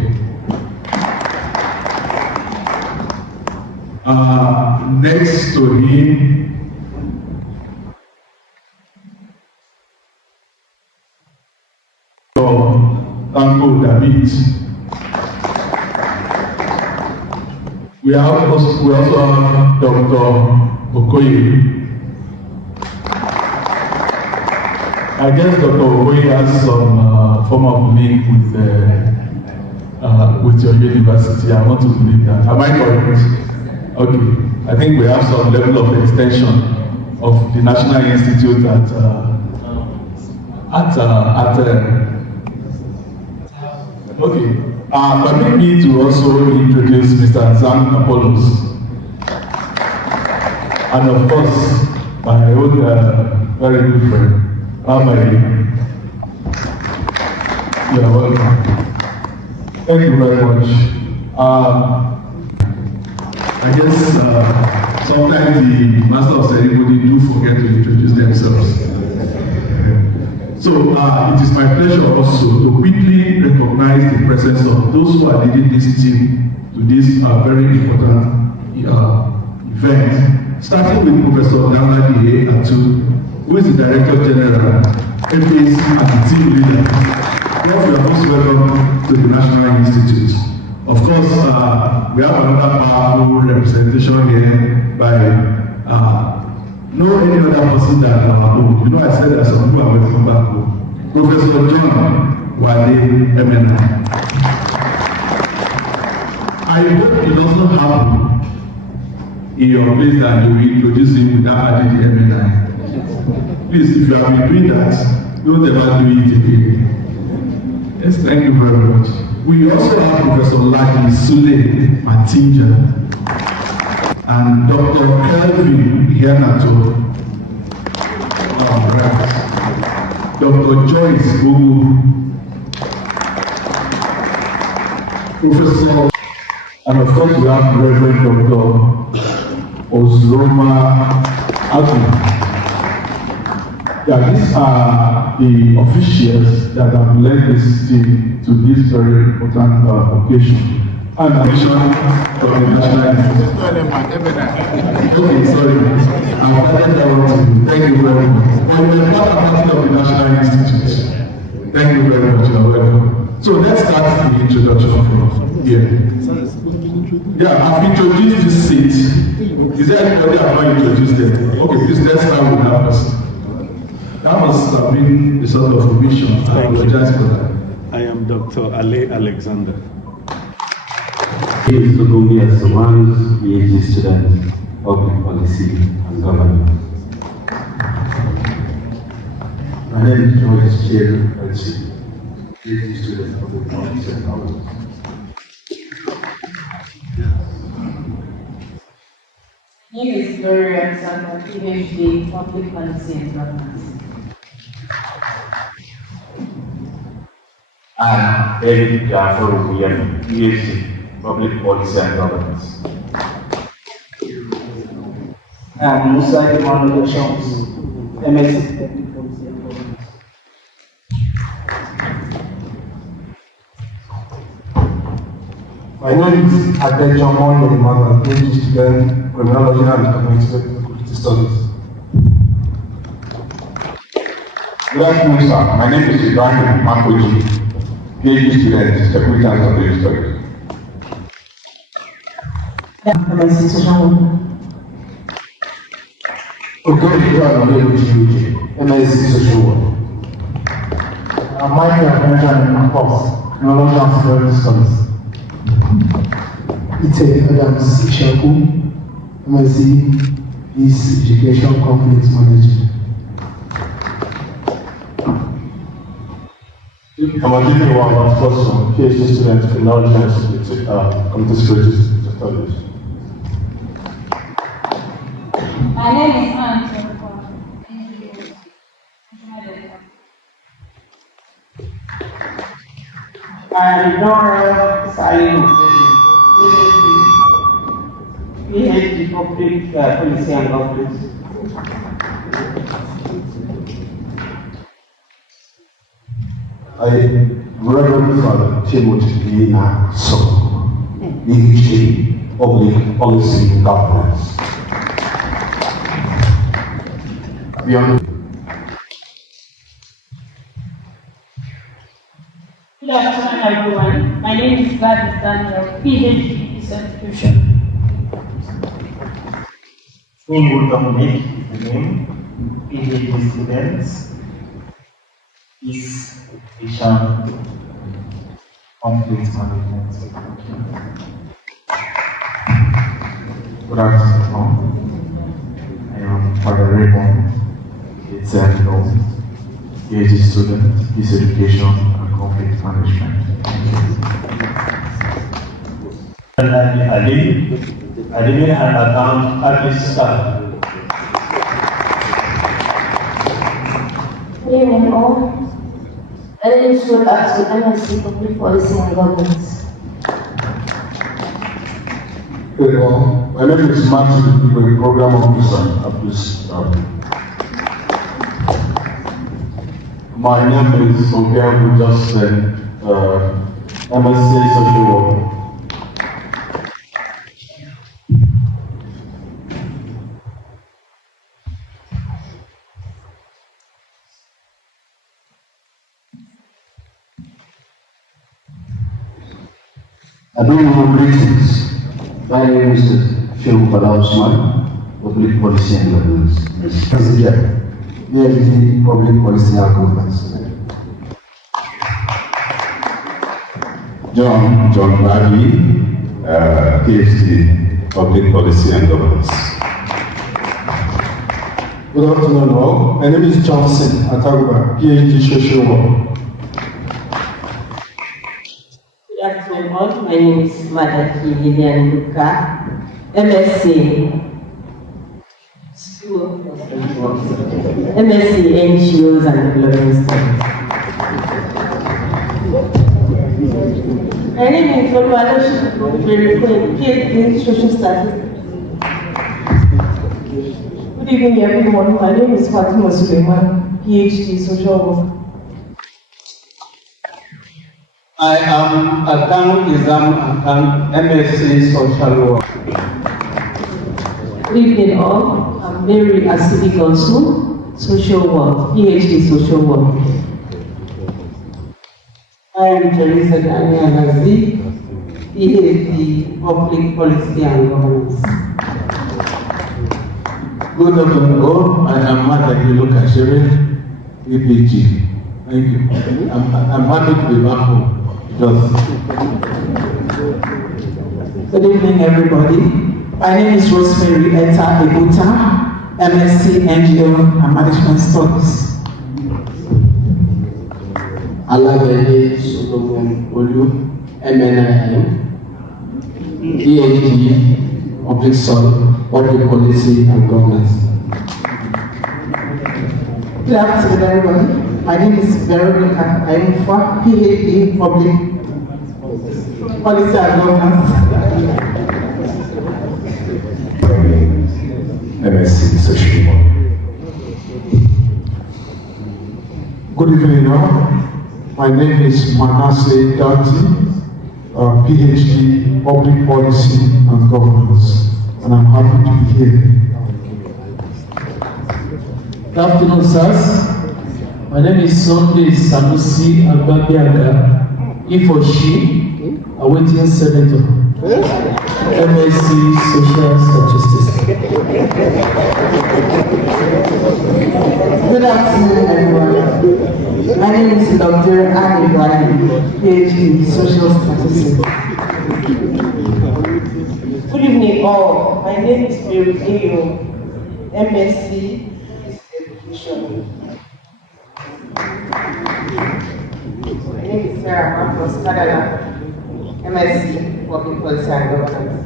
Next to him, Tango David. We also have Dr. Okoye. I guess Dr. Okoye has some form of link with your university. I want to believe that. Am I correct? Okay. I think we have some level of extension of the National Institute okay. Permit me to also introduce Mr. Zang Apollos. And of course, my own very good friend. How are you? You are welcome. Thank you very much. I guess sometimes the master of ceremony do forget to introduce themselves. So it is my pleasure also to quickly recognize the presence of those who are leading this team to this very important event, starting with Professor Danladi Atu, who is the Director General, FAC, and the team leader. Prof, you are most welcome to the National Institute. Of course, we have another powerful representation here by no any other person than our own. You know, I said that some people are welcome back home. Professor John Wale MNI. I hope it does not happen in your place that you will introduce him without adding the MNI. Please, if you have been doing that, don't ever do it again. Yes, thank you very much. We also have Professor Laki Sule Matinja and Dr. Kelvin Hianato, Dr. Joyce Gugu, Professor, and of course we have Reverend Dr. Ozroma Atu. Yeah, these are the officials that have led this team to this very important occasion. And the mission of the National Institute. Okay, sorry. I've added that one to you. Thank you very much. And we are part of the National Institute. Thank you very much. You're welcome. So let's start the introduction from here. Yeah, I've introduced this seat. Is there anybody I've not introduced them? Okay, please let's start with that person. That must have been the sort of omission. I apologize for that. I am Dr. Ale Alexander. He is to know me as one PhD student, public policy and government. My name is Joyce Cherry, PhD student, public policy and government. My name is Gloria Alexander, PhD, public policy and government. I'm David Jafar Uyemi, PhD. Public Policy and Governance. And Musa Emmanuel Shams, MSc Public Policy and Governance. My name is Adejo Moyo, PhD student, Criminology and Community Studies. Good afternoon, sir. My name is Ibrahim Makoji, PhD student, Security and Strategic Studies. MSc Social Work. MSc Social Work. Michael Benjamin Cox, Criminology and Security Studies. Ite Adams Ishaku, MSc Peace Education Conflict Management. I'm a junior one, PhD student in Criminology and Community Studies. My name is Anne. I'm Nora Salim, PhD Public Policy and Governance. I Reverend Father Timothy Lina So, PhD Public Policy and Governance. Beyond. Good afternoon, everyone. My name is Gladys Daniel, PhD Peace Education. Name Dominic, the name, PhD students, Peace Education, Conflict Management. Good afternoon. I am Father Raymond. It's a PhD student, Peace Education and Conflict Management. I didn't have an account at this time. Good evening all. My name is Ruth Axel, MSc Public Policy and Governance. Well, my name is Martin, the program officer at this. My name is Obiagu Justin, MSc Social Work. I bring you greetings. My name is Sheikh Bala Usman, Public Policy and Governance. PhD, Public Policy and Governance. John Bradley, PhD, Public Policy and Governance. Good afternoon all. My name is Johnson Ataguba, PhD Social Work. Good afternoon all. My name is Madaki Lilian Luka, MSc NGOs and Development Studies. My name is Oluwalosu PhD Social Studies. Good evening everyone. My name is Fatima Suleiman, PhD Social Work. I am Akan Izam Akan, MSc Social Work. Good evening all. I'm Mary Asibi Gonsu, Social Work, PhD Social Work. I am Teresa Daniel Nazi, PhD Public Policy and Governance. Good afternoon all. I am Madaki Lukashere, PPG. Thank you. I'm happy to be back home. Good evening, everybody. My name is Rosemary Eta Ebuta, MSc NGO and Management Studies. Alabede Solomon Olu, MNIM, PhD, Public Policy and Governance. Good afternoon, everybody. My name is Veronica Ayufa, PhD, Public Policy and Governance. MSc Social Work. Good evening all. My name is Manasseh Dati, PhD, Public Policy and Governance, and I'm happy to be here. Good afternoon, sirs. My name is Sunday Sanusi Agbabiaga, he for she, awaiting senator, MSc Social Statistics. Good afternoon, everyone. My name is Dr. Anne Ibrahim, PhD, Social Statistics. Good evening, all. My name is Mary Ayo, MSc Education. My name is Sarah Marcos Kadala, MSc Public Policy and Governance.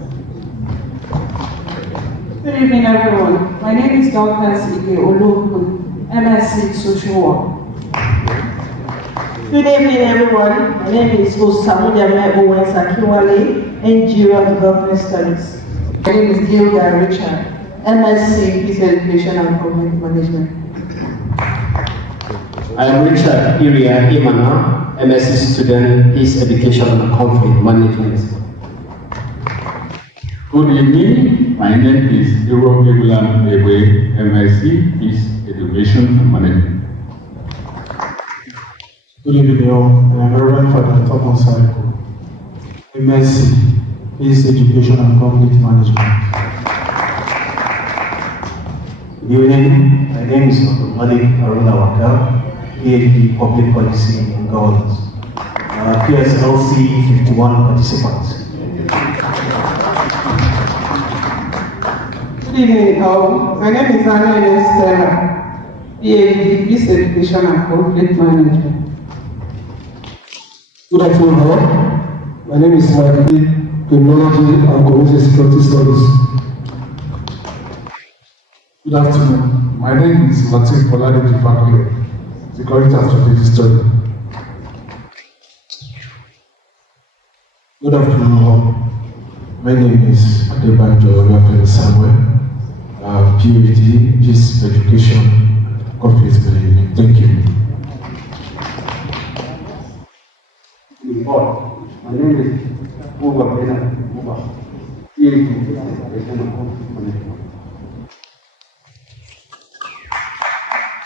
Good evening, everyone. My name is Dr. Ike Olokun, MSc Social Work. Good evening, everyone. My name is Osamudame Owen Sakiwale, NGO and Development Studies. My name is Gilda Richard, MSc Peace Education and Conflict Management. I am Richard Iria Imana, MSc Student, Peace Education and Conflict Management. Good evening. My name is Iro Ebulan Ewe, MSc Peace Education and Management. Good evening all. I am Reverend Father Thomas Saiko, MSc Peace Education and Conflict Management. Good evening. My name is Dr. Malik Aruna Waka, PhD Public Policy and Governance. PSLC 51 participants. Good evening, all. My name is Anna Estera, PhD Peace Education and Conflict Management. Good afternoon all. My name is Mike Lee, Criminology and Community Security Studies. Good afternoon. My name is Latif Oladeji Fakole, Security and Strategic Study. Good afternoon all. My name is Adebanjo Raphael Samuel, PhD, GIS Education, Conflict Management. Thank you. My name is Uba Bena Uba, PhD, GIS Education and Conflict Management.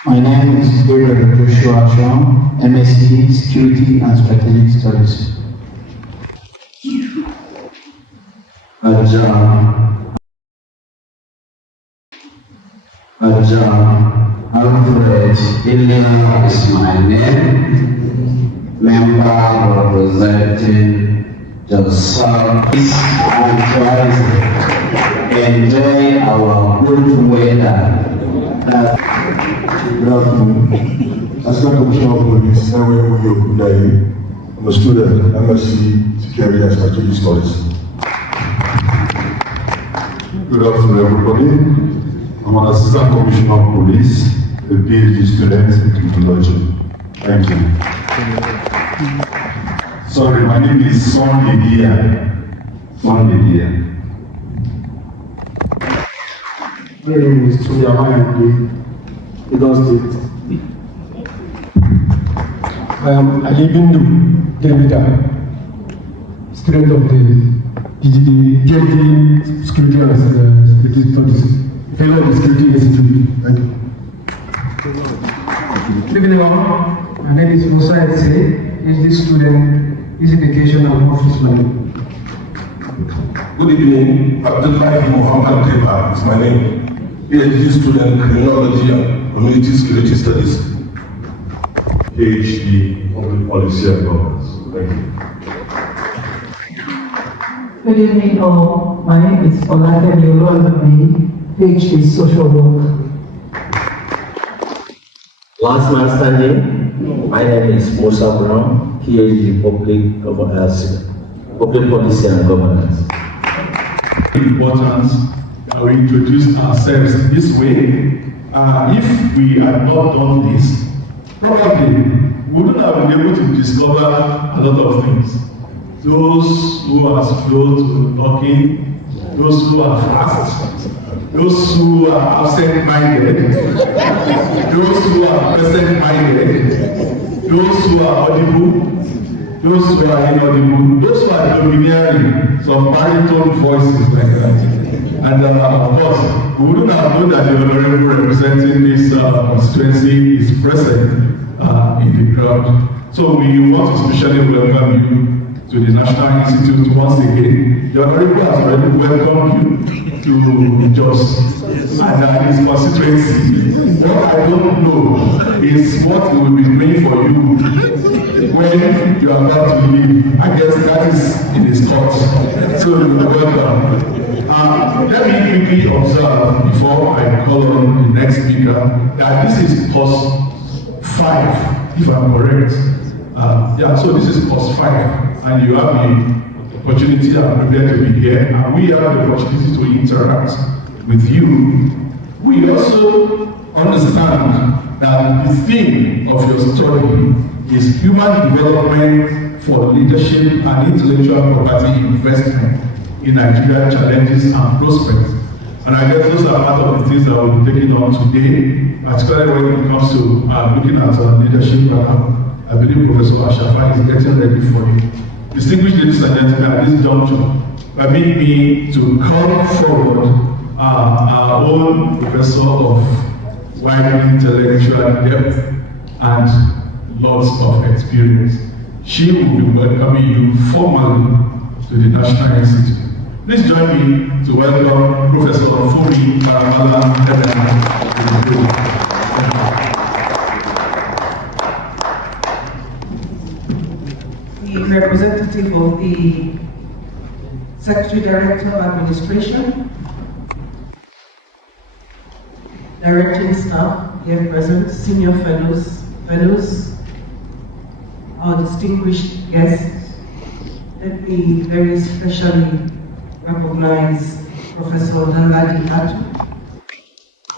My name is Gabriel Joshua Sean, MSc Security and Strategic Studies. Alfred Illina is my name, member representing the Southeast and tries to enjoy our good weather. Good afternoon. Assistant Commissioner of Police, Ewe Kundayi. I'm a student, MSc Security and Strategic Studies. Good afternoon, everybody. I'm an Assistant Commissioner of Police, a PhD student in criminology. Thank you. Sorry, my name is Sunday Dia. My name is Tuyamaya Lagos State. I am Ali Bindu Devida, student of the PhD Security and Security Studies, fellow of the Security Institute. Thank you. Good evening, all. My name is Musa Etse, PhD student, GIS Education and Office Management. Good evening, Abdullahi Muhammad Deba is my name. PhD student, Criminology and Community Security Studies. PhD, Public Policy and Governance. Thank you. Good evening, all. My name is Olakemi Oluwatomi, PhD Social Work. Last man standing, my name is Musa Brown, PhD Public Policy and Governance. Important that we introduce ourselves this way. If we had not done this, probably we wouldn't have been able to discover a lot of things. Those who are slow to talking, those who are fast, those who are absent-minded, those who are present-minded, those who are audible, those who are inaudible, those who are domineering, some baritone voices like that. And of course, we wouldn't have known that the honorable representing this constituency is present in the crowd. So we want to specially welcome you to the National Institute once again. The honorable has already welcomed you to Jos and his constituency. What I don't know is what we will be doing for you when you are about to leave. I guess that is in his thoughts. So you are welcome. Let me quickly observe before I call on the next speaker that this is post 5, if I'm correct. So this is post 5, and you have the opportunity and prepared to be here, and we have the opportunity to interact with you. We also understand that the theme of your story is human development for leadership and intellectual property investment in Nigeria, challenges and prospects. And I guess those are part of the things that we'll be taking on today, particularly when it comes to looking at leadership. And I believe Professor Ashafa is getting ready for you. Distinguished ladies and gentlemen, at this juncture, permit me to call forward our own professor of wide intellectual depth and lots of experience. She will be welcoming you formally to the National Institute. Please join me to welcome Professor Fumi Karamala Ebena. The representative of the Secretary Director of Administration, directing staff here present, senior fellows, our distinguished guests. Let me very specially recognize Professor Danladi Atu,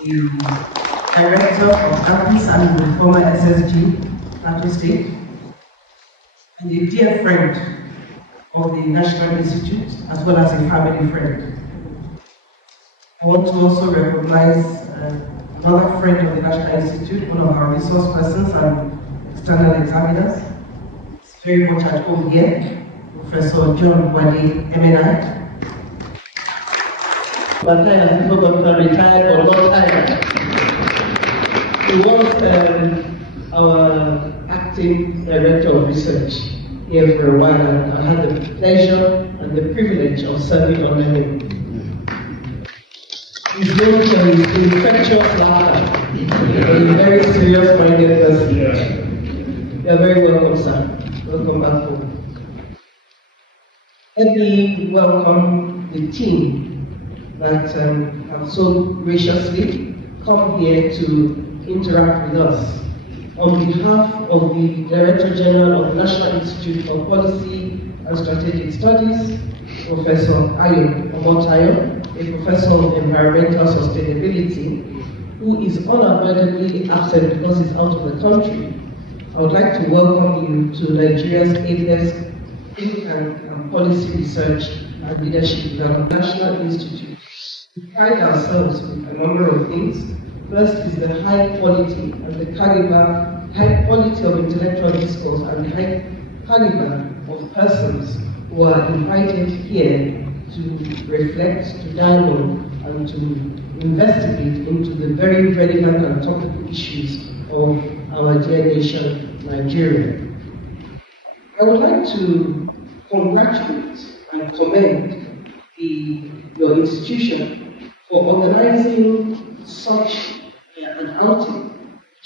the Director of Campus and the former SSG, Plateau State, and a dear friend of the National Institute, as well as a family friend. I want to also recognize another friend of the National Institute, one of our resource persons and external examiners. He's very much at home here, Professor John Wade Emenite. But I have people that retired or not tired. He was our acting director of research here for a while, and I had the pleasure and the privilege of serving under him. He's known for his infectious laughter. He's a very serious-minded person. You are very welcome, sir. Welcome back home. Let me welcome the team that have so graciously come here to interact with us. On behalf of the Director General of the National Institute for Policy and Strategic Studies, Professor Ayo Omotayo, a professor of environmental sustainability, who is unavoidably absent because he's out of the country, I would like to welcome you to Nigeria's aidless think and policy research and leadership development National Institute. We pride ourselves with a number of things. First is the high quality and the high quality of intellectual discourse and the high caliber of persons who are invited here to reflect, to dialogue, and to investigate into the very relevant and topical issues of our dear nation, Nigeria. I would like to congratulate and commend your institution for organizing such an outing,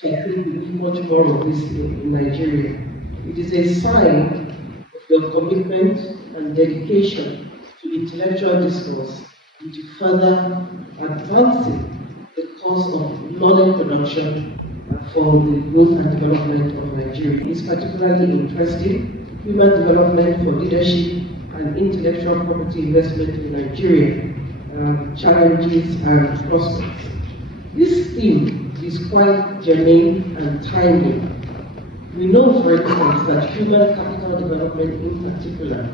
which I think will be much more of this in Nigeria. It is a sign of your commitment and dedication to intellectual discourse and to further advancing the cause of knowledge production for the growth and development of Nigeria. It's particularly interesting, human development for leadership and intellectual property investment in Nigeria, challenges and prospects. This theme is quite germane and timely. We know, for instance, that human capital development in particular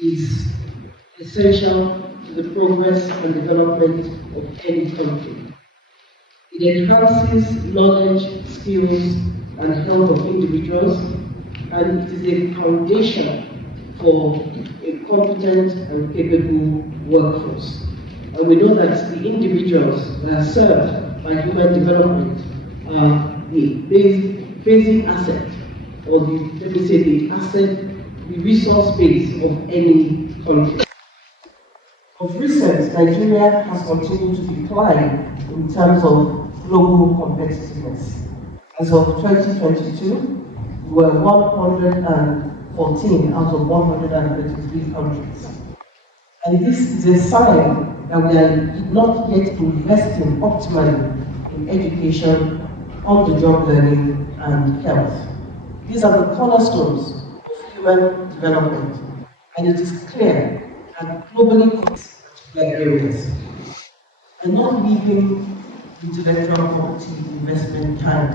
is essential to the progress and development of any country. It enhances knowledge, skills, and health of individuals, and it is a foundation for a competent and capable workforce. And we know that the individuals that are served by human development are the basic asset, or the resource base of any country. Of recent, Nigeria has continued to decline in terms of global competitiveness. As of 2022, we were 114 out of 133 countries. And this is a sign that we are not yet investing optimally in education, on-the-job learning, and health. These are the cornerstones of human development, and it is clear that globally particular areas are not leaving intellectual property investment time,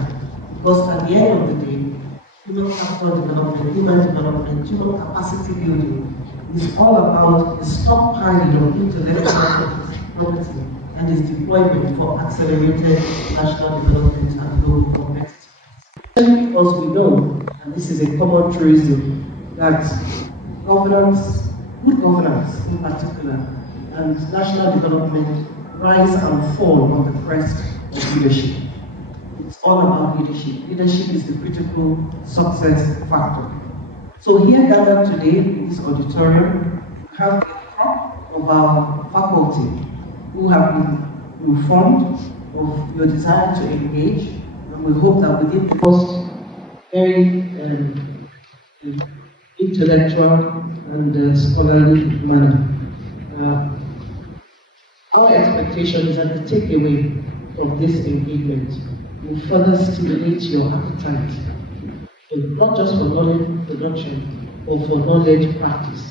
because at the end of the day, human capital development, human capacity building is all about the stockpiling of intellectual property and its deployment for accelerated national development and global competitiveness. Because we know, and this is a common truism, that governance, good governance in particular, and national development rise and fall on the crest of leadership. It's all about leadership. Leadership is the critical success factor. So here gathered today in this auditorium, we have a crop of our faculty who have been informed of your desire to engage, and we hope that within the most very intellectual and scholarly manner. Our expectation is that the takeaway from this engagement will further stimulate your appetite, not just for knowledge production, but for knowledge practice.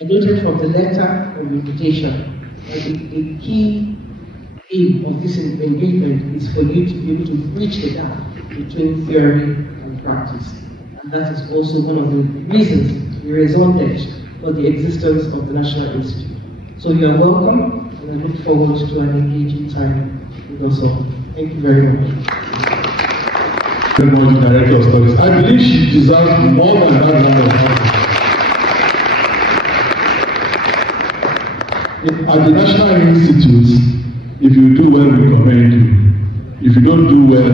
I noted from the letter of invitation that a key aim of this engagement is for you to be able to bridge the gap between theory and practice. And that is also one of the reasons, the raison d'etre for the existence of the National Institute. So you are welcome, and I look forward to an engaging time with us all. Thank you very much. Very much, Director of Studies. I believe she deserves more than that number of pounds. At the National Institute, if you do well, we commend you. If you don't do well,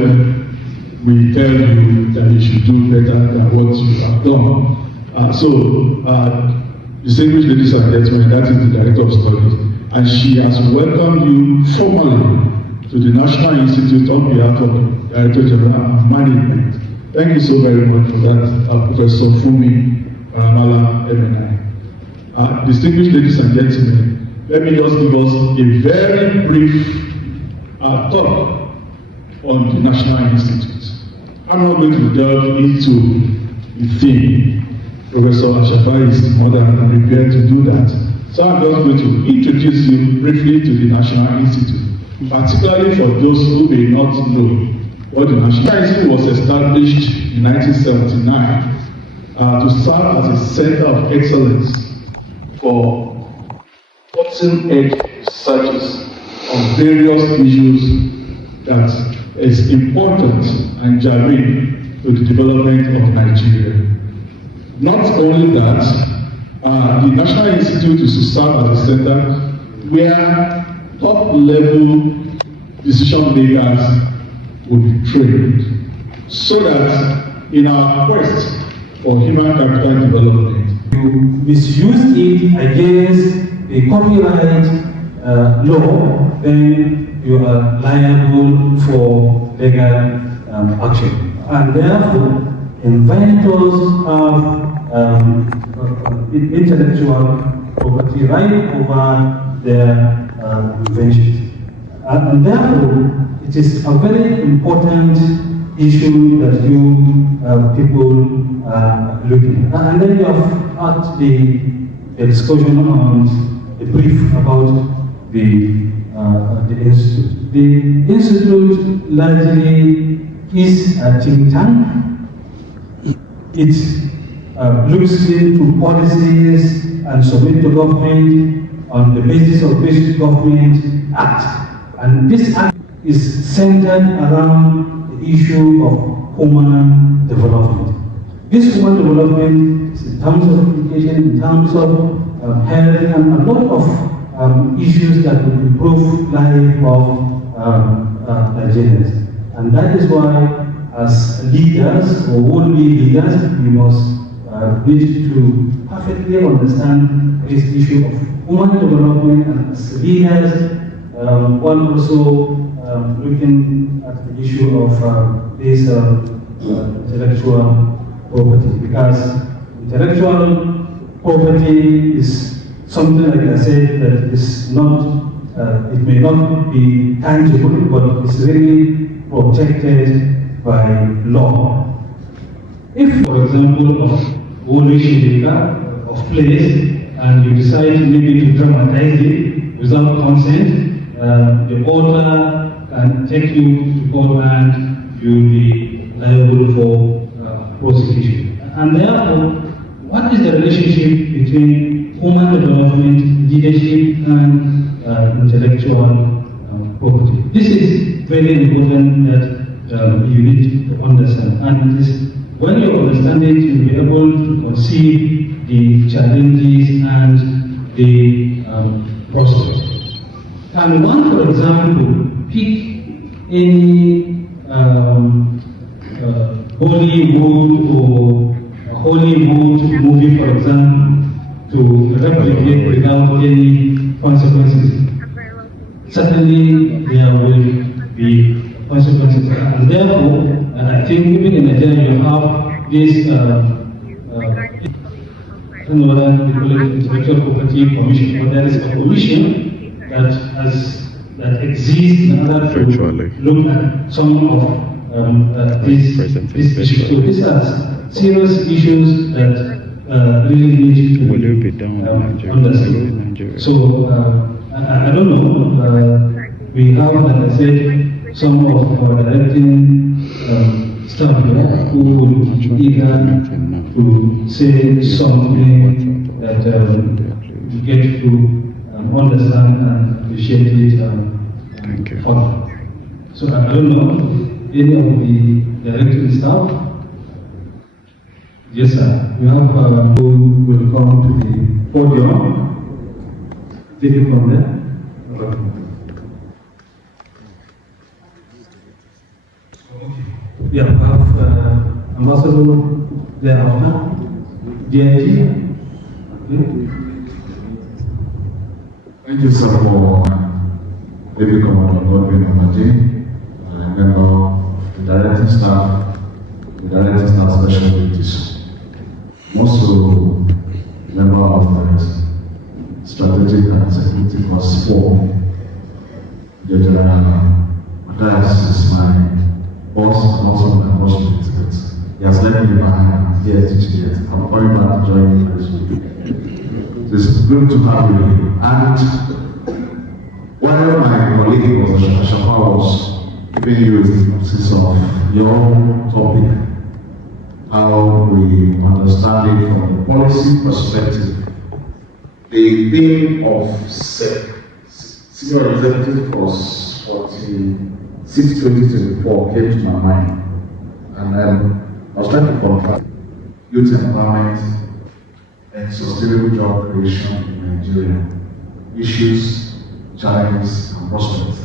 we tell you that you should do better than what you have done. Distinguished ladies and gentlemen, that is the Director of Studies, and she has welcomed you formally to the National Institute on behalf of the Director General of Management. Thank you so very much for that, Professor Fumi Baramala MNI. Distinguished ladies and gentlemen, let me just give us a very brief talk on the National Institute. I'm not going to delve into the theme. Professor Ashafa is more than prepared to do that. So I'm just going to introduce you briefly to the National Institute, particularly for those who may not know what the National Institute was established in 1979 to serve as a center of excellence for cutting-edge researches on various issues that is important and germane to the development of Nigeria. Not only that, the National Institute is to serve as a center where top-level decision makers will be trained, so that in our quest for human capital development, you misuse it against the copyright law, then you are liable for legal action. And therefore, inventors have intellectual property right over their inventions. And therefore, it is a very important issue that you people are looking at. And then you have had the discussion on a brief about the institute. The institute largely is a think tank. It looks into policies and submit to government on the basis of Basic Government Act. And this act is centered around the issue of human development. This human development is in terms of education, in terms of health, and a lot of issues that will improve life of Nigerians. And that is why, as leaders, or would-be leaders, we must need to perfectly understand this issue of human development, and as leaders, one also looking at the issue of this intellectual property, because intellectual property is something, like I said, that is not, it may not be tangible, but it's really protected by law. If, for example, of ownership data of plays, and you decide maybe to dramatize it without consent, the author can take you to court and you'll be liable for prosecution. And therefore, what is the relationship between human development, leadership, and intellectual property? This is very important that you need to understand. And it is, when you understand it, you'll be able to conceive the challenges and the prospects. Can one, for example, pick any Bollywood or Hollywood movie, for example, to replicate without any consequences? Certainly, there will be consequences. And therefore, I think even in Nigeria, you have this intellectual property commission, but there is a commission that exists in order to look at some of these issues. So these are serious issues that really need to be understood. So I don't know. We have, like I said, some of our directing staff here who would be eager to say something that you get to understand and appreciate it further. So I don't know if any of the directing staff. Yes, sir. We have who will come to the podium. Take it from there. Yeah, we have Ambassador thereafter. DNG. Thank you, sir, for David Commander Godwin Amaji, member of the directing staff, special duties. I'm also member of the strategic and security course 4. Matthias is my boss and also my boss mate. He has left me behind here teaching it. I'm coming back to join you very soon. It's good to have you. And while my colleague was Shafa was giving you a synopsis of your topic, how we understand it from the policy perspective, the theme of senior executive course 46/2024 came to my mind, and I was trying to contrast youth empowerment and sustainable job creation in Nigeria, issues, challenges, and prospects.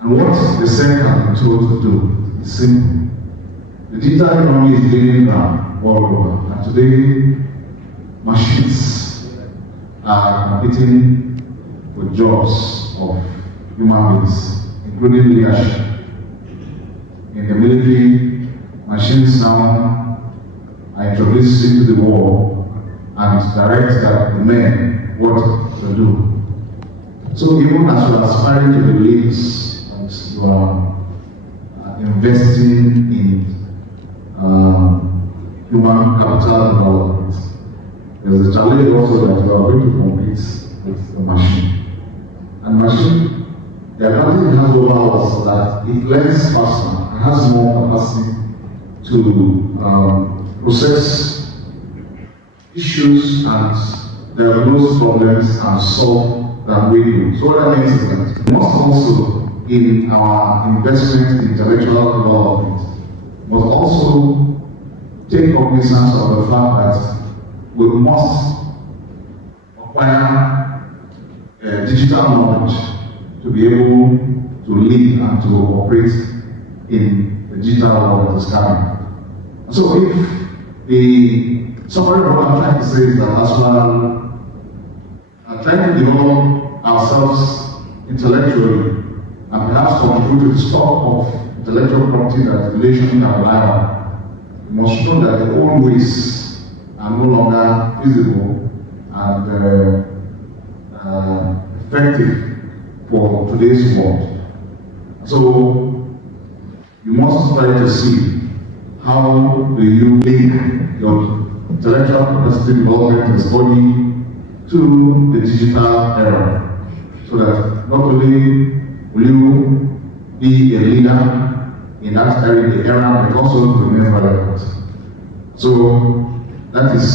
And what the sector can be told to do is simple. The digital economy is gaining ground world over, and today machines are competing with jobs of human beings, including leadership. In the military, machines now are introduced into the war and direct the men what to do. So even as you are aspiring to the leagues, as you are investing in human capital development, there's a challenge also that you are going to compete with the machine. And machine, the advantage it has over us that it learns faster and has more capacity to process issues and diagnose problems and solve than we do. So what that means is that we must also, in our investment in intellectual development, must also take cognizance of the fact that we must acquire digital knowledge to be able to live and to operate in the digital world that is coming. So if the summary of what I'm trying to say is that as we are trying to develop ourselves intellectually and perhaps contribute to the stock of intellectual property that the nation can rely on, we must know that the old ways are no longer feasible and effective for today's world. So you must try to see how do you link your intellectual capacity development and study to the digital era, so that not only will you be a leader in that era, but also remain relevant. So that is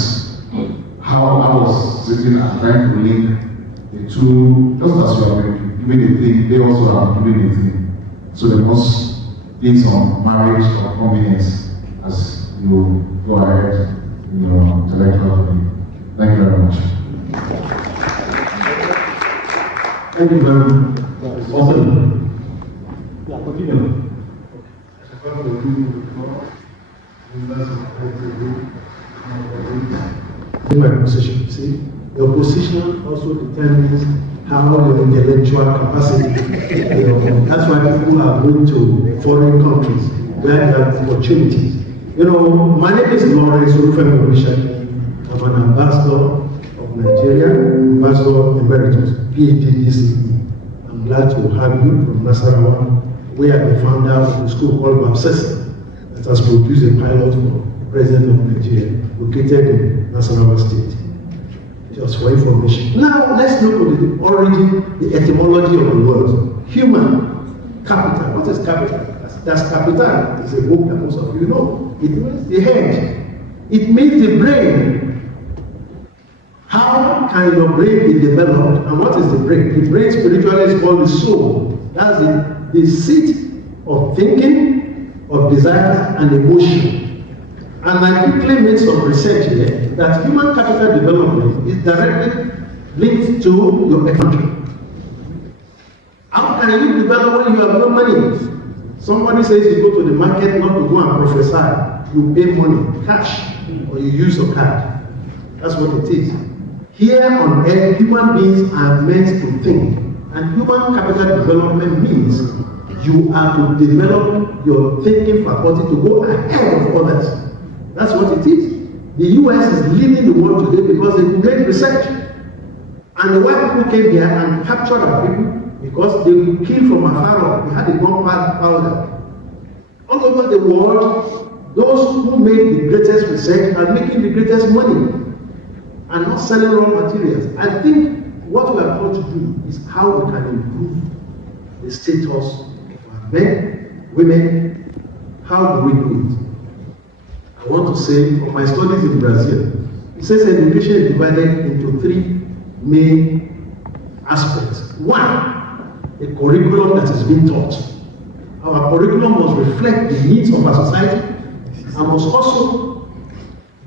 how I was sitting and trying to link the two, just as you have been giving the thing, they also are giving the thing. So there must be some marriage or convenience as you go ahead in your intellectual journey. Thank you very much. Thank you very much. Awesome. Yeah, continue. My position, see, your position also determines how your intellectual capacity. That's why people are going to foreign countries where they have opportunities. My name is Lawrence Olufemi Orisha. I'm an ambassador of Nigeria, ambassador emeritus, PhD DCE. I'm glad to have you from Nasarawa, where I'm the founder of the school called Bapsesa that has produced a pilot for the President of Nigeria, located in Nasarawa State. Just for information. Now, let's look at the origin, the etymology of the word. Human capital. What is capital? That's capital. It's a book that most of you know. It means the head. It means the brain. How can your brain be developed? And what is the brain? The brain spiritually is called the soul. That's the seat of thinking, of desires, and emotion. And I quickly made some research here that human capital development is directly linked to your economy. How can you develop when you have no money? Somebody says you go to the market not to go and prophesy. You pay money, cash, or you use your card. That's what it is. Here on earth, human beings are meant to think. And human capital development means you are to develop your thinking faculty to go ahead of others. That's what it is. The US is leading the world today because they made research. And the white people came here and captured our people because they would kill from afar off. We had a gunpowder. All over the world, those who made the greatest research are making the greatest money and not selling raw materials. I think what we are called to do is how we can improve the status of our men, women. How do we do it? I want to say, from my studies in Brazil, it says education is divided into three main aspects. One, a curriculum that is being taught. Our curriculum must reflect the needs of our society and must also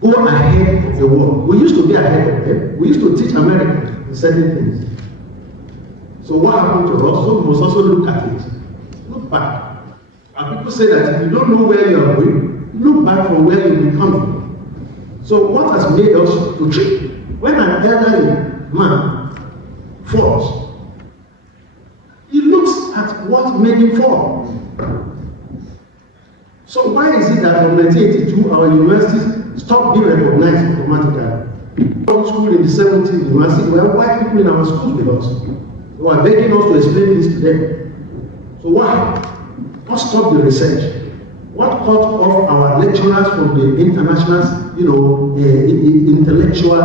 go ahead of the world. We used to be ahead of them. We used to teach Americans in certain things. So what happened to us? So we must also look at it. Look back. And people say that if you don't know where you are going, look back from where you come from. So what has made us to treat? When an elderly man falls, he looks at what made him fall. So why is it that from 1982 our universities stopped being recognized automatically? From school in the 70s, university, we have white people in our schools with us. They were begging us to explain this to them. So why? What stopped the research? What cut off our lecturers from the international, intellectual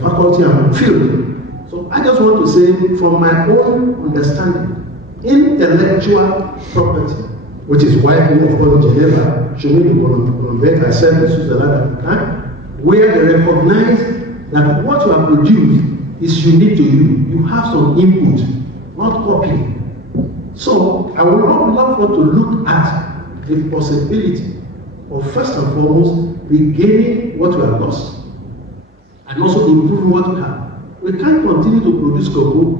faculty and field? So I just want to say, from my own understanding, intellectual property, which is why we, of course, in Geneva, Columbet, I said in Switzerland at the time, where they recognize that what you have produced is unique to you. You have some input, not copy. So I would love to look at the possibility of, first and foremost, regaining what we have lost and also improving what we have. We can't continue to produce cocoa,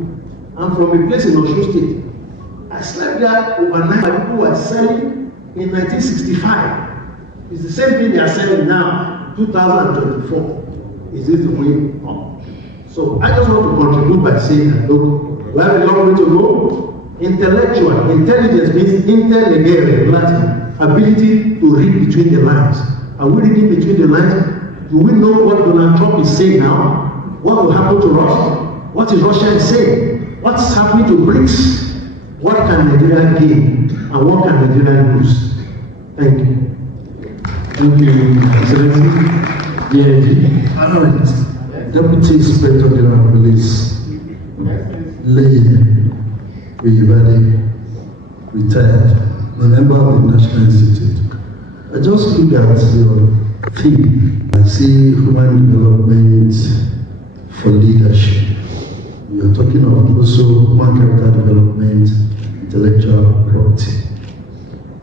and from a place in Osun State, I slept there overnight. People were selling in 1965. It's the same thing they are selling now, 2024. Is this the way? No. So I just want to contribute by saying that, look, we have a long way to go. Intellectual intelligence means inter legere in Latin, ability to read between the lines. Are we reading between the lines? Do we know what Donald Trump is saying now? What will happen to Russia? What is Russia saying? What's happening to BRICS? What can Nigeria gain and what can Nigeria lose? Thank you. Thank you, Excellency. Deputy Inspector General of Police, Lady Oyebade, retired, a member of the National Institute. I just look at your theme. I see human development for leadership. You're talking of also human capital development, intellectual property.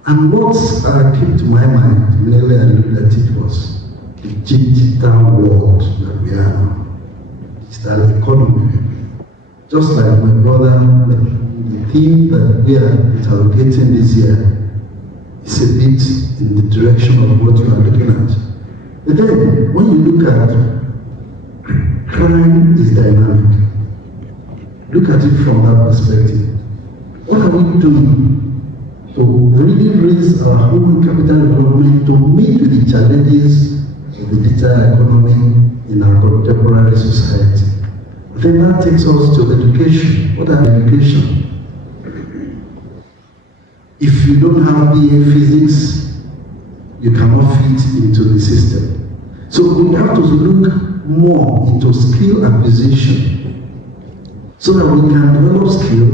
And what came to my mind, immediately I looked at it, was the digital world that we are now. Digital economy. Just like my brother, the theme that we are interrogating this year is a bit in the direction of what you are looking at. But then, when you look at crime is dynamic. Look at it from that perspective. What are we doing to really raise our human capital development to meet with the challenges of the digital economy in our contemporary society? I think that takes us to education. What are education? If you don't have BA physics, you cannot fit into the system. So we have to look more into skill acquisition so that we can develop skill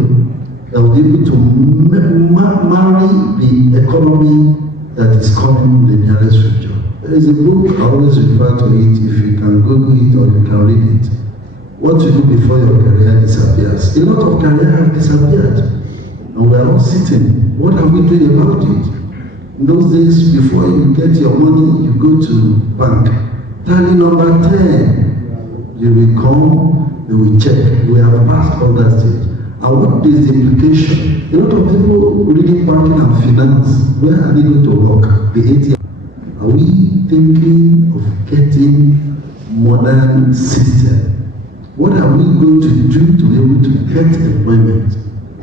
that will be able to marry the economy that is coming in the nearest future. There is a book, I always refer to it, if you can Google it or you can read it. what you do before your career disappears. A lot of career have disappeared, and we are all sitting. What are we doing about it? In those days, before you get your money, you go to bank. Tally number 10. You will come, they will check. We have passed all that stage. And what is the implication? A lot of people reading banking and finance, where are they going to work? The ATM. Are we thinking of getting modern system? What are we going to do to be able to get employment?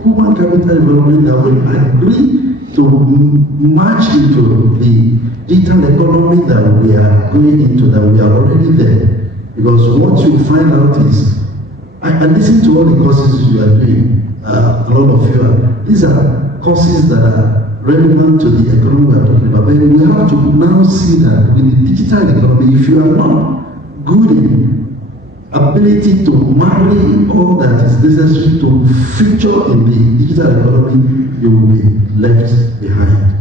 Human capital development that will agree to march into the digital economy that we are going into, that we are already there. Because what you find out is, I listen to all the courses you are doing, a lot of you are, these are courses that are relevant to the economy we are talking about. But we have to now see that with the digital economy, if you are not good in ability to marry all that is necessary to feature in the digital economy, you will be left behind.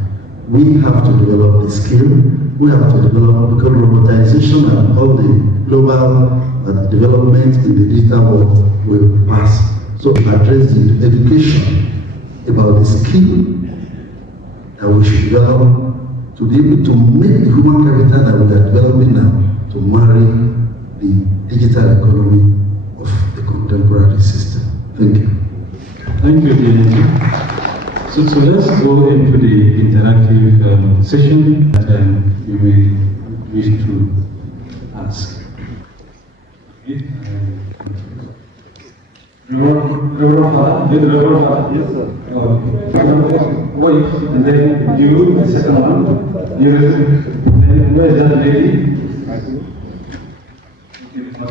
We have to develop the skill, we have to develop, because robotization and all the global development in the digital world will pass. So address the education about the skill that we should develop to be able to make the human capital that we are developing now to marry the digital economy of the contemporary system. Thank you. Thank you, DNG. So let's go into the interactive session that you may wish to ask. Yes, sir. Wait, and then you, the second one, then where is that lady?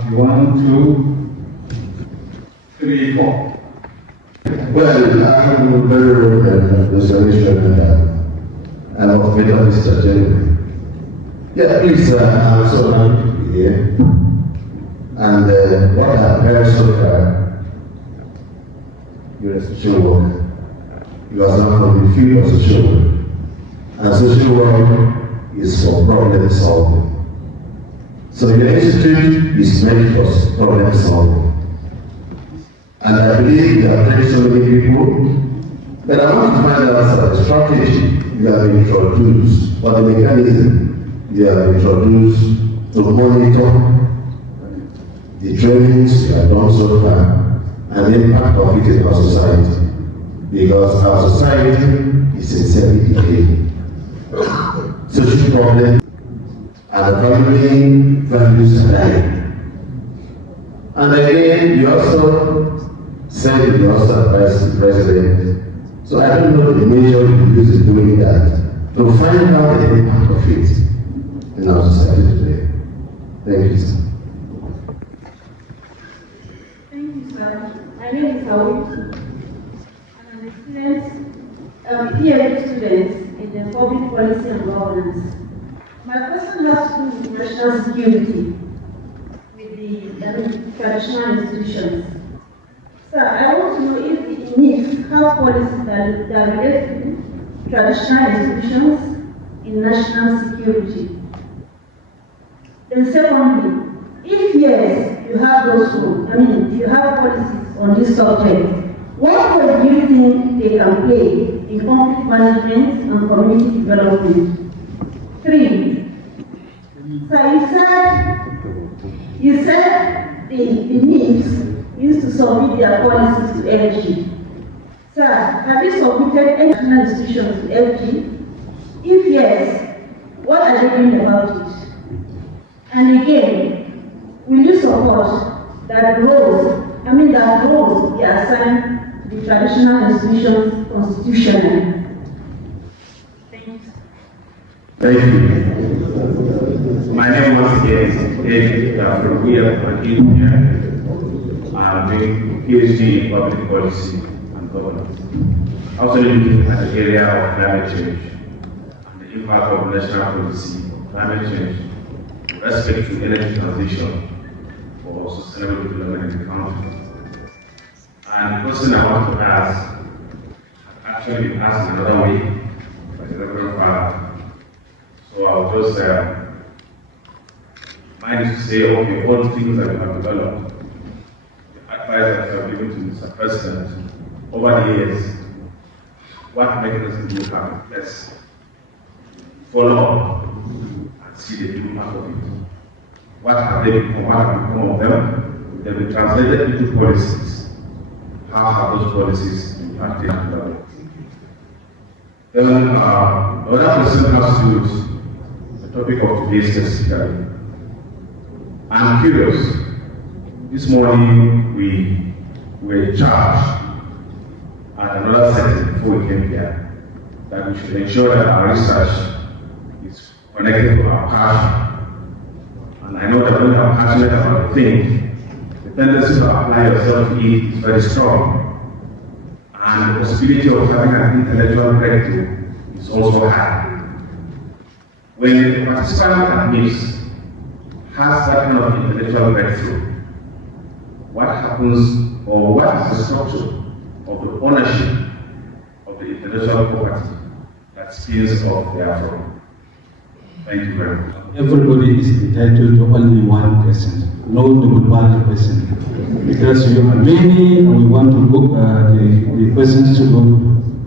1, 2, 3, 4. Well, I'm very restoration and of Mr. Jeremy. Yeah, please, I'm so happy to be here. And what I've heard so far, you're a social worker. You are now from the field of social work. And social work is for problem solving. So the institute is meant for problem solving. And I believe there are so many people, but I want to find out the strategy you have introduced, or the mechanism you have introduced to monitor the trainings you have done so far and the impact of it in our society. Because our society is sincerely decaying. Social problems and families dying. And again, you also said you also advised the president. So I don't know the measure you use in doing that to find out the impact of it in our society today. Thank you, sir. Thank you, sir. My name is Awutu, and I'm a PhD student in the public policy and governance. My question has to do with national security, with the traditional institutions. Sir, I want to know if the NIF have policies that relate to traditional institutions in national security. Then secondly, if yes, you have those you have policies on this subject, what role do you think they can play in conflict management and community development? 3, you said the NIFs used to submit their policies to FG. Sir, have you submitted any national institutions to FG? If yes, what are they doing about it? And again, will you support that roles be assigned to the traditional institutions constitutionally? Thank you. Thank you. My name once again is Ed from here. I'm doing PhD in public policy and governance. Also looking at the area of climate change and the impact of national policy on climate change with respect to energy transition for sustainable development in the country. And the question I want to ask, actually been asked another way by the Reverend Father. So I'll just mind to say, okay, all the things that we have developed, advice that you have given to Mr. President over the years, what mechanism do you have in place? Follow and see the impact of it. What have they become? What have become of them? They've been translated into policies. How have those policies impacted development? Then another question has to do with the topic of today's specifically. I'm curious. This morning we were charged at another setting before we came here that we should ensure that our research is connected to our passion. And I know that when you are passionate about a thing, the tendency to apply yourself to it is very strong. And the possibility of having an intellectual breakthrough is also high. When the participant at MIPS has that kind of intellectual breakthrough, what happens, or what is the structure of the ownership of the intellectual property that spins off therefrom? Thank you very much. Everybody is entitled to only 1%, no double-barrel person. Because you are many, and we want to book the questions to go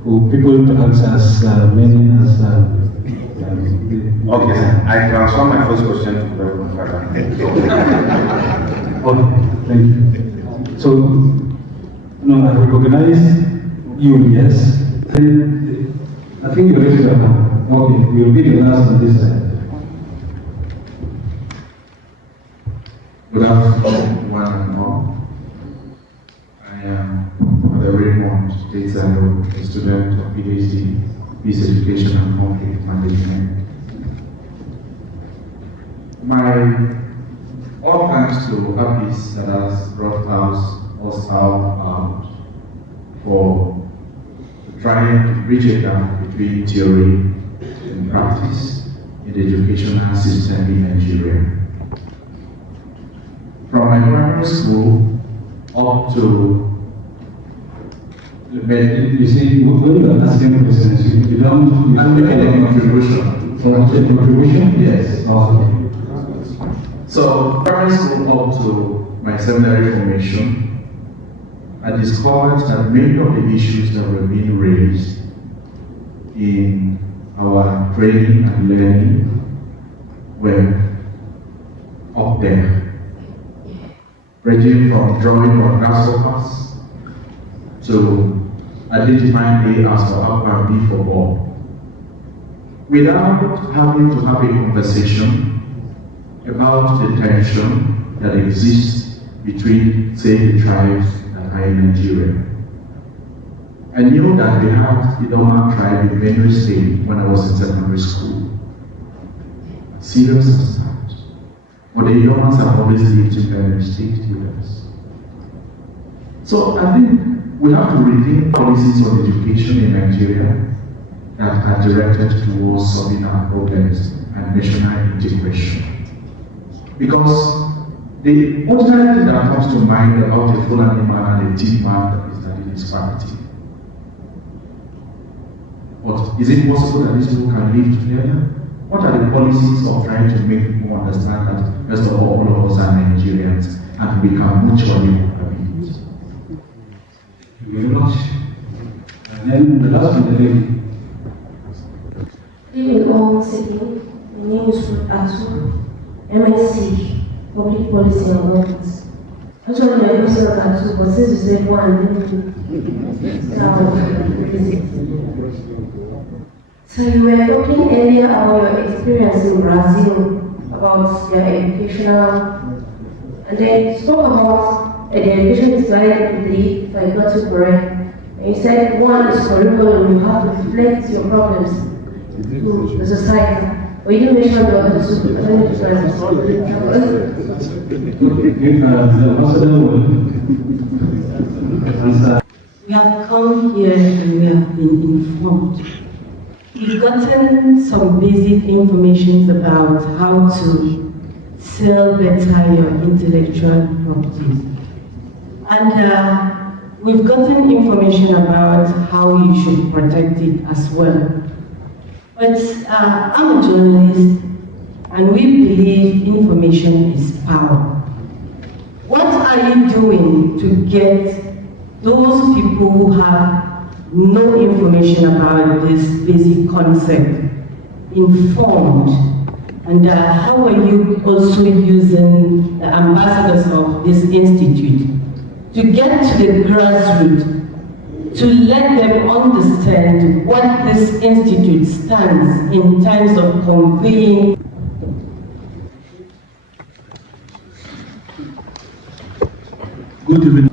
for people to answer as many as. Okay, I transfer my first question to the Reverend Father. Okay, thank you. So, no, I recognize you, yes. I think you're ready now. Okay, we'll be the last on this side. Good afternoon, one and all. I am Father Raymond Dezaro, a student of PhD, Peace Education and Conflict Management. All thanks to Hafiz that has brought us out for trying to bridge a gap between theory and practice in the educational system in Nigeria. From my primary school up to you see, when you are asking questions, you don't. I'm making a contribution. Contribution? Yes. Okay. So, primary school up to my seminary formation, I discovered that many of the issues that were being raised in our training and learning were up there, ranging from drawing on grasshoppers to identifying A as for alpha and B for ball, without having to have a conversation about the tension that exists between, say, the tribes that are in Nigeria. I knew that we had the Idoma tribe in Benue State when I was in secondary school. Serious as that. But the Idomas have always lived in Benue State, US. So I think we have to rethink policies on education in Nigeria that are directed towards solving our problems and national integration. Because the only thing that comes to mind about a Fulani man and a thief man is that it is parity. But is it possible that these two can live together? What are the policies of trying to make people understand that, first of all of us are Nigerians and we can mutually cohabit? Thank you very much. And then the last one, the lady. Good evening, all sitting. My name is Ruth Atu, MSc, Public Policy and Governance. Actually, my question was Atu, but since you said one, so you were talking earlier about your experience in Brazil, about their educational, and then you spoke about the education is divided into three, if I got you correct. And you said one is curriculum, you have to reflect your problems to the society. But you didn't mention the other two. I don't know if you guys We have come here and we have been informed. We've gotten some basic information about how to sell better your intellectual property. And we've gotten information about how you should protect it as well. But I'm a journalist, and we believe information is power. What are you doing to get those people who have no information about this basic concept informed? And how are you also using the ambassadors of this institute to get to the grassroots, to let them understand what this institute stands in terms of conveying? Good evening,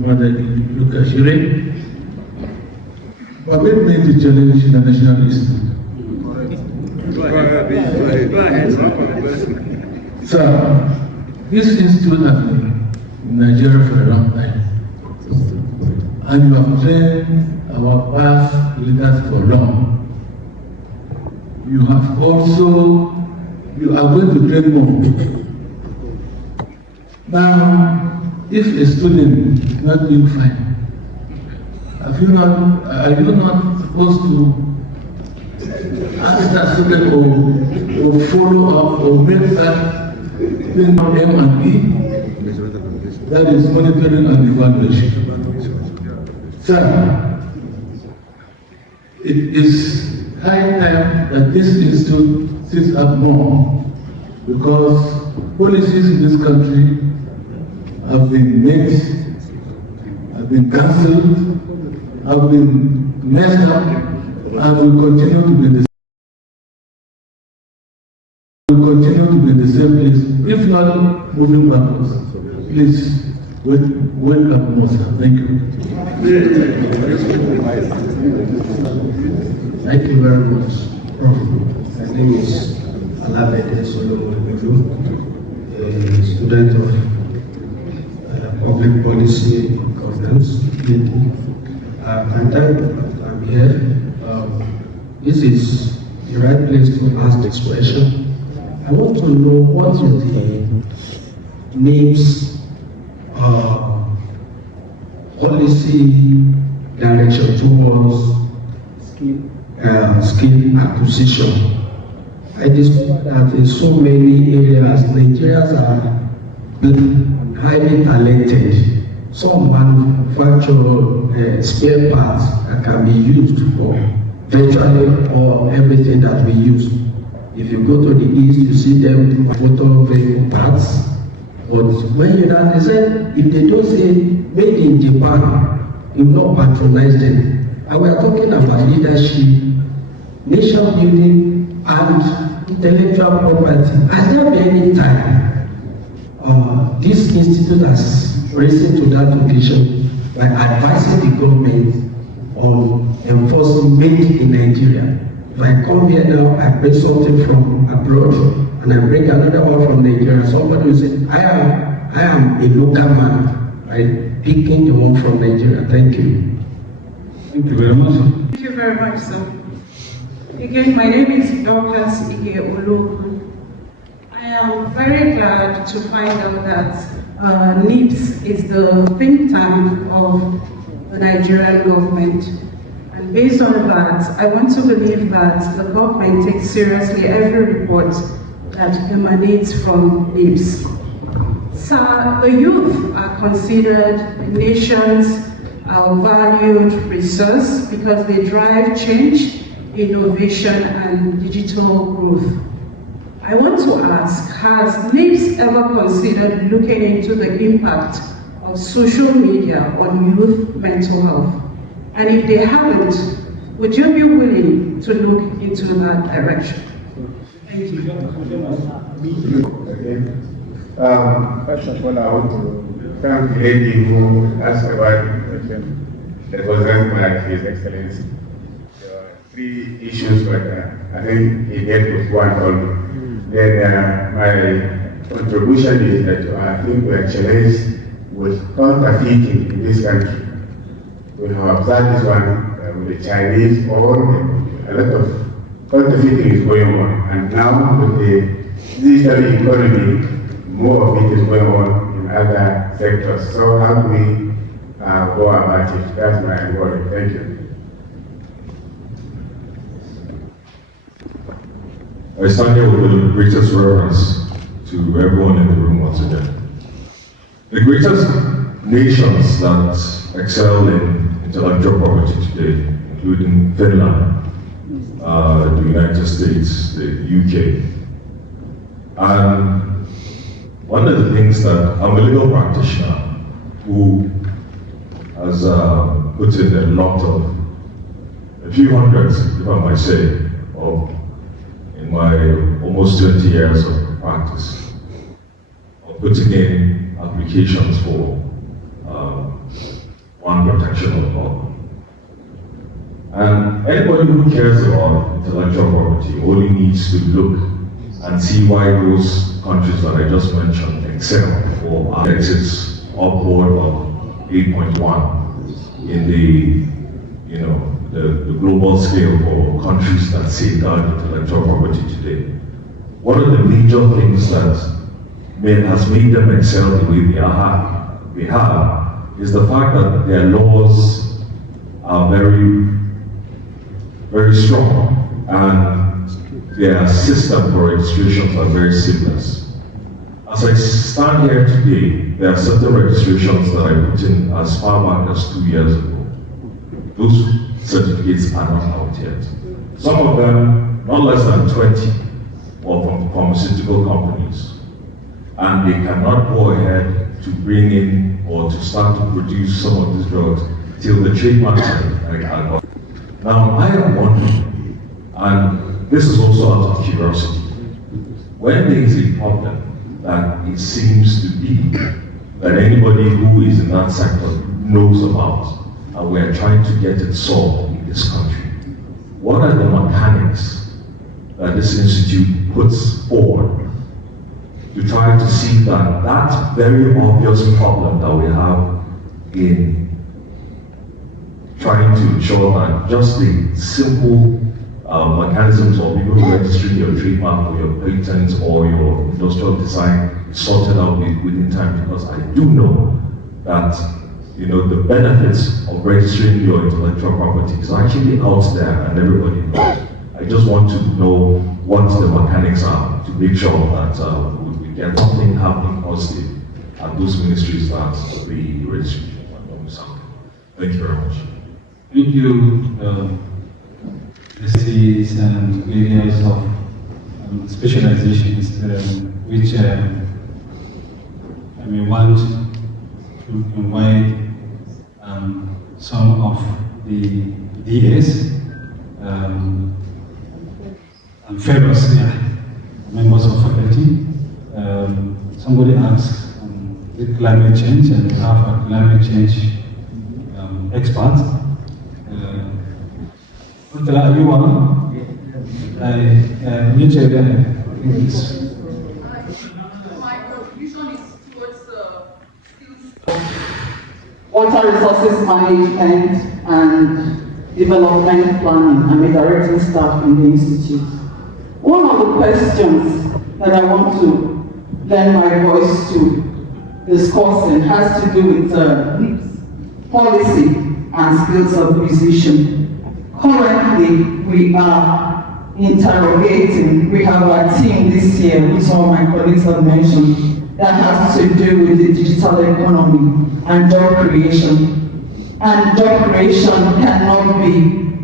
Mother Lukashire. But we need to challenge the nationalist. So, this institute has been in Nigeria for a long time. And you have trained our past leaders for long. You have also, you are going to train more. Now, if a student is not doing fine, are you not supposed to ask that student or follow up or make that thing M&E? That is monitoring and evaluation. Sir, it is high time that this institute sits up more, because policies in this country have been made, have been cancelled, have been messed up, and will continue to be the same place, if not moving backwards. Please, welcome, Mosa. Thank you. Thank you very much, Prof. My name is Alabede Solomon, a student of Public Policy and Governance. I'm here. This is the right place to ask this question. I want to know what is the NIPS policy direction towards skill acquisition. I discovered that in so many areas, Nigerians are highly talented. Some manufacture spare parts that can be used for virtually or everything that we use. If you go to the east, you see them motor vehicle parts. But when you don't, they said, if they don't say made in Japan, you will not patronize them. And we are talking about leadership, nation building, and intellectual property. Has there been any time this institute has risen to that occasion by advising the government on enforcing made in Nigeria? If I come here now, I bring something from abroad, and I bring another one from Nigeria, somebody will say, I am a local man, right? Picking the one from Nigeria. Thank you. Thank you very much. Thank you very much, sir. Again, my name is Dr. Sige Ologun. I am very glad to find out that NIPS is the think tank of the Nigerian government. And based on that, I want to believe that the government takes seriously every report that emanates from NIPS. Sir, the youth are considered the nation's valued resource because they drive change, innovation, and digital growth. I want to ask, has NIPS ever considered looking into the impact of social media on youth mental health? And if they haven't, would you be willing to look into that direction? Thank you. First of all, I want to thank the lady who asked about the question that was raised by His Excellency. There are three issues, but I think he dealt with one only. Then my contribution is that I think we are challenged with counterfeiting in this country. We have observed this one with the Chinese, a lot of counterfeiting is going on. And now with the digital economy, more of it is going on in other sectors. So how do we go about it? That's my worry. Thank you. I stand here with the greatest reverence to everyone in the room once again. The greatest nations that excel in intellectual property today, including Finland, the United States, the UK. And one of the things that I'm a legal practitioner who has put in a few hundreds, if I might say, in my almost 20 years of practice, of putting in applications for one protection of law. And anybody who cares about intellectual property only needs to look and see why those countries that I just mentioned excel or are exits upward of 8.1 in the global scale for countries that safeguard intellectual property today. One of the major things that has made them excel the way they have is the fact that their laws are very, very strong and their system for registrations are very seamless. As I stand here today, there are certain registrations that I put in as far back as 2 years ago. Those certificates are not out yet. Some of them, not less than 20, are from pharmaceutical companies. And they cannot go ahead to bring in or to start to produce some of these drugs till the trademark are. Now, I am wondering, and this is also out of curiosity, when there is a problem that it seems to be that anybody who is in that sector knows about, and we are trying to get it solved in this country, what are the mechanics that this institute puts forward to try to see that that very obvious problem that we have in trying to ensure that just the simple mechanisms of even registering your trademark or your patent or your industrial design is sorted out within time, because I do know that the benefits of registering your intellectual property is actually out there and everybody knows. I just want to know what the mechanics are to make sure that we get something happening positive at those ministries that the registration will sound. Thank you very much. Thank you. This and areas of specializations which I may want to invite some of the DS and fellows, members of faculty. Somebody asked with climate change, and we have a climate change expert. Water resources management and development planning. I'm a directing staff in the institute. One of the questions that I want to lend my voice to discussing has to do with policy and skills acquisition. Currently, we are interrogating, we have a team this year, which some of my colleagues have mentioned, that has to do with the digital economy and job creation. And job creation cannot be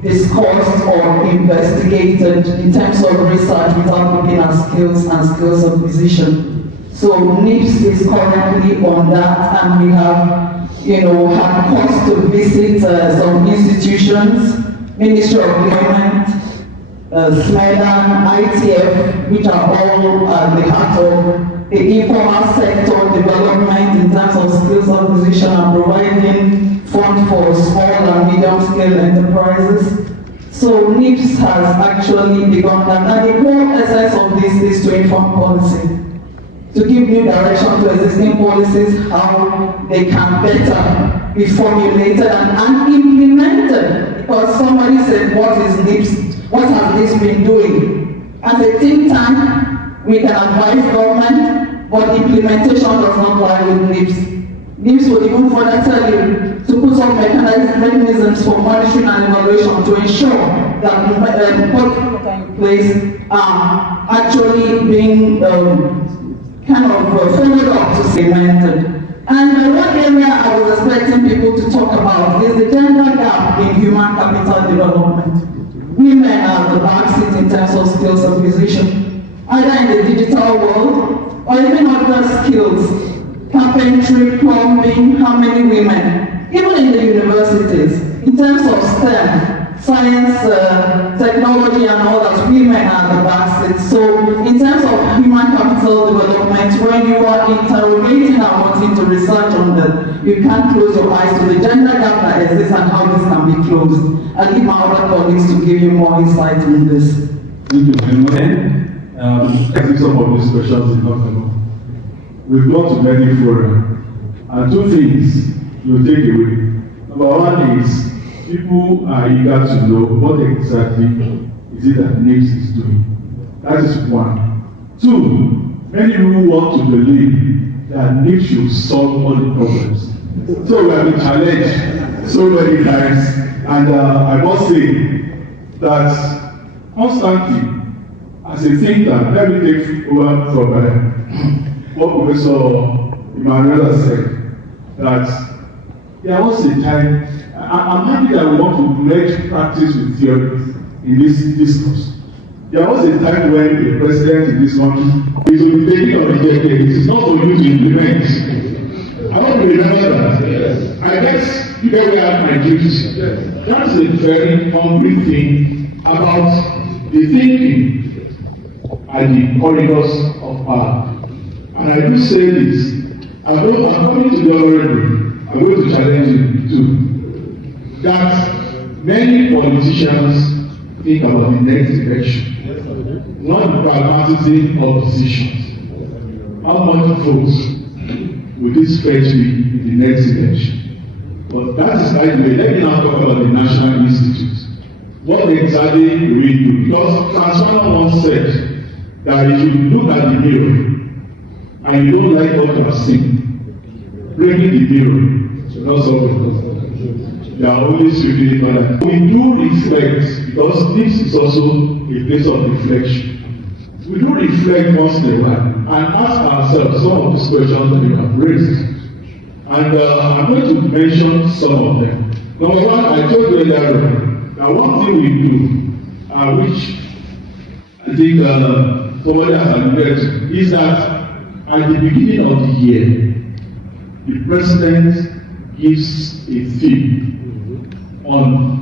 discussed or investigated in terms of research without looking at skills and skills acquisition. So NIPS is currently on that, and we have, had cause to visit some institutions, Ministry of Employment, SMEDA, ITF, which are all at the heart of the informal sector development in terms of skills acquisition and providing funds for small and medium scale enterprises. So NIPS has actually begun that, and the whole essence of this is to inform policy, to give new direction to existing policies, how they can better be formulated and implemented. Because somebody said, what is NIPS? What has this been doing? At the same time, we can advise government, but implementation does not lie with NIPS. NIPS would even further tell you to put some mechanisms for monitoring and evaluation to ensure that policies in place are actually being followed up to implemented. And one area I was expecting people to talk about is the gender gap in human capital development. Women are the backseat in terms of skills acquisition, either in the digital world or even other skills. Carpentry, plumbing, how many women? Even in the universities, in terms of STEM, science, technology and all that, women are the backseat. So in terms of human capital development, when you are interrogating and wanting to research on that, you can't close your eyes to the gender gap that exists and how this can be closed. I'll give my other colleagues to give you more insight on this. Thank you very much. I think some of these questions did not come. We've gone to many forums, and two things you take away. Number one is people are eager to know what exactly is it that NIPSS is doing. That is one. Two, many people want to believe that NIPSS should solve all the problems. So we have been challenged so many times, and I must say that constantly, as a think tank, let me take over from what Professor Emmanuel said, that there was a time, I'm happy that we want to merge practice with theory in this discourse. There was a time when a president in this country is on the taking of the decade. It is not for you to implement. I want to remember that. Yes. I guess you get where I have my duties. Yes. That is a very hungry thing about the thinking and the corridors of power. And I do say this, I'm coming to the honorable, I'm going to challenge you too, that many politicians think about the next election, not the pragmatism of decisions. How much votes will this fetch me in the next election? But that is by the way. Let me now talk about the National Institute. What exactly do we do? Because Transformer once said that if you look at the mirror, and you don't like what you have seen, breaking the mirror should not solve the problem. They are always revealing that. We do reflect, because this is also a place of reflection. We do reflect once in a while and ask ourselves some of these questions that you have raised. And I'm going to mention some of them. Number one, I told you earlier that one thing we do, which I think somebody has alluded to, is that at the beginning of the year, the president gives a theme on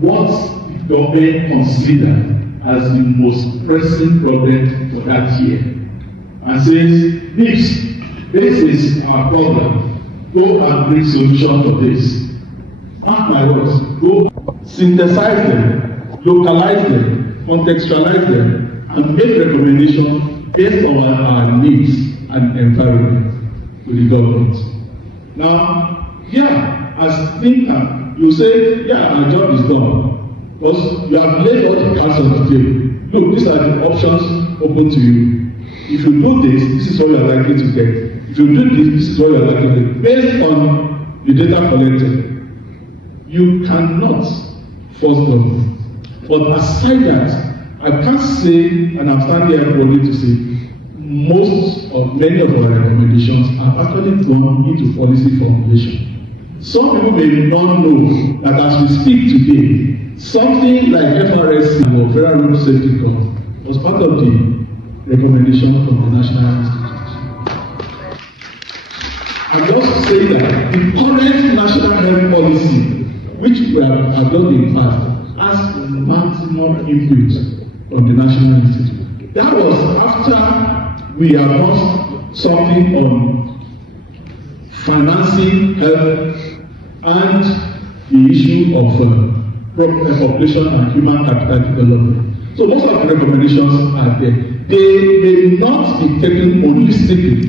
what the government considers as the most pressing problem for that year, and says, this is our problem. Go and bring solution to this. Mark my words. Go synthesize them, localize them, contextualize them, and make recommendations based on our needs and environment with the government. Now, as thinker, you say, our job is done. Because you have laid all the cards on the table. Look, these are the options open to you. If you do this is what you are likely to get. If you do this is what you are likely to get. Based on the data collected, you cannot force them. But aside that, I can't say, and I'm standing here only to say, many of our recommendations are actually gone into policy formulation. Some people may not know that as we speak today, something like FRSC or Federal Road Safety Corps was part of the recommendation from the National Institute. I'm just saying that the current national health policy, which we have done in the past, has maximum input from the National Institute. That was after we have done something on financing health and the issue of population and human capital development. So most of the recommendations are there. They may not be taken holistically,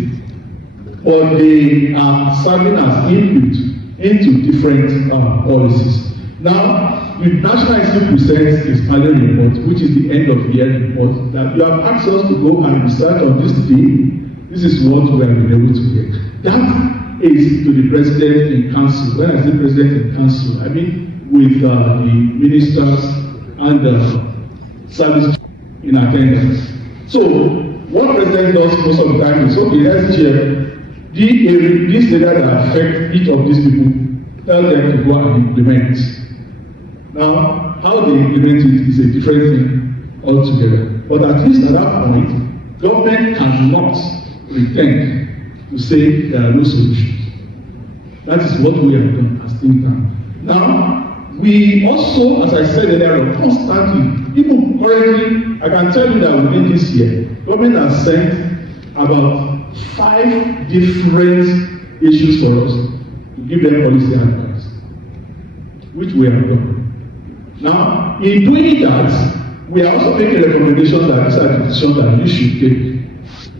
but they are serving as input into different policies. Now, the National Institute presents its annual report, which is the end of the year report, that you have asked us to go and research on this theme. This is what we have been able to get. That is to the president in council. When I say president in council, I mean with the ministers and the service in attendance. So, what president does most of the time is, okay, let's check these areas that affect each of these people, tell them to go and implement. Now, how they implement it is a different thing altogether. But at least at that point, government cannot pretend to say there are no solutions. That is what we have done as think tank. Now, we also, as I said earlier, constantly, even currently, I can tell you that within this year, government has sent about 5 different issues for us to give them policy advice, which we have done. Now, in doing that, we are also making recommendations that these are decisions that you should take.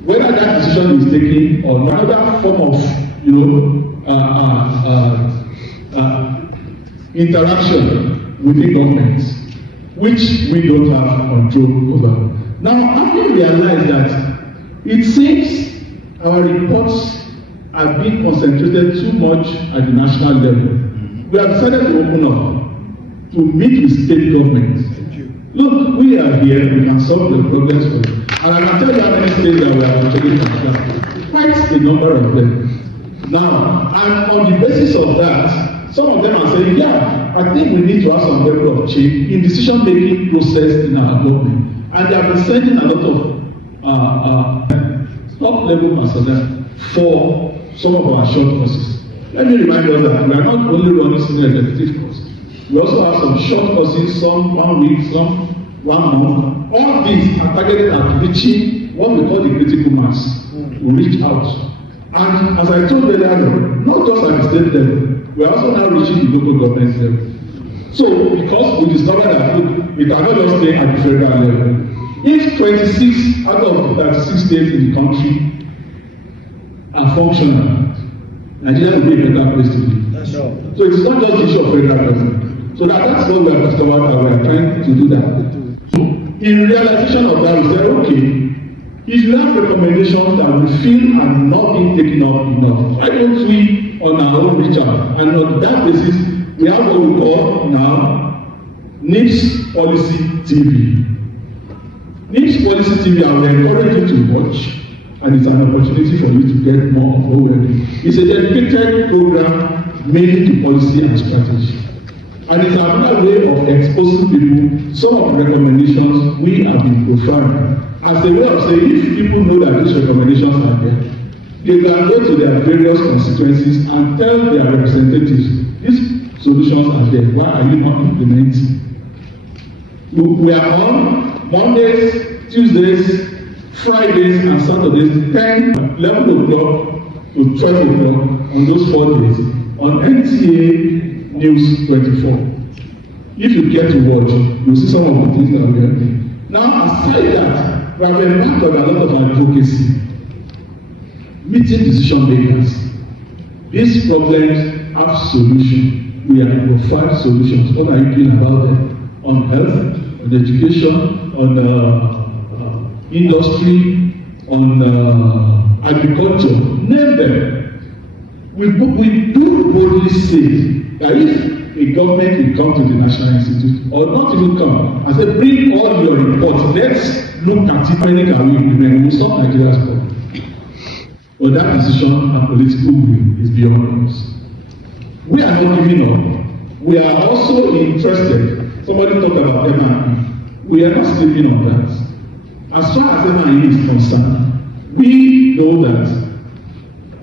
Whether that decision is taken or another form of, interaction with the government, which we don't have control over. Now, having realized that it seems our reports are being concentrated too much at the national level, we have decided to open up to meet with state governments. Look, we are here, we can solve the problems for you. And I can tell you how many states that we are actually concerned. Quite a number of them. Now, and on the basis of that, some of them are saying, yeah, I think we need to have some level of change in decision-making process in our government. And they have been sending a lot of top-level personnel for some of our short courses. Let me remind us that we are not only running senior executive courses. We also have some short courses, some 1 week, some 1 month. All these are targeted at reaching what we call the critical mass. We reach out. And as I told earlier, not just at the state level, we are also now reaching the local government level. So, because we discovered that we cannot just stay at the federal level. If 26 out of the 36 states in the country are functional, Nigeria will be a better place to be. So it's not just the issue of federal government. So that's what we have discovered, that we are trying to do that. So in realization of that, we said, okay, if you have recommendations that we feel are not being taken up enough, why don't we on our own reach out? And on that basis, we have what we call now NIPS Policy TV. NIPS Policy TV, I will encourage you to watch, and it's an opportunity for you to get more of what we are doing. It's a dedicated program mainly to policy and strategy. And it's another way of exposing people some of the recommendations we have been providing. As a way of saying, if people know that these recommendations are there, they can go to their various constituencies and tell their representatives, these solutions are there, why are you not implementing? We are on Mondays, Tuesdays, Fridays, and Saturdays, 10, 11 o'clock to 12 o'clock on those 4 days on NTA News 24. If you get to watch, you'll see some of the things that we are doing. Now, aside that, we have embarked on a lot of advocacy, meeting decision makers. These problems have solutions. We have provided solutions. What are you doing about them? On health, on education, on industry, on agriculture, name them. We do boldly say that if a government will come to the National Institute, or not even come, and say, bring all your reports, let's look at it, when can we implement, we will solve Nigeria's problem. But that decision and political will is beyond us. We are not giving up. We are also interested. Somebody talked about M&E. We are not sleeping on that. As far as M&E is concerned, we know that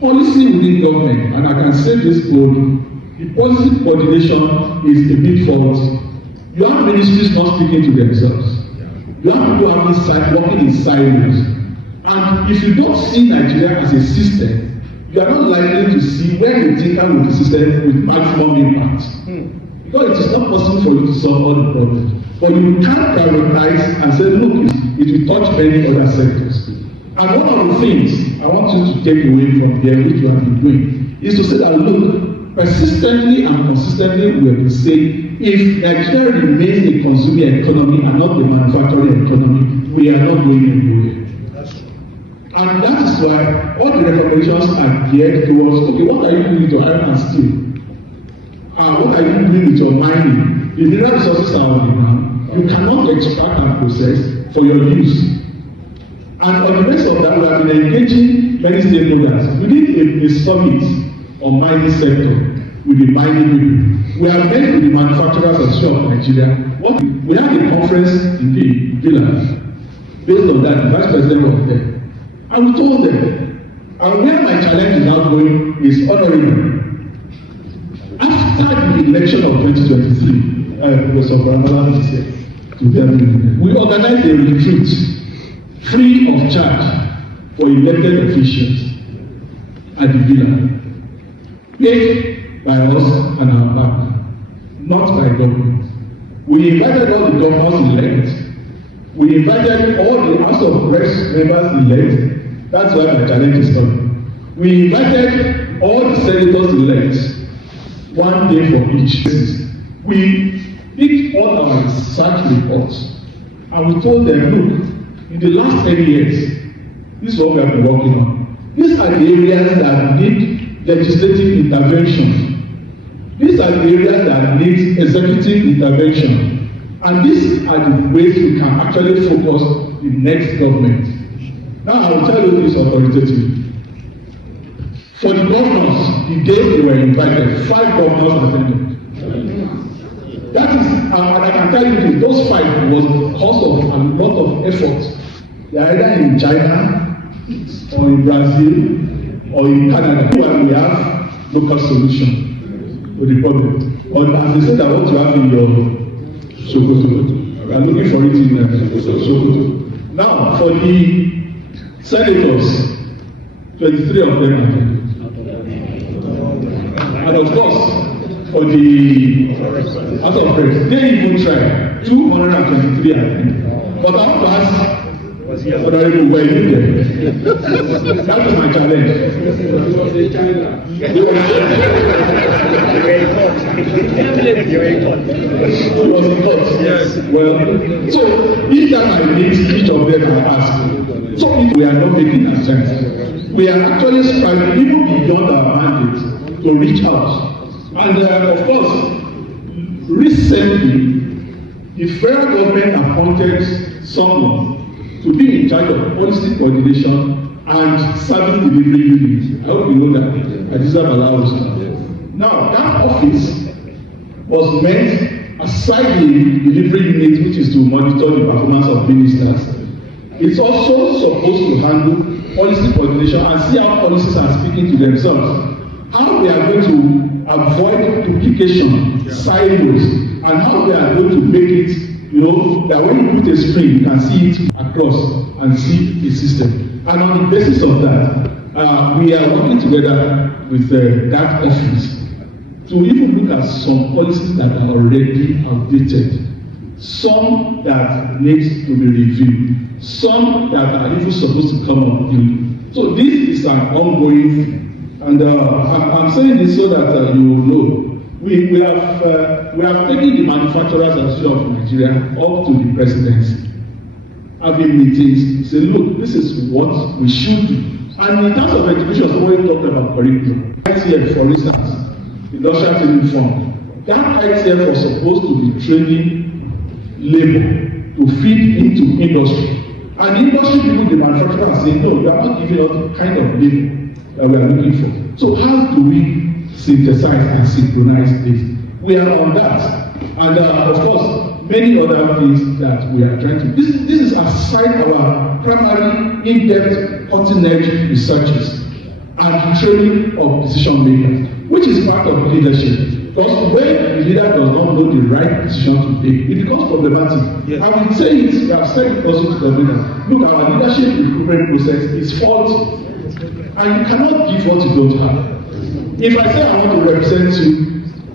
policy within government, and I can say this boldly, the policy coordination is a bit faulty. You have ministries not speaking to themselves. You have people working in silos. And if you don't see Nigeria as a system, you are not likely to see where you tinker with the system with maximum impact. Because it is not possible for you to solve all the problems. But you can prioritize and say, look, it will touch many other sectors. And one of the things I want you to take away from here, which you have been doing, is to say that, look, persistently and consistently we have been saying, if Nigeria remains a consuming economy and not a manufacturing economy, we are not going anywhere. And that is why all the recommendations are geared towards, okay, what are you doing with your iron and steel? What are you doing with your mining? The mineral resources are on the ground. You cannot extract and process for your use. And on the basis of that, we have been engaging many stakeholders. We did a summit on mining sector with the mining people. We have met with the Manufacturers Association of Nigeria. We had a conference in the villa. Based on that, the Vice President was there. And we told them, and where my challenge is now going is honorable. After the election of 2023, Professor Bramala is here to tell me, we organized a retreat free of charge for elected officials at the villa, paid by us and our bank, not by government. We invited all the governors elect. We invited all the House of Reps members elect. That's why my challenge is coming. We invited all the senators elect. 1 day for each. We picked all our research reports and we told them, look, in the last 10 years, this is what we have been working on. These are the areas that need legislative intervention. These are the areas that need executive intervention. And these are the ways we can actually focus the next government. Now I will tell you this authoritatively. For the governors, the day they were invited, 5 governors attended. That is, and I can tell you this, those 5 was because of a lot of effort. They are either in China, or in Brazil, or in Canada, where we have local solution to the problem. Or as they said, I want to have in your Sokoto. We are looking for it in Sokoto. Now, for the senators, 23 of them attended. And of course, for the House of Reps, they even tried 223 attended. But our class, Honorable, were you there? That was my challenge. It was in court. Yes. Well, so each time I meet each of them, I ask. So if we are not making a sense, we are actually striving even beyond our mandate to reach out. And of course, recently, the federal government appointed someone to be in charge of policy coordination and service delivery unit. I hope you know that. Adisa Balaos. Now, that office was meant, aside the delivery unit, which is to monitor the performance of ministers, it's also supposed to handle policy coordination and see how policies are speaking to themselves. How we are going to avoid duplication, silos, and how we are going to make it, that when you put a screen, you can see it across and see the system. And on the basis of that, we are working together with that office to even look at some policies that are already outdated, some that need to be reviewed, some that are even supposed to come up new. So this is an ongoing thing. And I'm saying this so that you will know. We have taken the Manufacturers Association of Nigeria up to the presidency, having meetings, say, look, this is what we should do. And in terms of education, somebody talked about curriculum. ITF, for instance, Industrial Training Fund. That ITF was supposed to be training labor to feed into industry. And the industry people, the manufacturers, are saying, no, we are not giving us the kind of labor that we are looking for. So how do we synthesize and synchronize this? We are on that. And of course, many other things that we are trying to. This is aside our primary in-depth cutting-edge researches and training of decision makers, which is part of leadership. Because when the leader does not know the right decision to take, it becomes problematic. Yes. I will say it, I have said it also to the leader. Look, our leadership recruitment process is faulty. And you cannot give what you don't have. If I say I want to represent you,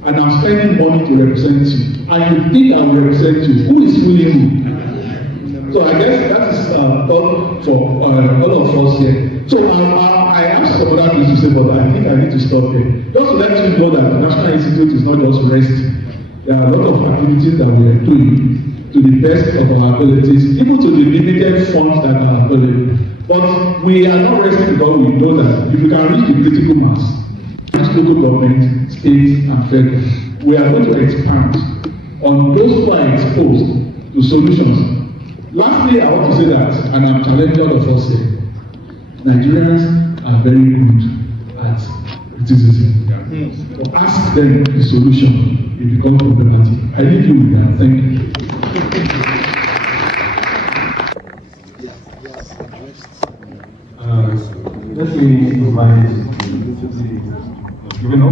and I'm spending money to represent you, and you think I will represent you, who is fooling you? So I guess that is thought for all of us here. So I have some other things to say, but I think I need to stop here. Just to let you know that the National Institute is not just resting. There are a lot of activities that we are doing to the best of our abilities, even to the limited funds that are available. But we are not resting because we know that if we can reach the critical mass, local government, state, and federal, we are going to expand on those who are exposed to solutions Lastly, I want to say that, and I'm challenging all of us here, Nigerians are very good at criticism. Ask them the solution, it becomes problematic. I leave you with that. Thank you. Let me invite you know.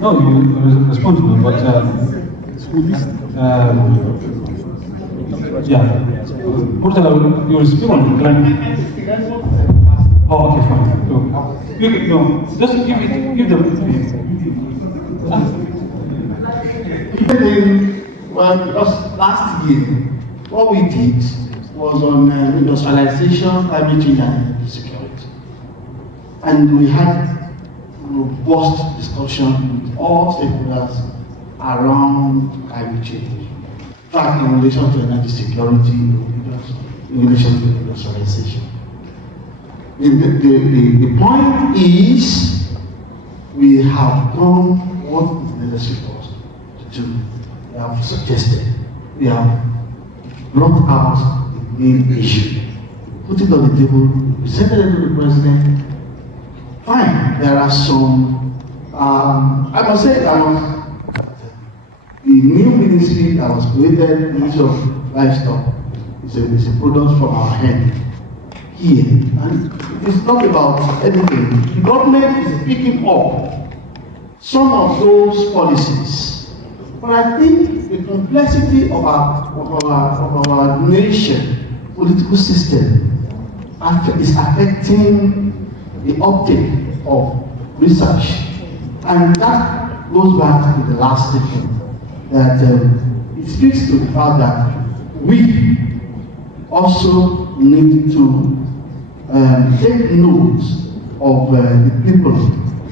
No, you respond to me, but yeah. Murtala, you will speak on the plan. Oh, okay, fine. So, no, just give them. Well, because last year, what we did was on industrialization, climate change, and energy security. And we had robust discussion with all stakeholders around climate change. In fact, in relation to energy security, in relation to industrialization. The point is, we have done what is necessary for us to do. We have suggested, we have brought out the main issue, put it on the table, presented it to the president. Fine, there are some, I must say, the new ministry that was created, Ministry of Livestock, is a product from our hand here. And it's not about anything. The government is picking up some of those policies. But I think the complexity of our nation political system is affecting the uptake of research. And that goes back to the last statement, that it speaks to the fact that we also need to take note of the people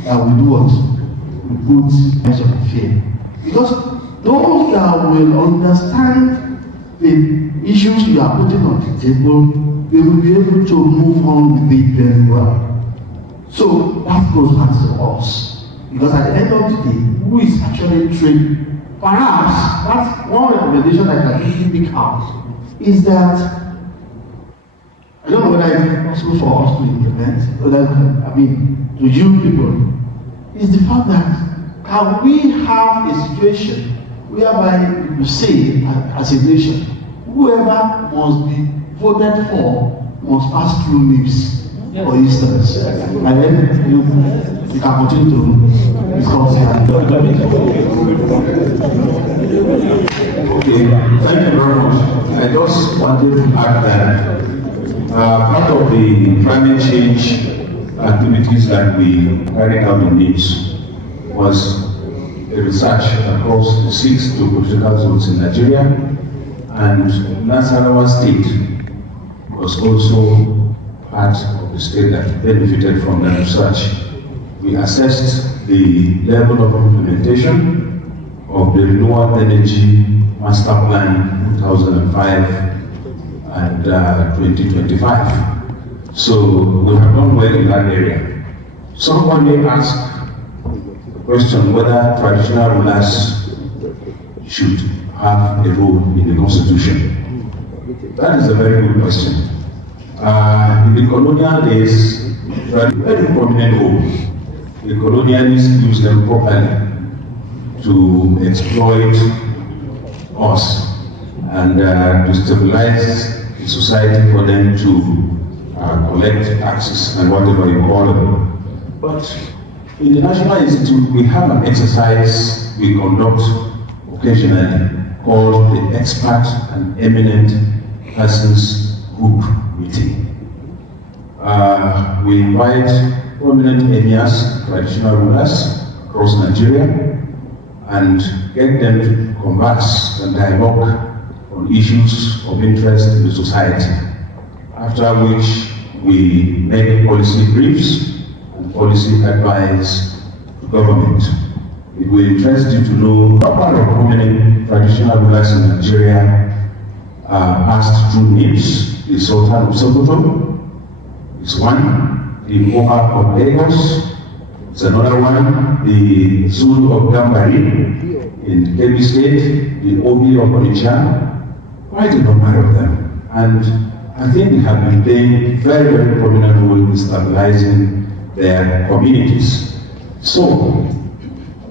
that we do what we put kinds of fear. Because those that will understand the issues we are putting on the table, they will be able to move on with it very well. So that goes back to us. Because at the end of the day, who is actually trained? Perhaps that's one recommendation I can easily pick out, is that I don't know whether it's possible for us to implement, to you people, is the fact that can we have a situation whereby you say, as a nation, whoever must be voted for must pass through NIPS, for instance, and then you can continue to discuss that. Okay, thank you very much. I just wanted to add that part of the climate change activities that we carried out in NIPS was a research across the 6 geopolitical zones in Nigeria, and Nasarawa State was also part of the state that benefited from that research. We assessed the level of implementation of the Renewable Energy Master Plan 2005 and 2025. So we have done well in that area. Someone may ask the question whether traditional rulers should have a role in the Constitution. That is a very good question. In the colonial days, they had a very prominent role. The colonialists used them properly to exploit us and to stabilize the society for them to collect taxes and whatever you call them. But in the National Institute, we have an exercise we conduct occasionally called the Expert and Eminent Persons Group Meeting. We invite prominent emirs, traditional rulers across Nigeria, and get them to converse and dialogue on issues of interest in the society. After which we make policy briefs and policy advice to government. It will interest you to know what part of prominent traditional rulers in Nigeria passed through NIPS. The Sultan of Sokoto is one, the Mohawk of Lagos is another one, the Zulu of Gambari in Kebbi State, the Obi of Onitsha, quite a number of them. And I think they have been playing very, very prominent role in stabilizing their communities. So,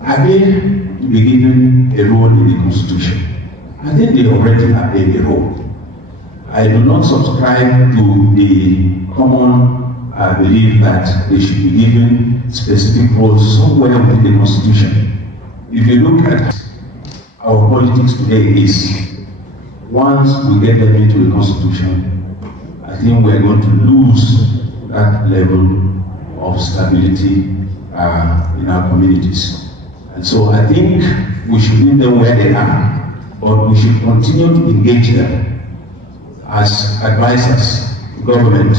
are they to be given a role in the Constitution? I think they already have played a role. I do not subscribe to the common belief that they should be given specific roles somewhere within the Constitution. If you look at our politics today is, once we get them into the Constitution, I think we're going to lose that level of stability in our communities. And so I think we should leave them where they are, but we should continue to engage them as advisors to government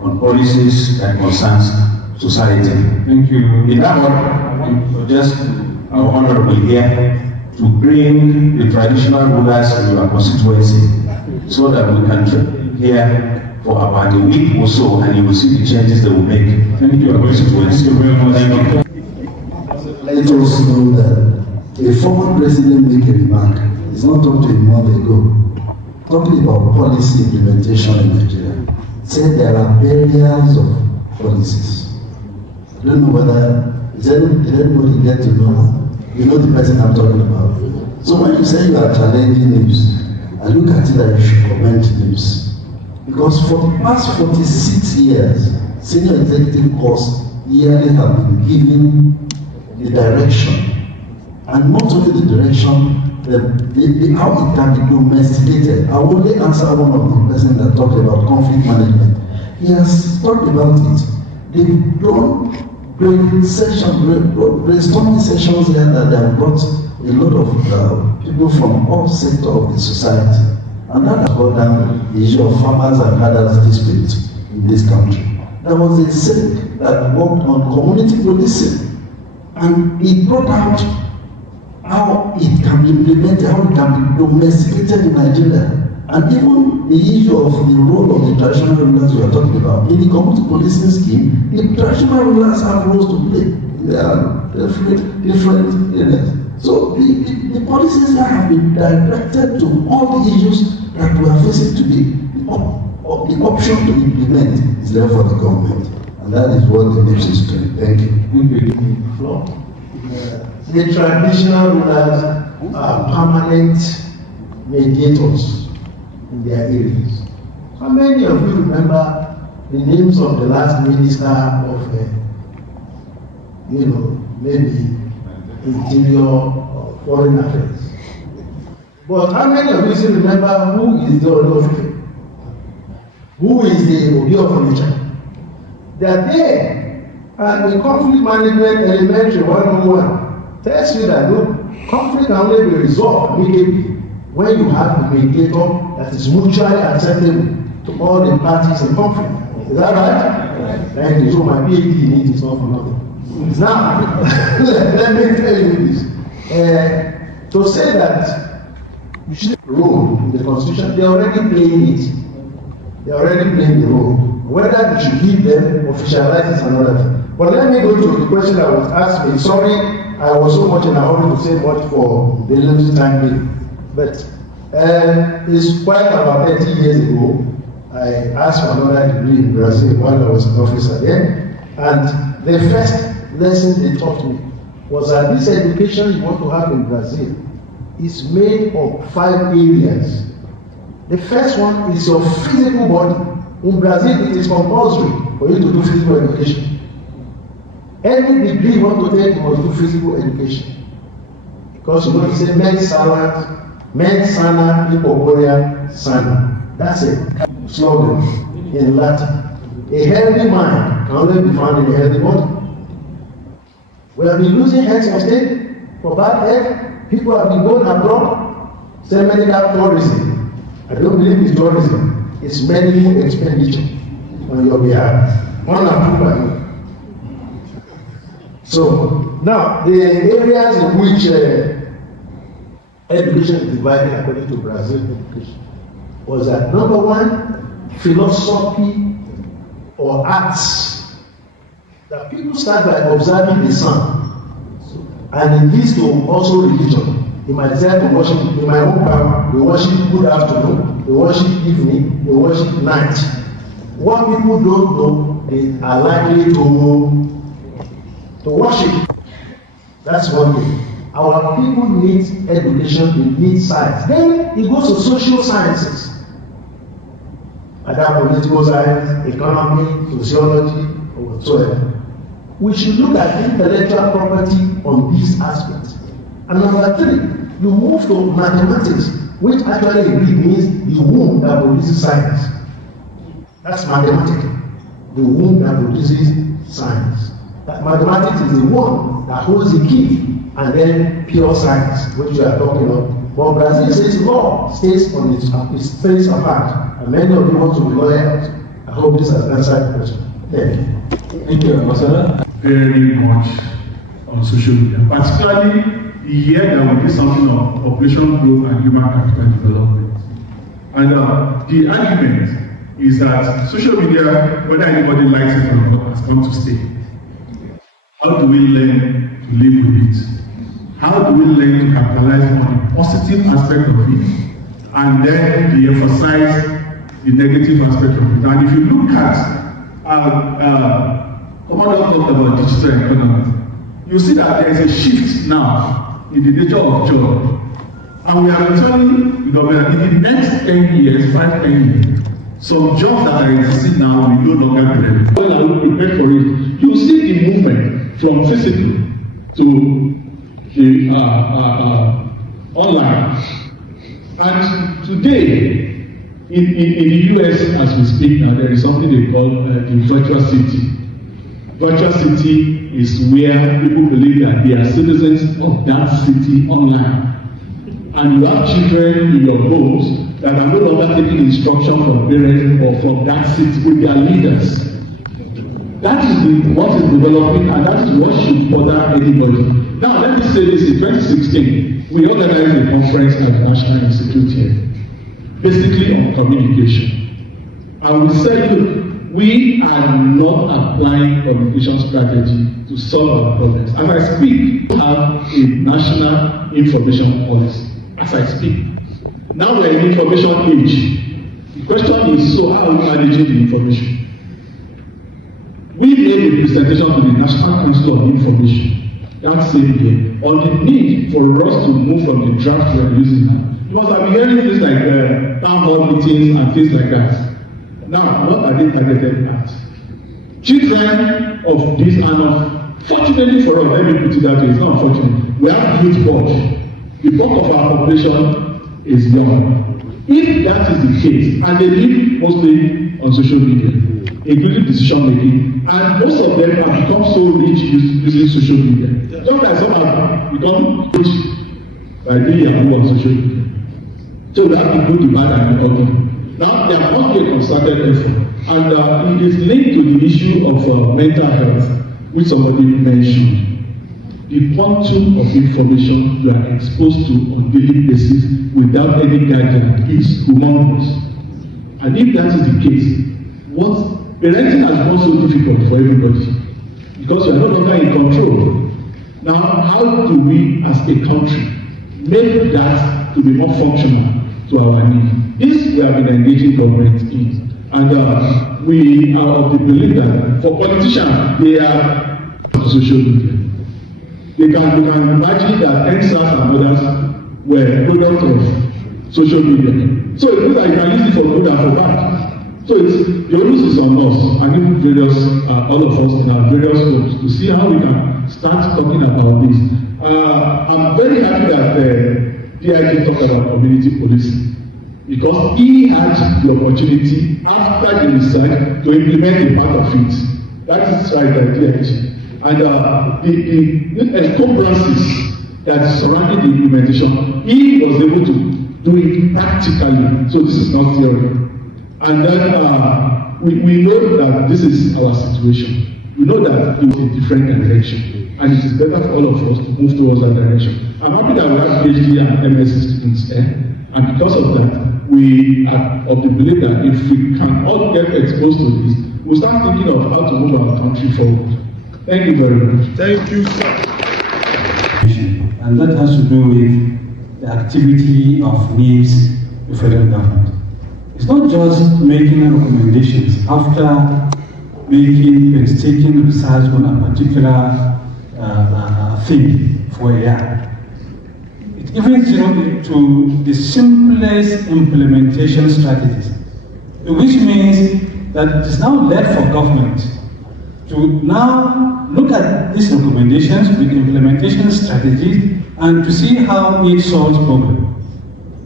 on policies that concerns society. Thank you. In that one, just our honorable here to bring the traditional rulers in your constituency so that we can hear for about a week or so, and you will see the changes they will make. Thank you. Thank you very much. Thank you. Let us know that a former president made a remark. It's not talked to a month ago, talking about policy implementation in Nigeria. Said there are barriers of policies. I don't know whether did anybody get to know? You know the person I'm talking about. So when you say you are challenging news, I look at it that you should comment news. Because for the past 46 years, senior executive corps yearly have been given the direction, and not only the direction, how it can be domesticated. I will only answer one of the persons that talked about conflict management. He has talked about it. They've done brainstorming sessions here that they have brought a lot of people from all sectors of the society. And that has brought down the issue of farmers and others disputes in this country. There was a set that worked on community policing, and it brought out how it can be implemented, how it can be domesticated in Nigeria. And even the issue of the role of the traditional rulers we are talking about. In the community policing scheme, the traditional rulers have roles to play. There are different areas. So the policies that have been directed to all the issues that we are facing today, the option to implement is there for the government. And that is what the NIPS is doing. Thank you. The traditional rulers are permanent mediators in their areas. How many of you remember the names of the last minister of, maybe Interior or Foreign Affairs? But how many of you still remember who is the Olofike? Who is the Obi of Onitsha? They are there. And the conflict management elementary 101 tells you that conflict can only be resolved immediately when you have a mediator that is mutually acceptable to all the parties in conflict. Is that right? Thank you. So my PhD in it is not for nothing. Now, let me tell you this. To say that you should role in the Constitution, they are already playing it. They are already playing the role. Whether you should give them officialize is another thing. But let me go to the question that was asked me. Sorry, I was so much in a hurry to say much for the limited time being. But it's quite about 30 years ago, I asked for another degree in Brazil while I was an officer there. And the first lesson they taught me was that this education you want to have in Brazil is made of 5 areas. The first one is your physical body. In Brazil, it is compulsory for you to do physical education. Any degree you want to take, you must do physical education. Because you know, you say mens sana, hypocoria sana. That's a slogan in Latin. A healthy mind can only be found in a healthy body. We have been losing health of state for bad health. People have been going abroad, say medical tourism. I don't believe it's tourism. It's medical expenditure on your behalf, unapproved by you. So now the areas in which education is divided according to Brazil education was that number one, philosophy or arts. That people start by observing the sun, and it leads to also religion. He might decide to worship in my own power. We worship good afternoon, we worship evening, we worship night. What people don't know, they are likely to worship. That's one thing. Our people need education, they need science. Then it goes to social sciences. Either political science, economy, sociology, or whatsoever. We should look at intellectual property on these aspects. And number 3, you move to mathematics, which actually means the womb that produces science. That's mathematics. The womb that produces science. That mathematics is the one that holds the key, and then pure science, which you are talking about. But Brazil says law stays on its face apart, and many of you want to be lawyers. I hope this has answered the question. Thank you. Thank you, Ambassador. Very much on social media, particularly the year that we did something on population growth and human capital development. And the argument is that social media, whether anybody likes it or not, has come to stay. How do we learn to live with it? How do we learn to capitalize on the positive aspect of it and then de-emphasize the negative aspect of it? And if you look at Commander talked about digital economy, you see that there is a shift now in the nature of job. And we are returning, in the next 10 years, 5-10 years, some jobs that are existing now will no longer be there. When I will prepare for it, you see the movement from physical to the online. And today, in the US, as we speak now, there is something they call the virtual city. Virtual city is where people believe that they are citizens of that city online. And you have children in your homes that are no longer taking instruction from parents or from that city with their leaders. That is what is developing, and that is what should bother anybody. Now, let me say this: in 2016, we organized a conference at the National Institute here, basically on communication. And we said, look, we are not applying communication strategy to solve our problems. As I speak, we have a national information policy. As I speak. Now we're in information age. The question is, so how are we managing the information? We made a presentation to the National Council of Information that same day on the need for us to move from the draft we are using now. You must have been hearing things like town hall meetings and things like that. Now, what are they targeted at? Children of this and fortunately for us, let me put it that way, it's not unfortunate. We have youth board. The bulk of our population is young. If that is the case, and they live mostly on social media, including decision making, and most of them have become so rich using social media. Just like some have become rich by being Yahoo on social media. So we have to do the bad and the ugly. Now, there must be a concerted effort, and it is linked to the issue of mental health, which somebody mentioned. The quantum of information we are exposed to on a daily basis without any guidance is humongous. And if that is the case, what parenting has become so difficult for everybody because we are no longer in control. Now, how do we as a country make that to be more functional to our needs? This we have been engaging government in. And we are of the belief that for politicians, they are on social media. You can imagine that NSAS and others were products of social media. So it means that you can use it for good and for bad. So the onus is on us, and all of us in our various groups, to see how we can start talking about this. I'm very happy that DIG talked about community policing, because he had the opportunity after the research to implement a part of it. That is right at DIG. And the encumbrances that surrounded the implementation, he was able to do it practically. So this is not theory. And then we know that this is our situation. We know that it's a different direction, and it is better for all of us to move towards that direction. I'm happy that we have PhD and MSc students there, and because of that, we are of the belief that if we can all get exposed to this, we'll start thinking of how to move our country forward. Thank you very much. Thank you, sir. And that has to do with the activity of NIBSS to federal government. It's not just making recommendations after making painstaking research on a particular thing for a year. It even zeroed to the simplest implementation strategies, which means that it is now left for government to now look at these recommendations with implementation strategies and to see how it solves problems.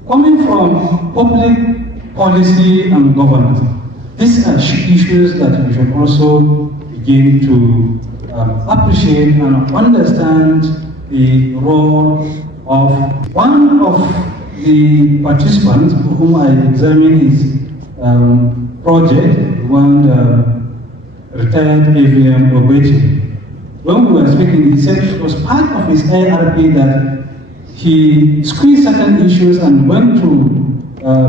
Coming from public policy and governance, these are issues that we should also begin to appreciate and understand the role of one of the participants whom I examined his project, one retired AVM Obechi. When we were speaking, he said it was part of his ARP that he squeezed certain issues and went to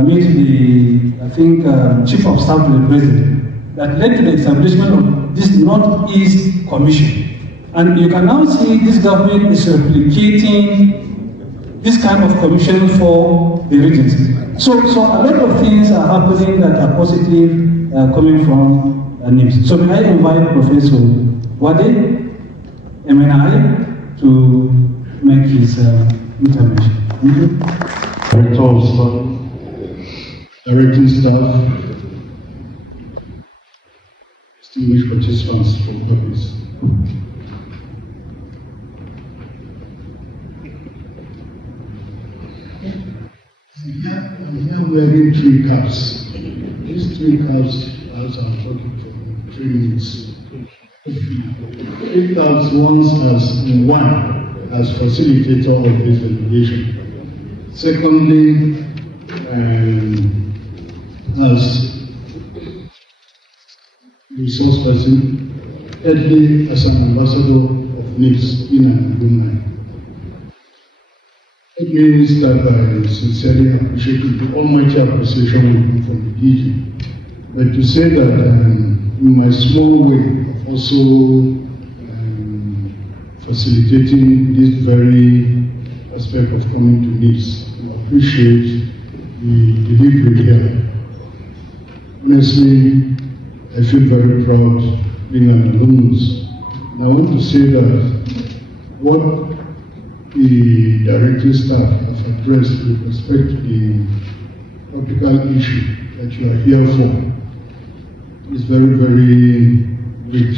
meet the, I think, Chief of Staff to the President, that led to the establishment of this Northeast Commission. And you can now see this government is replicating this kind of commission for the regions. So a lot of things are happening that are positive coming from NIBSS. So may I invite Professor Wade MNI to make his intervention. Thank you. Director of Staff, Directing Staff, distinguished participants from purpose. I'm here wearing 3 caps. These 3 caps, as I'm talking for 3 minutes. 3 caps, one as facilitator of this delegation. Secondly, as resource person. Thirdly, as an ambassador of NIBSS in and alumni. It means that I sincerely appreciate the almighty appreciation from the DG. But to say that in my small way of also facilitating this very aspect of coming to NIBSS, I appreciate the delivery here. Honestly, I feel very proud being an alumnus. And I want to say that what the directing staff have addressed with respect to the topical issue that you are here for is very, very rich.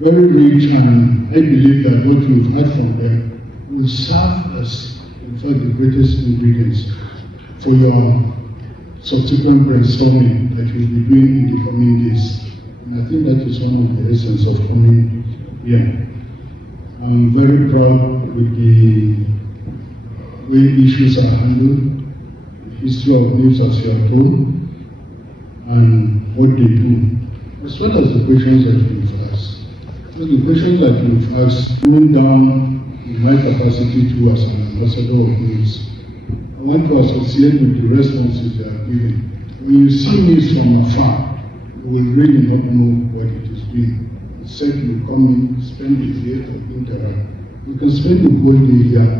Very rich, and I believe that what you've heard from them will serve as, in fact, the greatest ingredients for your subsequent brainstorming that you'll be doing in the coming days. And I think that is one of the essence of coming here. I'm very proud with the way issues are handled, the history of NIBSS as you are told, and what they do, as well as the questions that you've asked. So the questions that you've asked, going down in my capacity too as an ambassador of NIBSS, I want to associate with the responses they are giving. When you see NIBSS from afar, you will really not know what it is doing. Except you come in, spend the day and interact. You can spend the whole day here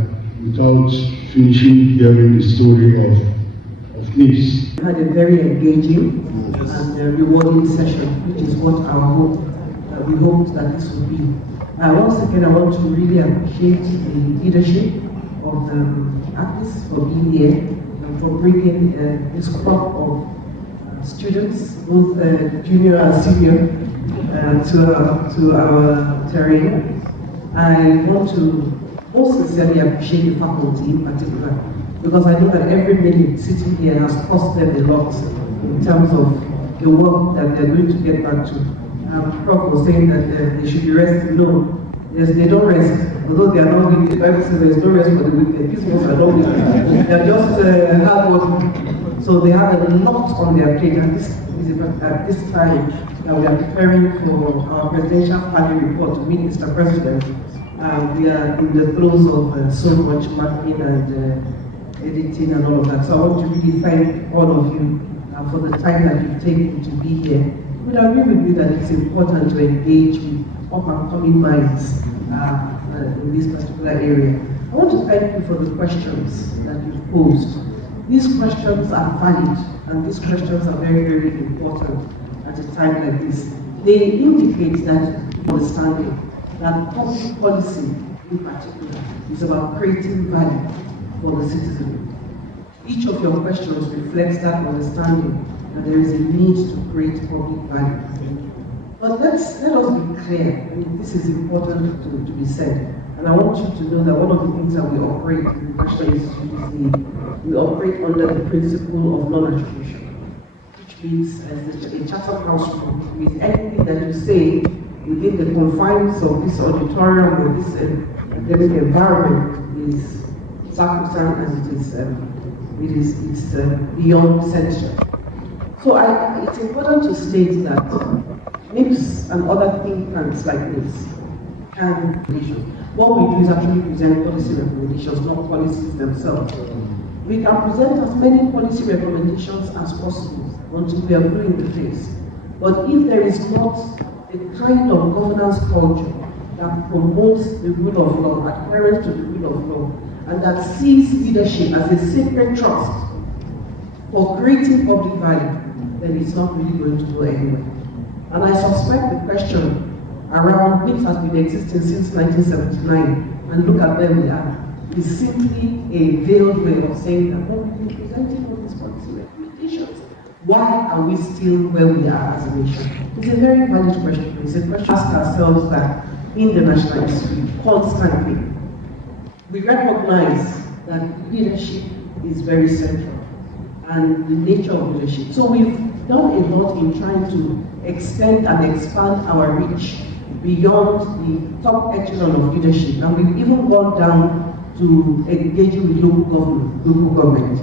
without finishing hearing the story of NIBSS. We had a very engaging and rewarding session, which is what our hope, we hoped that this would be. Once again, I want to really appreciate the leadership of the artists for being here and for bringing this crop of students, both junior and senior, to our terrain. I want to most sincerely appreciate the faculty in particular, because I know that every minute sitting here has cost them a lot in terms of the work that they're going to get back to. Prof was saying that they should be resting. No, yes, they don't rest. Although they are not wicked, the Bible says there is no rest for the wicked. These ones are not wicked. They are just hard working. So they have a lot on their plate, and this is at this time that we are preparing for our presidential panel report to meet Mr. President. We are in the throes of so much marking and editing and all of that. So I want to really thank all of you for the time that you've taken to be here. I would agree with you that it's important to engage with up-and-coming minds in this particular area. I I want to thank you for the questions that you've posed. These questions are valid, and these questions are very, very important at a time like this. They indicate that understanding that public policy in particular is about creating value for the citizen. Each of your questions reflects that understanding that there is a need to create public value. But let us be clear, and this is important to be said. And I want you to know that one of the things that we operate in the National Institute is we operate under the principle of non-attribution, which means as a Chatham House rule, with anything that you say within the confines of this auditorium or this academic environment is sacrosanct and it's beyond censure. So it's important to state that NIPS and other think tanks like this can what we do is actually present policy recommendations, not policies themselves. We can present as many policy recommendations as possible until we are blue in the face. But if there is not a kind of governance culture that promotes the rule of law, adherence to the rule of law, and that sees leadership as a sacred trust for creating public value, then it's not really going to go anywhere. And I suspect the question around NIPS has been existing since 1979, and look at where we are, is simply a veiled way of saying that, well, we've been presenting all these policy recommendations. Why are we still where we are as a nation? It's a very valid question. It's a question to ask ourselves that in the National Institute constantly. We recognize that leadership is very central and the nature of leadership. So we've done a lot in trying to extend and expand our reach beyond the top echelon of leadership, and we've even gone down to engaging with local government.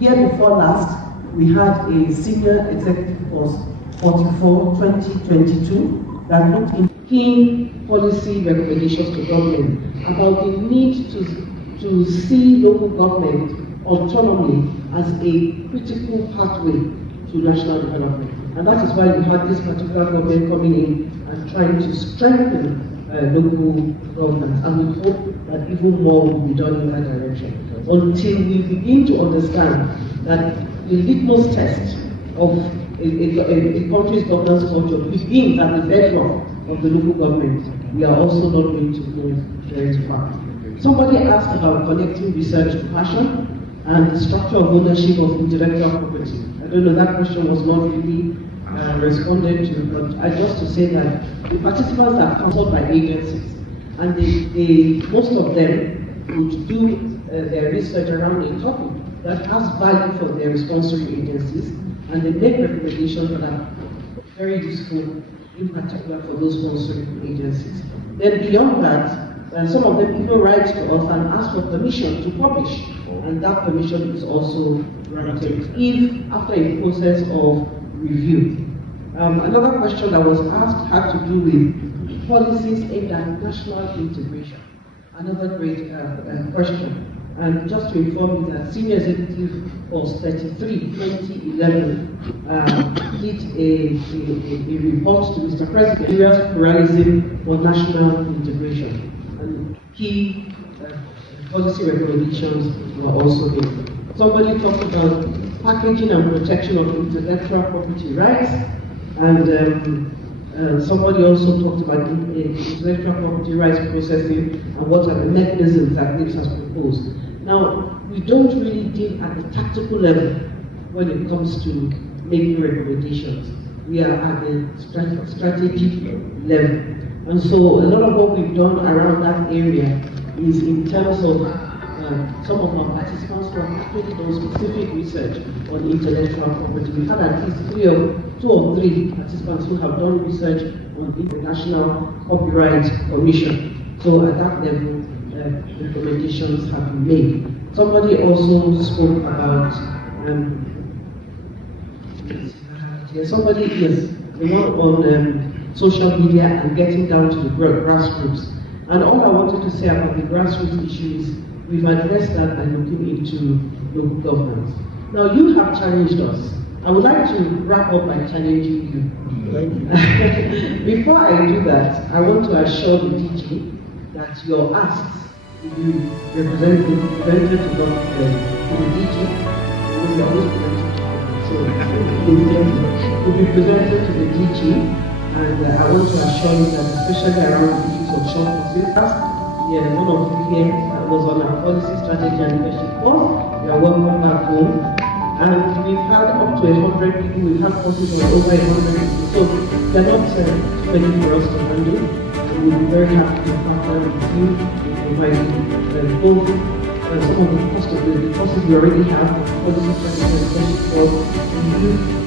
Year before last, we had a senior executive force 44 2022 that looked into key policy recommendations to government about the need to see local government autonomy as a critical pathway to national development. And that is why we had this particular government coming in and trying to strengthen local governance. And we hope that even more will be done in that direction. Until we begin to understand that the litmus test of a country's governance culture begins at the bedrock of the local government, we are also not going to go very far. Somebody asked about connecting research to passion and the structure of ownership of intellectual property. I don't know, that question was not really responded to, but just to say that the participants are counseled by agencies, and most of them would do their research around a topic that has value for their sponsoring agencies, and they make recommendations that are very useful, in particular for those sponsoring agencies. Then beyond that, some of them even write to us and ask for permission to publish, and that permission is also granted if after a process of review. Another question that was asked had to do with policies aimed at national integration. Another great question. And just to inform you that Senior Executive Force 33 2011 did a report to Mr. President, Serious Pluralism for National Integration. And key policy recommendations were also made. Somebody talked about packaging and protection of intellectual property rights, and somebody also talked about intellectual property rights processing and what are the mechanisms that NIPS has proposed. Now, we don't really deal at the tactical level when it comes to making recommendations. We are at the strategic level. And so a lot of what we've done around that area is in terms of some of our participants who have actually done specific research on intellectual property. We've had at least 2 or 3 participants who have done research on the International Copyright Commission. So at that level, recommendations have been made. Somebody also spoke about the one on social media and getting down to the grassroots. And all I wanted to say about the grassroots issue is we've addressed that by looking into local governance. Now, you have challenged us. I would like to wrap up by challenging you. Thank you. Before I do that, I want to assure the DG that your asks you represented to the DG, will be always presented will be presented to the DG, and I want to assure you that especially around the issues of short consistence, one of you here was on our policy strategy and leadership course. You are welcome back home. And we've had up to 100 people, we've had courses on over 100 people, so they're not too many for us to handle. And we'll be very happy to partner with you in providing both some of the courses we already have, policy strategy and leadership course, the youth